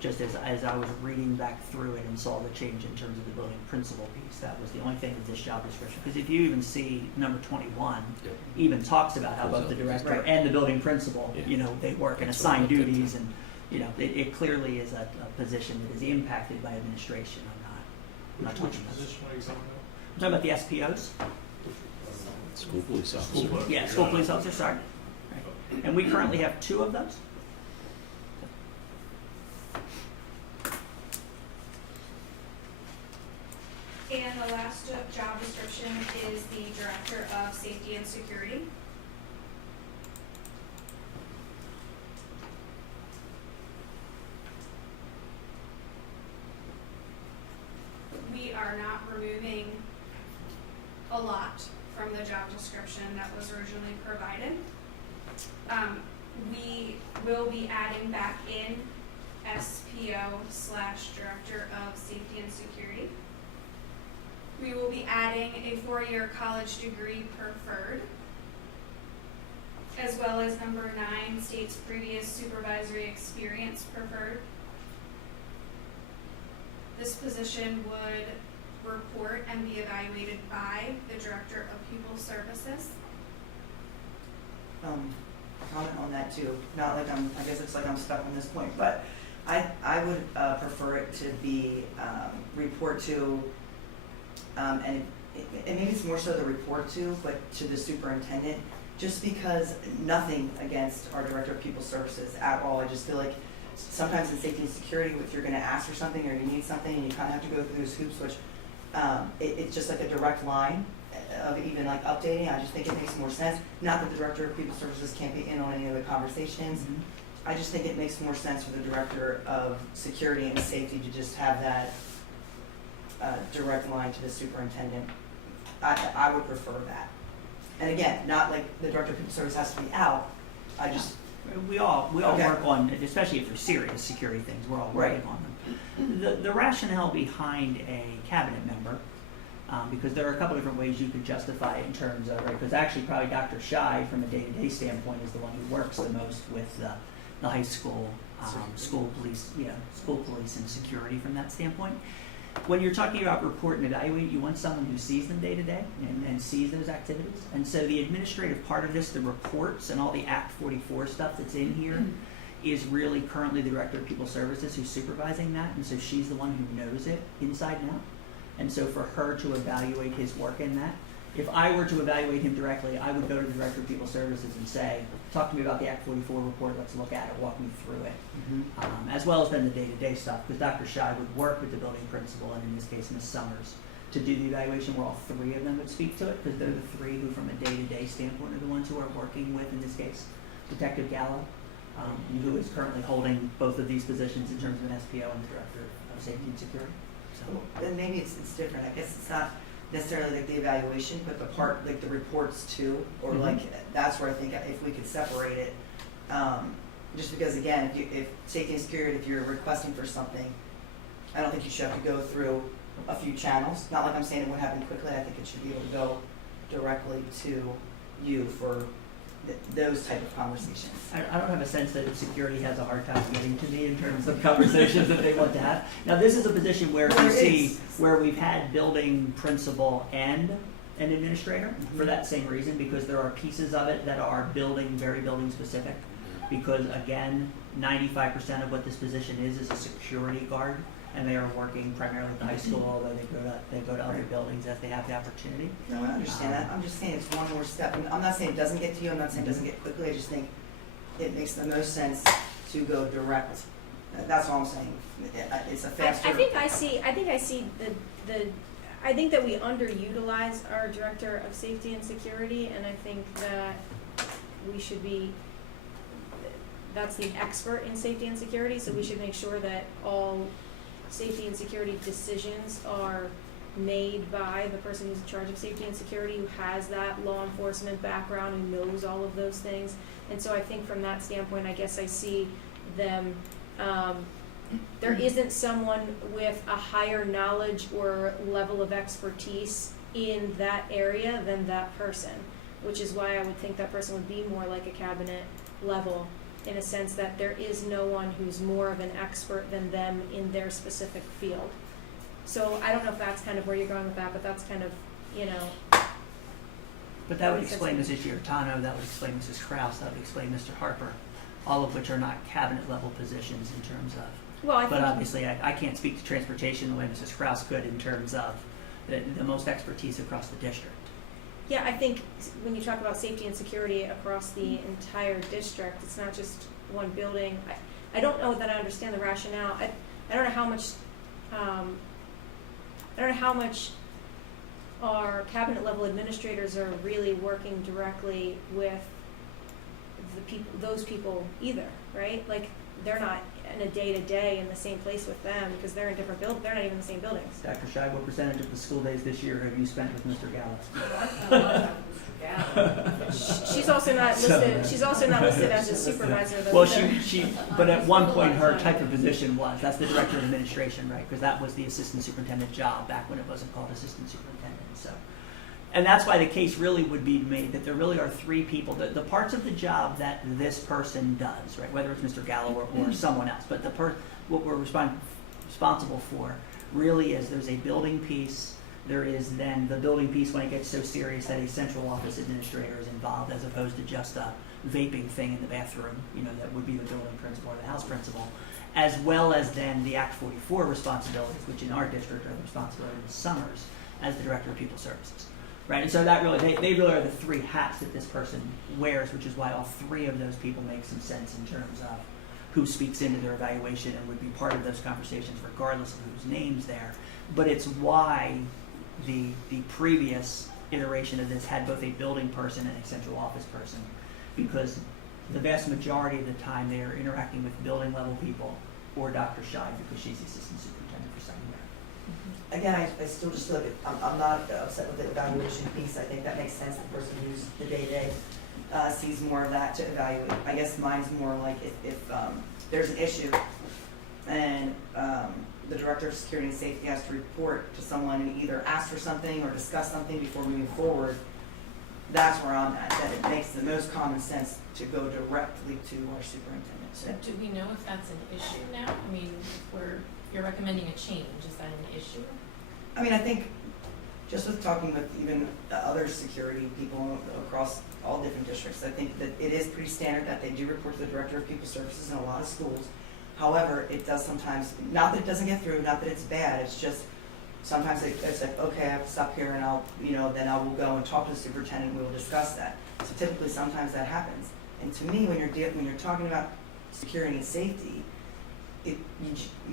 just as I was reading back through it and saw the change in terms of the building principal piece, that was the only thing with this job description. Because if you even see number 21, Yep. even talks about how both the director Right. and the building principal, Yeah. you know, they work and That's what I assign looked into. duties, and you know, it clearly is a position that is impacted by administration. I'm not Which talking about. position are you talking I'm talking about the SPOs. about? School police School officer. police. Yeah, school police officer, sorry. Right. And we currently have 2 of those. And the last job description is the Director of Safety and Security. We are not removing a lot from the job description that was originally provided. We will be adding back in SPO/Director of Safety and Security. We will be adding a 4-year college degree preferred, as well as number 9 states previous supervisory experience preferred. This position would report and be evaluated by the Director of Pupil Services. Comment on that too, not like I guess it's like I'm stuck on this point, but I would prefer it to be report to, and maybe it's more so the report to, but to the superintendent, just because nothing against our Director of Pupil Services at all. I just feel like sometimes in safety and security, if you're gonna ask for something or you need something and you kinda have to go through those hoops, which it's just like a direct line of even like updating. I just think it makes more sense. Not that the Director of Pupil Services can't be in on any of the conversations. I just think it makes more sense for the Director of Security and Safety to just have that direct line to the superintendent. I would prefer that. And again, not like the Director of Pupil Service has to be out. I just, We all Okay. work on, especially if they're serious security things, we're all working Right. on them. The rationale behind a cabinet member, because there are a couple different ways you could justify it in terms of, right, because actually probably Dr. Shy, from a day-to-day standpoint, is the one who works the most with the high school, school police and security from that standpoint. When you're talking about report and evaluate, you want someone who sees them day to day and sees those activities. And so the administrative part of this, the reports and all the Act 44 stuff that's in here, is really currently the Director of Pupil Services who's supervising that. And so she's the one who knows it inside and out. And so for her to evaluate his work in that, if I were to evaluate him directly, I would go to the Director of Pupil Services and say, talk to me about the Act 44 report, let's look at it, walk me through it. As well as then the day-to-day stuff, because Dr. Shy would work with the building principal, and in this case, Ms. Summers, to do the evaluation where all 3 of them would speak to it, because they're the 3 who, from a day-to-day standpoint, are the ones who are working with, in this case, Detective Gallo, who is currently holding both of these positions in terms of an SPO and the Director of Safety and Security. So, then maybe it's different. I guess it's not necessarily like the evaluation, but the part, like the reports too, or Mhm. like, that's where I think if we could separate it. Just because again, if safety and security, if you're requesting for something, I don't think you should have to go through a few channels. Not like I'm saying it would happen quickly. I think it should be able to go directly to you for those type of conversations. I don't have a sense that security has a hard time getting to me in terms of conversations that they want to have. Now, this is a position where Well, you it see is. where we've had building principal and an administrator for that same reason, because there are pieces of it that are very building specific. Because again, 95% of what this position is a security guard, and they are working primarily at the high school, although they go to other buildings as they have the opportunity. No, I understand that. I'm just saying it's one more step. I'm not saying it doesn't get to you. I'm not saying it doesn't get quickly. I just think it makes the most sense to go direct. That's all I'm saying. It's a faster. I think I see I think that we underutilize our Director of Safety and Security, and I think that we should be, that's the expert in safety and security, so we should make sure that all safety and security decisions are made by the person who's in charge of safety and security, who has that law enforcement background, who knows all of those things. And so I think from that standpoint, I guess I see them, there isn't someone with a higher knowledge or level of expertise in that area than that person, which is why I would think that person would be more like a cabinet level, in a sense that there is no one who's more of an expert than them in their specific field. So I don't know if that's kind of where you're going with that, but that's kind of, you know. But that would explain Mrs. Giordano, that would explain Mrs. Kraus, that would explain Mr. Harper, all of which are not cabinet level positions in terms of. Well, I but think, obviously, I can't speak to transportation the way Mrs. Kraus could in terms of the most expertise across the district. yeah, I think when you talk about safety and security across the entire district, it's not just one building. I don't know that I understand the rationale. I don't know how much, I don't know how much our cabinet level administrators are really working directly with the people, those people either, right? Like, they're not in a day-to-day in the same place with them because they're in different they're not even in the same buildings. Dr. Scheib, what percentage of the school days this year have you spent with Mr. Gallo? She's also not listed, she's also not listed as a supervisor though. Well, but at one point her type of position was, that's the director of administration, right? Because that was the assistant superintendent job back when it wasn't called assistant superintendent, so. And that's why the case really would be made that there really are three people, the parts of the job that this person does, right? Whether it's Mr. Gallo or someone else, but what we're responsible for really is there's a building piece, there is then the building piece when it gets so serious that a central office administrator is involved as opposed to just a vaping thing in the bathroom, you know, that would be the building principal or the house principal, as well as then the Act 44 responsibilities, which in our district are the responsibility of Summers as the Director of People Services. Right, and so that really, they really are the three hats that this person wears, which is why all three of those people make some sense in terms of who speaks into their evaluation and would be part of those conversations regardless of whose name's there. But it's why the previous iteration of this had both a building person and a central office person, because the vast majority of the time they are interacting with building level people or Dr. Scheib because she's the assistant superintendent for secondary. Again, I still just look at, I'm not upset with the evaluation piece. I think that makes sense. The person who's the day-to-day sees more of that to evaluate. I guess mine's more like if there's an issue and the Director of Security and Safety has to report to someone and either ask for something or discuss something before moving forward, that's where I'm at. That it makes the most common sense to go directly to our superintendent. So do we know if that's an issue now? I mean, you're recommending a change, is that an issue? I mean, I think just with talking with even other security people across all different districts, I think that it is pretty standard that they do report to the Director of People Services in a lot of schools. However, it does sometimes, not that it doesn't get through, not that it's bad, it's just sometimes it's like, okay, I have to stop here and then I will go and talk to the superintendent and we will discuss that. So typically sometimes that happens. And to me, when you're talking about security and safety, you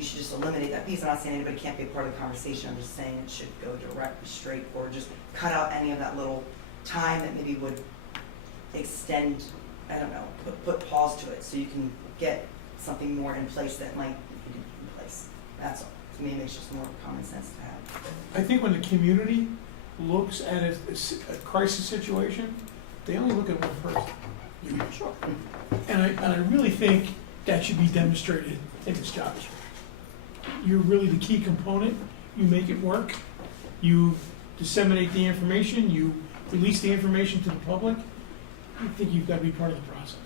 should just eliminate that piece. I'm not saying anybody can't be a part of the conversation. I'm just saying it should go directly straight, or just cut out any of that little time that maybe would extend, I don't know, put pause to it so you can get something more in place that might be in place. That's all. To me, it makes just more common sense to have. I think when the community looks at a crisis situation, they only look at one person. Sure. And I really think that should be demonstrated in this job description. You're really the key component. You make it work. You disseminate the information. You release the information to the public. I think you've got to be part of the process.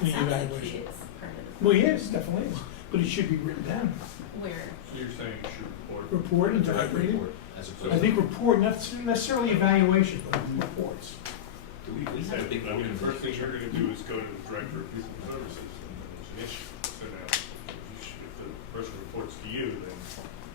In the evaluation. It's part of the. Well, yes, definitely is. But it should be written down. Where? So you're saying you should report? Report and direct reading. As opposed I think report, not necessarily evaluation, but reports. do we have a big I mean, the first thing organization? you're gonna do is go to the Director of People Services, and then there's an issue. So now, if the person reports to you, then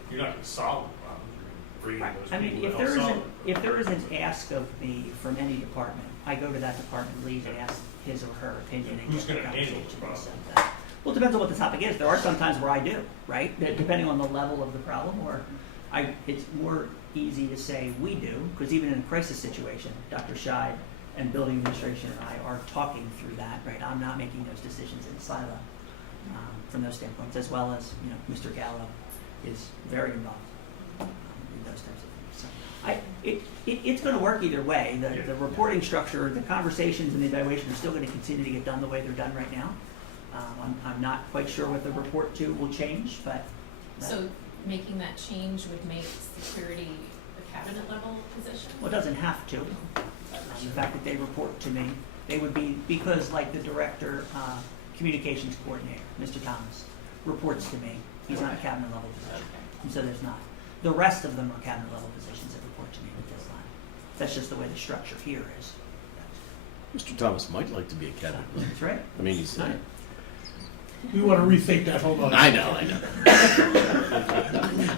you're not gonna solve the problem, you're gonna bring in Right. those I mean, people if that there help is solve if there is an ask of me from any department, I go to that department lead and ask his or her opinion and Who's get the gonna handle conversation the problem? set that. Well, it depends on what the topic is. There are some times where I do, right? Depending on the level of the problem, or it's more easy to say we do, because even in a crisis situation, Dr. Scheib and building administration and I are talking through that, right? I'm not making those decisions in silo from those standpoints, as well as, you know, Mr. Gallo is very involved in those types of things. So it's going to work either way. The reporting structure, the conversations and the evaluation are still going to continue to get done the way they're done right now. I'm not quite sure what the report to will change, but So making that change would make security a cabinet level position? Well, it doesn't have to. The fact that they report to me, they would be, because like the director, communications coordinator, Mr. Thomas, reports to me. He's not a cabinet level position, and so there's not. The rest of them are cabinet level positions that report to me with this line. That's just the way the structure here is. Mr. Thomas might like to be a cabinet member. That's right. I mean, he's. We want to rethink that whole other. I know.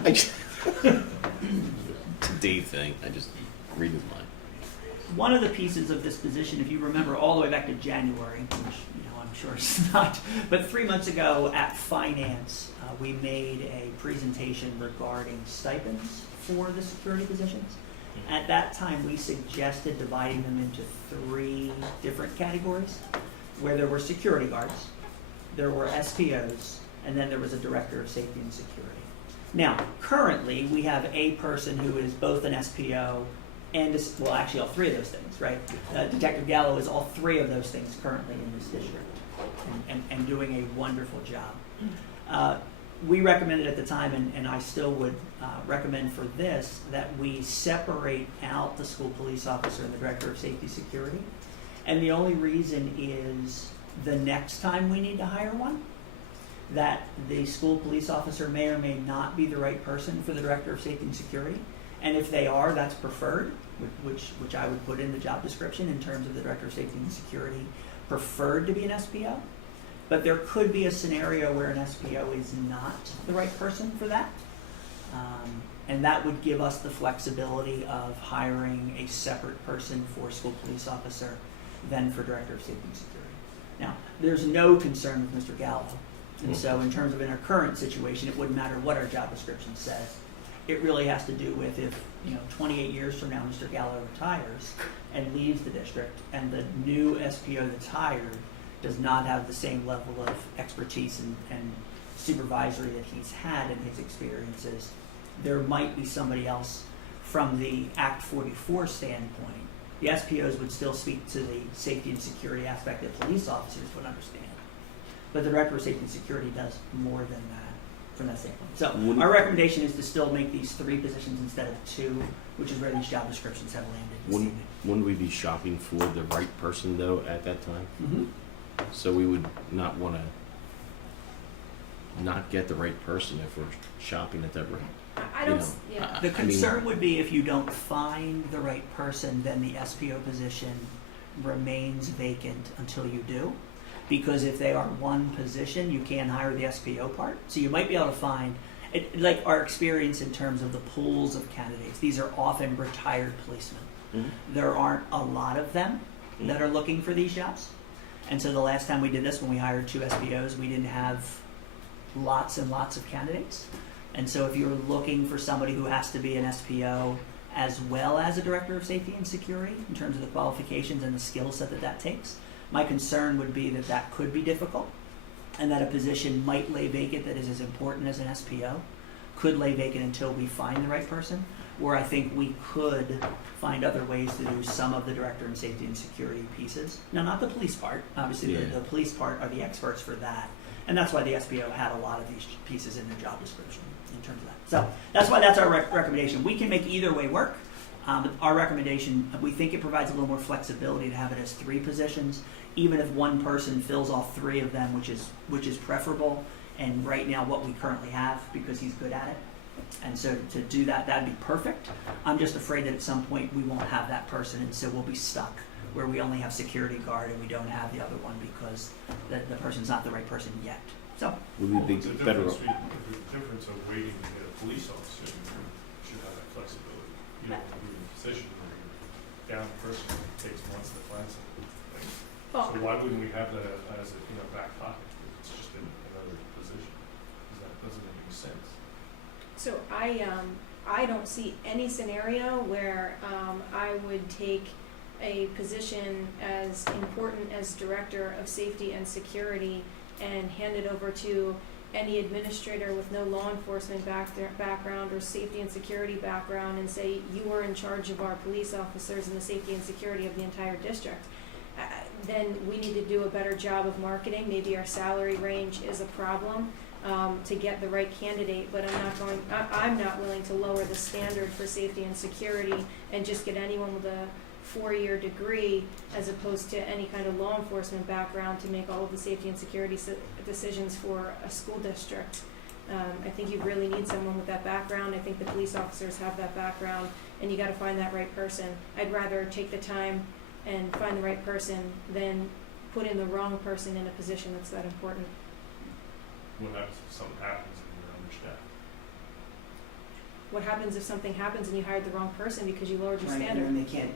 I just, it's a Dave thing. I just read his mind. One of the pieces of this position, if you remember all the way back to January, which I'm sure it's not, but 3 months ago at Finance, we made a presentation regarding stipends for the security positions. At that time, we suggested dividing them into 3 different categories, where there were security guards, there were SPOs, and then there was a director of safety and security. Now, currently, we have a person who is both an SPO and, well, actually all 3 of those things, right? Detective Gallo is all 3 of those things currently in this district and doing a wonderful job. We recommended at the time, and I still would recommend for this, that we separate out the school police officer and the director of safety security. And the only reason is the next time we need to hire one, that the school police officer may or may not be the right person for the director of safety and security. And if they are, that's preferred, which I would put in the job description in terms of the director of safety and security, preferred to be an SPO. But there could be a scenario where an SPO is not the right person for that. And that would give us the flexibility of hiring a separate person for school police officer than for director of safety and security. Now, there's no concern with Mr. Gallo. And so in terms of in our current situation, it wouldn't matter what our job description says. It really has to do with if, 28 years from now, Mr. Gallo retires and leaves the district, and the new SPO that's hired does not have the same level of expertise and supervisory that he's had in his experiences, there might be somebody else from the Act 44 standpoint. The SPOs would still speak to the safety and security aspect that police officers would understand. But the director of safety and security does more than that from that standpoint. So our recommendation is to still make these 3 positions instead of 2, which is where these job descriptions have landed this evening. Wouldn't we be shopping for the right person, though, at that time? Mm-hmm. So we would not want to not get the right person if we're shopping at that rate. I don't, yeah. The concern would be if you don't find the right person, then the SPO position remains vacant until you do. Because if they are one position, you can hire the SPO part. So you might be able to find, like our experience in terms of the pools of candidates, these are often retired policemen. Mm-hmm. There aren't a lot of them that are looking for these jobs. And so the last time we did this, when we hired 2 SPOs, we didn't have lots and lots of candidates. And so if you're looking for somebody who has to be an SPO as well as a director of safety and security in terms of the qualifications and the skill set that takes, my concern would be that that could be difficult and that a position might lay vacant that is as important as an SPO could lay vacant until we find the right person, where I think we could find other ways to do some of the director and safety and security pieces. Now, not the police part. Obviously, the police part are the experts for that. And that's why the SPO had a lot of these pieces in their job description in terms of that. So that's why that's our recommendation. We can make either way work. Our recommendation, we think it provides a little more flexibility to have it as 3 positions, even if one person fills all 3 of them, which is preferable. And right now, what we currently have, because he's good at it. And so to do that, that'd be perfect. I'm just afraid that at some point we won't have that person, and so we'll be stuck where we only have security guard and we don't have the other one because the person's not the right person yet. So would we be better off? The difference of waiting to get a police officer, you should have that flexibility. You don't want to be in a position where you're down a person and it takes months to find something. Right? So why wouldn't we have that as a back pocket? It's just in another position. Because that doesn't make any sense. So I don't see any scenario where I would take a position as important as director of safety and security and hand it over to any administrator with no law enforcement background or safety and security background and say, you are in charge of our police officers and the safety and security of the entire district. Then we need to do a better job of marketing. Maybe our salary range is a problem. to get the right candidate, but I'm not willing to lower the standard for safety and security and just get anyone with a 4-year degree as opposed to any kind of law enforcement background to make all of the safety and security decisions for a school district. I think you really need someone with that background. I think the police officers have that background, and you gotta find that right person. I'd rather take the time and find the right person than put in the wrong person in a position that's that important. What happens if something happens and you're understaffed? What happens if something happens and you hired the wrong person because you lowered your Right, standard? and then they can't.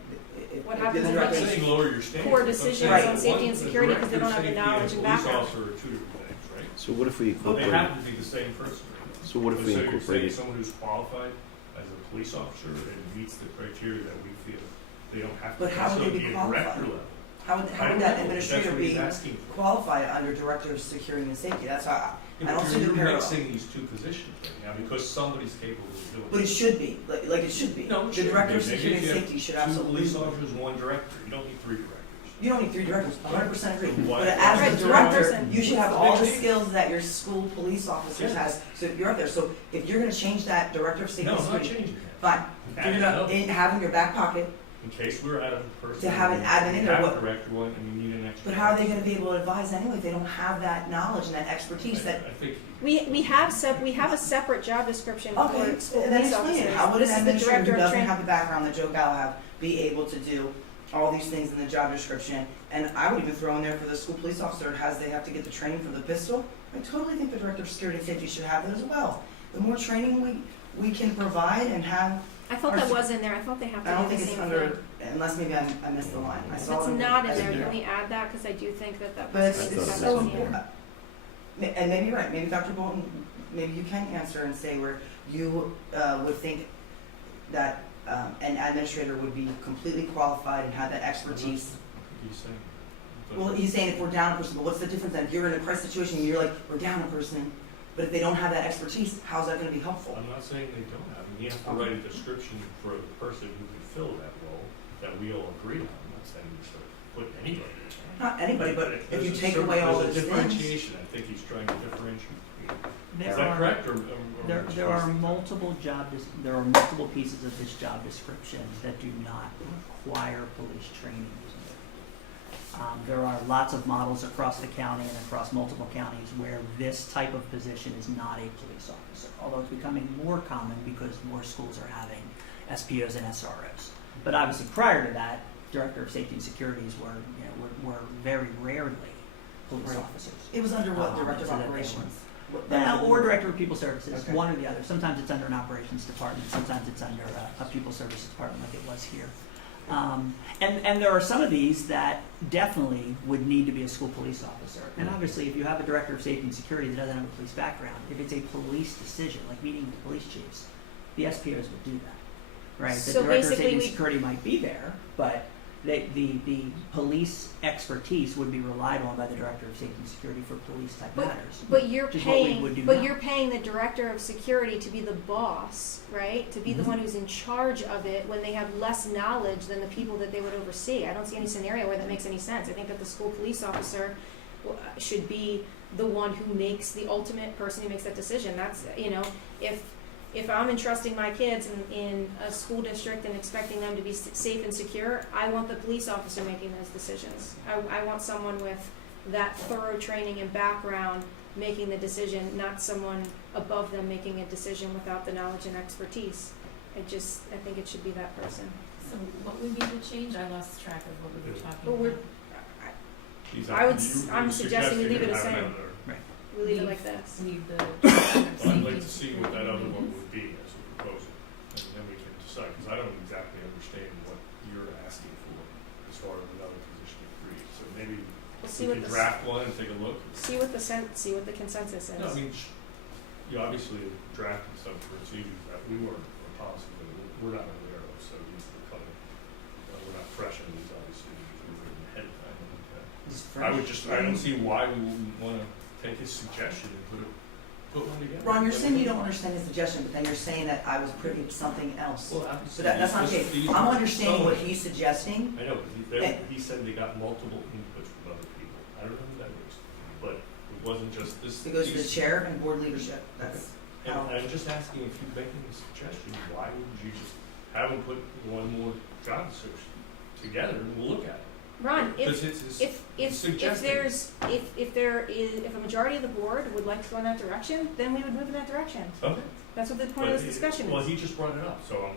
What if happens the if I'm not they director- saying lower your standards. poor I'm decisions saying on one- safety and security because they don't have the director of knowledge safety and background. police officer are two different things, right? So what if we But they incorporate? happen to be the same person. So what if we So you're saying incorporated? someone who's qualified as a police officer and meets the criteria that we feel, they don't have to But how would they necessarily be be a director qualified? level. How I would don't that know. administrator That's what be he's asking for. qualified under director of security and safety? That's why I don't see the You're parallel. mixing these two positions right now because somebody's capable of doing it. But it should be, like it should be. No, it The shouldn't director be. of Maybe security if and you have safety should Two absolutely. police officers, one director. You don't need three directors. You don't need 3 directors, 100% agree. Why- But Right, as one the director, person. you should have What's the all the big deal? skills that your school police officers Yeah. has, so you're out there. So if you're gonna change that director of safety No, and I'm not security, changing that. fine. Add You're it gonna up. have in your back pocket, In case we're out of a person. To have an admin in there, You what- have a director one and you need an extra. but how are they gonna be able to advise anyway if they don't have that knowledge and that expertise that, I think. We have a separate job description okay, for school and then police explain officers. it. How would an This is the administrator director who of doesn't training. have the background that Joe Gal have be able to do all these things in the job description? And I would even throw in there for the school police officer, they have to get the training for the pistol. I totally think the director of security and safety should have that as well. The more training we can provide and have, I thought Our that s- was in there. I thought they have I to don't do the think it's same under, thing. unless maybe I missed the line. I If saw it's it. not in I there, didn't can hear. we add that? Because I do think that But person it's, needs to it's have so that in here. important. And maybe you're right, maybe Dr. Bolton, maybe you can answer and say where you would think that an administrator would be completely qualified and have that expertise. He's saying. Well, he's saying if we're down a person, but what's the difference then? If you're in a crisis situation, and you're like, we're down a person, but if they don't have that expertise, how's that gonna be helpful? I'm not saying they don't have, he has to write a description for the person who can fill that role that we all agree on. I'm not saying he's gonna put anybody in there. Not anybody, but if you There's a take certain- away all there's those a things. differentiation, I think he's trying to differentiate. Is There that are- correct, or? There are multiple there are multiple pieces of this job description that do not require police training. There are lots of models across the county and across multiple counties where this type of position is not a police officer, although it's becoming more common because more schools are having SPOs and SROs. But obviously prior to that, Director of Safety and Securities were very rarely police Right. officers. It was under what, director of so that they operations? or Director of People Services, Okay. one or the other. Sometimes it's under an operations department, sometimes it's under a people services department like it was here. And there are some of these that definitely would need to be a school police officer. And obviously, if you have a Director of Safety and Security that doesn't have a police background, if it's a police decision, like meeting with police chiefs, the SPOs would do that, right? So The Director of basically Safety and we- Security might be there, but the police expertise would be relied on by the Director of Safety and Security for police type matters. But you're which is what we paying, would do but now. you're paying the director of security to be the boss, right? To be the Mhm. one who's in charge of it when they have less knowledge than the people that they would oversee. I don't see any scenario where that makes any sense. I think that the school police officer should be the one who makes the ultimate person who makes that decision. That's, if I'm entrusting my kids in a school district and expecting them to be safe and secure, I want the police officer making those decisions. I want someone with that thorough training and background making the decision, not someone above them making a decision without the knowledge and expertise. I think it should be that person. So what would be the change? I lost track of what we were talking But we're, about. I'm suggesting we leave it the same. We leave it like this. Leave the. Well, I'd like to see what that other one would be as a proposal, and then we can decide, because I don't exactly understand what you're asking for as far as another position to create. So maybe We'll see we what can the, draft one and take a look. see what the consensus is. No, I mean, you obviously drafted some procedures that we weren't, or policy that we're not aware of, so these are kind of, we're not fresh on these, obviously, because we were written ahead of time. I don't see why we wouldn't want to take his suggestion and put one together. Ron, you're saying you don't understand his suggestion, but then you're saying that I was privy to something else. Well, So obviously, that's not the these case. are I'm understanding what some- he's suggesting. I know, but he said they got multiple inputs from other people. I don't know who that is, but we wasn't just this. It goes to the these- chair and board leadership, that's And how. I'm just asking if you're making a suggestion, why wouldn't you just have them put one more job description together and we'll look at it? Ron, Because it's if suggesting. if a majority of the board would like to go in that direction, then we would move in that direction. Okay. That's what the point of this discussion Well, is. he just brought it up, so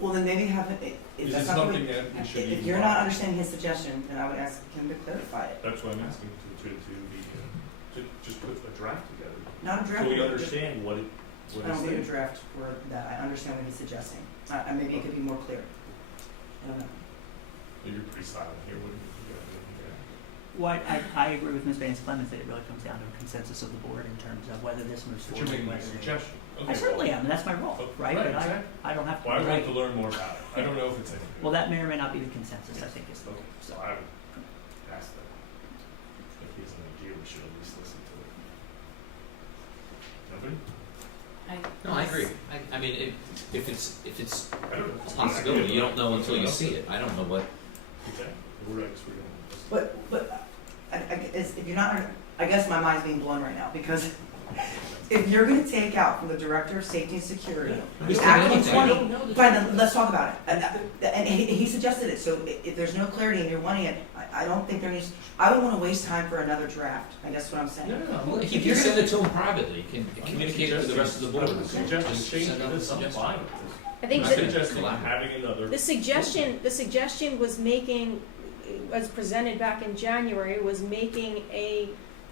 Well, then maybe have, if is that's it not, something that we should if even you're brought not up? understanding his suggestion, then I would ask him to clarify it. That's what I'm asking, to just put a draft together. Not a draft. So we just- understand what I it's don't need a saying. draft for that, I understand what he's suggesting, maybe it could be more clear. I don't know. You're pretty silent here, what do you got anything to add? Well, I agree with Ms. Vance Clemens that it really comes down to a consensus of the board in terms of whether this moves But forward. you're making a whether- suggestion. I certainly am, and that's my role, right? But exactly. I don't have to. Well, I be want right. to learn more about it. I don't know if it's anything. Well, that may or may not be the consensus, I think, is the Okay, so I would ask that. If he has an idea, we should at least listen to it. Nobody? No, I agree. I mean, if it's I don't know. a possibility, you don't know until you see it. I don't know what. Okay, we're, I guess we're going to. But, if you're not, I guess my mind's being blown right now, because if you're gonna take out from the Director of Safety and Security, Who's the Act taking anything? 120, fine, then let's talk about it. And he suggested it, so if there's no clarity and you're wanting it, I don't think there needs, I wouldn't wanna waste time for another draft, I guess what I'm saying. Well, he can send it to him privately. He can communicate it to the rest of the board. I'm suggesting change Send out this, I'm suggestion. fine with this. I think I'm that suggesting having another. the suggestion was was presented back in January, was making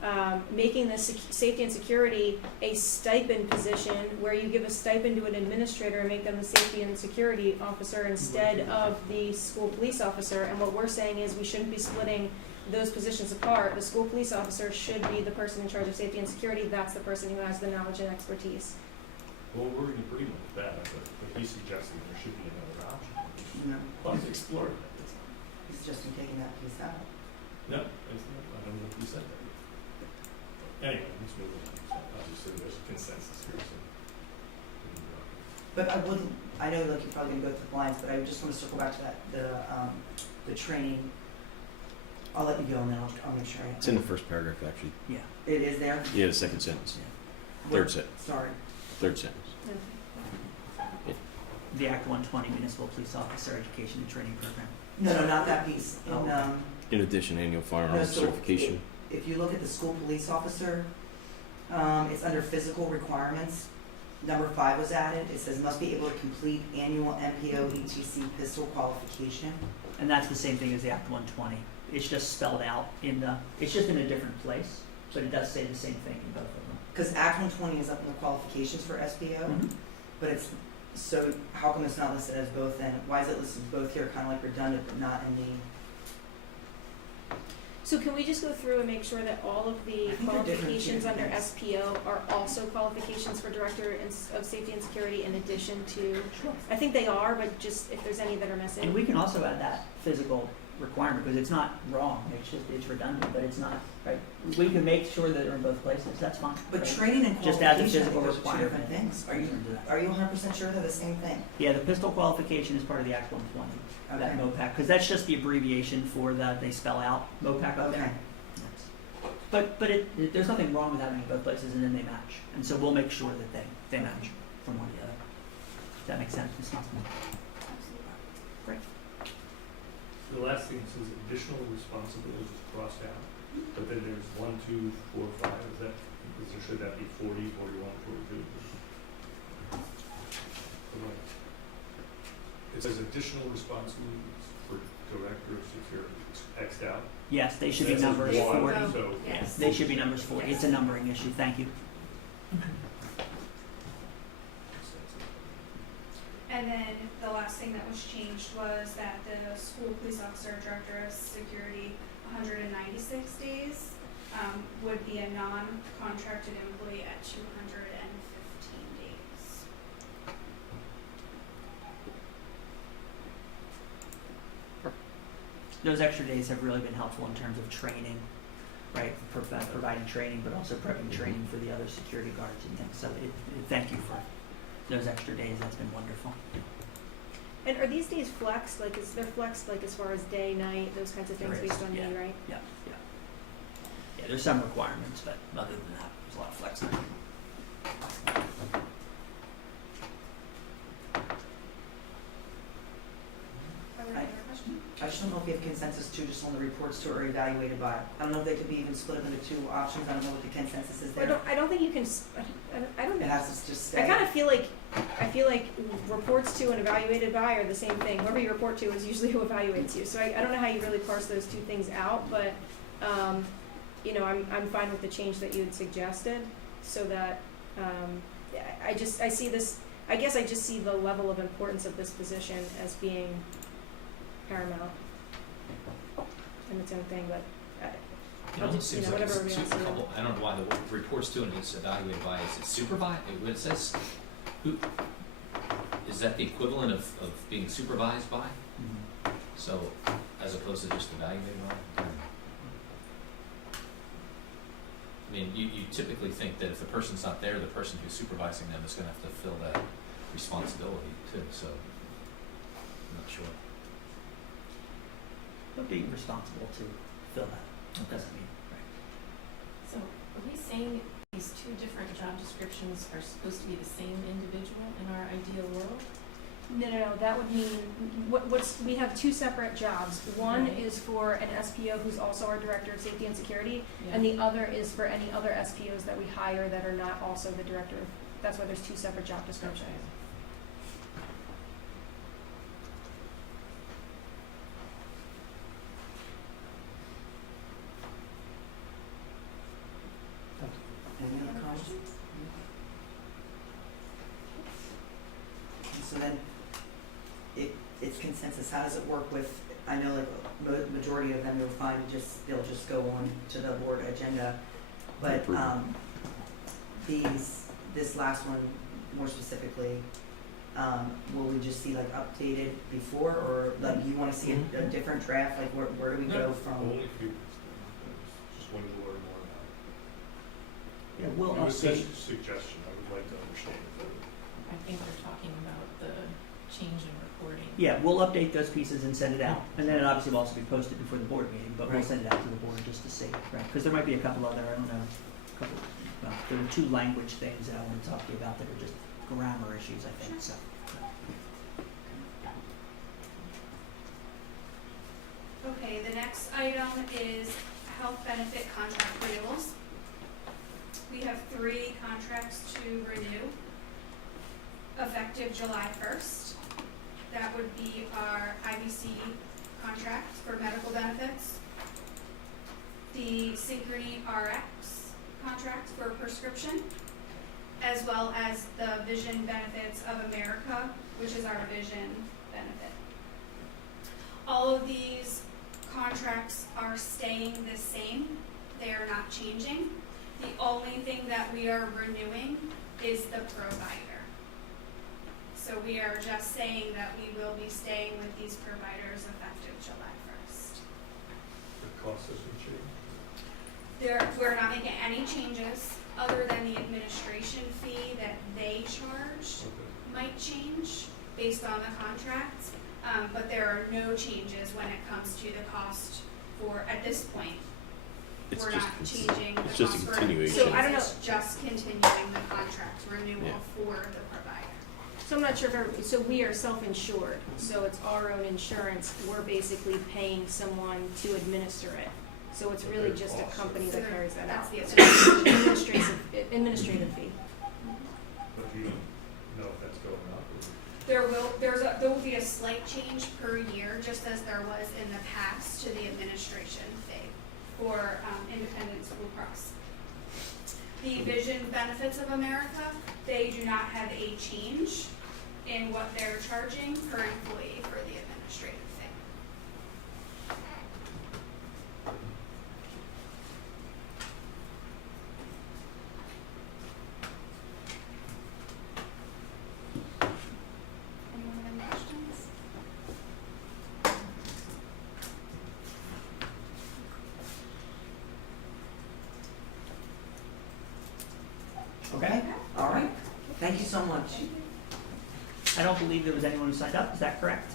the safety and security a stipend position where you give a stipend to an administrator and make them the safety and security officer instead of the school police officer. And what we're saying is we shouldn't be splitting those positions apart. The school police officer should be the person in charge of safety and security. That's the person who has the knowledge and expertise. Well, we're in agreement with that, but he's suggesting there should be another option. No, Let's explore it. he's suggesting taking that piece out. No, it's not, I don't know if you said that. Anyway, let's move on. So obviously, there's a consensus here, so. But I wouldn't, I know like you're probably gonna go through the lines, but I just wanna circle back to that, the training. I'll let you go and then I'll make sure I. It's in the first paragraph, actually. Yeah. It is there? Yeah, the second sentence. Third sentence. Sorry. Third sentence. The Act 120 Municipal Police Officer Education and Training Program. No, not that piece. Oh, okay. In addition, annual No, firearms so certification. If you look at the school police officer, it's under physical requirements. Number 5 was added. It says must be able to complete annual MPO ETC pistol qualification. And that's the same thing as the Act 120. It's just spelled out it's just in a different place, but it does say the same thing in both of them. Because Act 120 is up in the qualifications for SBO, Mhm. but it's, so how come it's not listed as both then? Why is it listed as both here, kind of like redundant, but not in the? So can we just go through and make sure that all of the I think they're different qualifications too, under yes. SPO are also qualifications for Director of Safety and Security in addition to? I think they are, but just if there's any that are missing. And we can also add that physical requirement, because it's not wrong, it's redundant, but it's not, right? We can make sure that they're in both places, that's fine. But right? training and Just add the qualification, I physical think those are two different requirement. things. Are you 100% sure they're the same thing? Yeah, the pistol qualification is part of the Act 120, that Okay. MOPAC, because that's just the abbreviation for they spell out MOPAC up there. Okay. Yes. But there's nothing wrong with having it both places, and then they match. And so we'll make sure that they match from one to the other. Does that make sense, Ms. Musselman? Great. The last thing says additional responsibilities crossed out, but then there's 1, 2, 4, 5, should that be 40, 41, 42? It says additional responsibilities for Director of Security, it's X'd out. Yes, they should be That says numbers one, 40. so- Yes. They should be numbers 40. It's a numbering issue, thank you. And then the last thing that was changed was that the school police officer, Director of Security, 196 days, would be a non-contracted employee at 215 days. Those extra days have really been helpful in terms of training, right? Providing training, but also prepping training for the other security guards and things. So thank you for those extra days. That's been wonderful. And are these days flexed? Is there flexed as far as day, night, those kinds of things There is, based on yeah. need, right? Yeah, yeah. Yeah, there's some requirements, but other than that, there's a lot of flex there. Are there any other questions? I just don't know if you have consensus too, just on the reports to or evaluated by. I don't know if they could be even split up into two options. I don't know what the consensus is there. I don't think you can, I don't It know. has to just stay. I kind of feel like reports to and evaluated by are the same thing. Whoever you report to is usually who evaluates you. So I don't know how you really parse those two things out, but, you know, I'm fine with the change that you had suggested, so that, I see this, I guess I just see the level of importance of this position as being paramount in its own thing, but It almost seems like whatever it's everybody else a couple, I don't know why the word reports to and it's evaluated by, is it supervised, it says, who, is that the equivalent of being supervised by? So, as opposed to just evaluated by? I mean, you typically think that if the person's not there, the person who's supervising them is gonna have to fill that responsibility too, so, I'm not sure. But being responsible to fill that doesn't mean, right? So are we saying these two different job descriptions are supposed to be the same individual in our ideal world? No, that would mean, we have two separate jobs. One is for an SPO who's also our Director of Safety and Security, and the other is for any other SPOs that we hire that are not also the Director of, that's why there's two separate job descriptions. Any other comments? So then, it's consensus, how does it work with, I know like majority of them you'll find they'll just go on to the board agenda, but, this last one more specifically, will we just see like updated before, or like you wanna see a different draft, like where do we go from? Only if you, just wanted to learn more about it. Yeah, we'll It was just update. a suggestion, I would like to understand it better. I think they're talking about the change in reporting. Yeah, we'll update those pieces and send it out, and then it obviously will also be posted before the board meeting, but we'll Right. send it out to the board just to see, right? Because there might be a couple other, I don't know, there are two language things that I want to talk to you about that are just grammar issues, I think, so. Okay, the next item is health benefit contract renewals. We have 3 contracts to renew, effective July 1st. That would be our IBC contract for medical benefits, the Synchrony RX contract for prescription, as well as the Vision Benefits of America, which is our vision benefit. All of these contracts are staying the same. They are not changing. The only thing that we are renewing is the provider. So we are just saying that we will be staying with these providers effective July 1st. The cost doesn't change. We're not making any changes other than the administration fee that they charge might change based on the contract. But there are no changes when it comes to the cost for, at this point, It's we're just not cons- changing the it's just a cost for continuation. So I don't know. It's just continuing the contract renewal Yeah. for the provider. So I'm not sure if so we are self-insured, so it's our own insurance. We're basically paying someone to administer it. So it's really just a company that carries that That's out. the So it's an administrative fee. But do you know if that's going up or? There will be a slight change per year, just as there was in the past to the administration fee for Independent School Cross. The Vision Benefits of America, they do not have a change in what they're charging per employee for the administrative fee. Anyone have any questions? Okay, all right, thank you so much. I don't believe there was anyone who signed up, is that correct?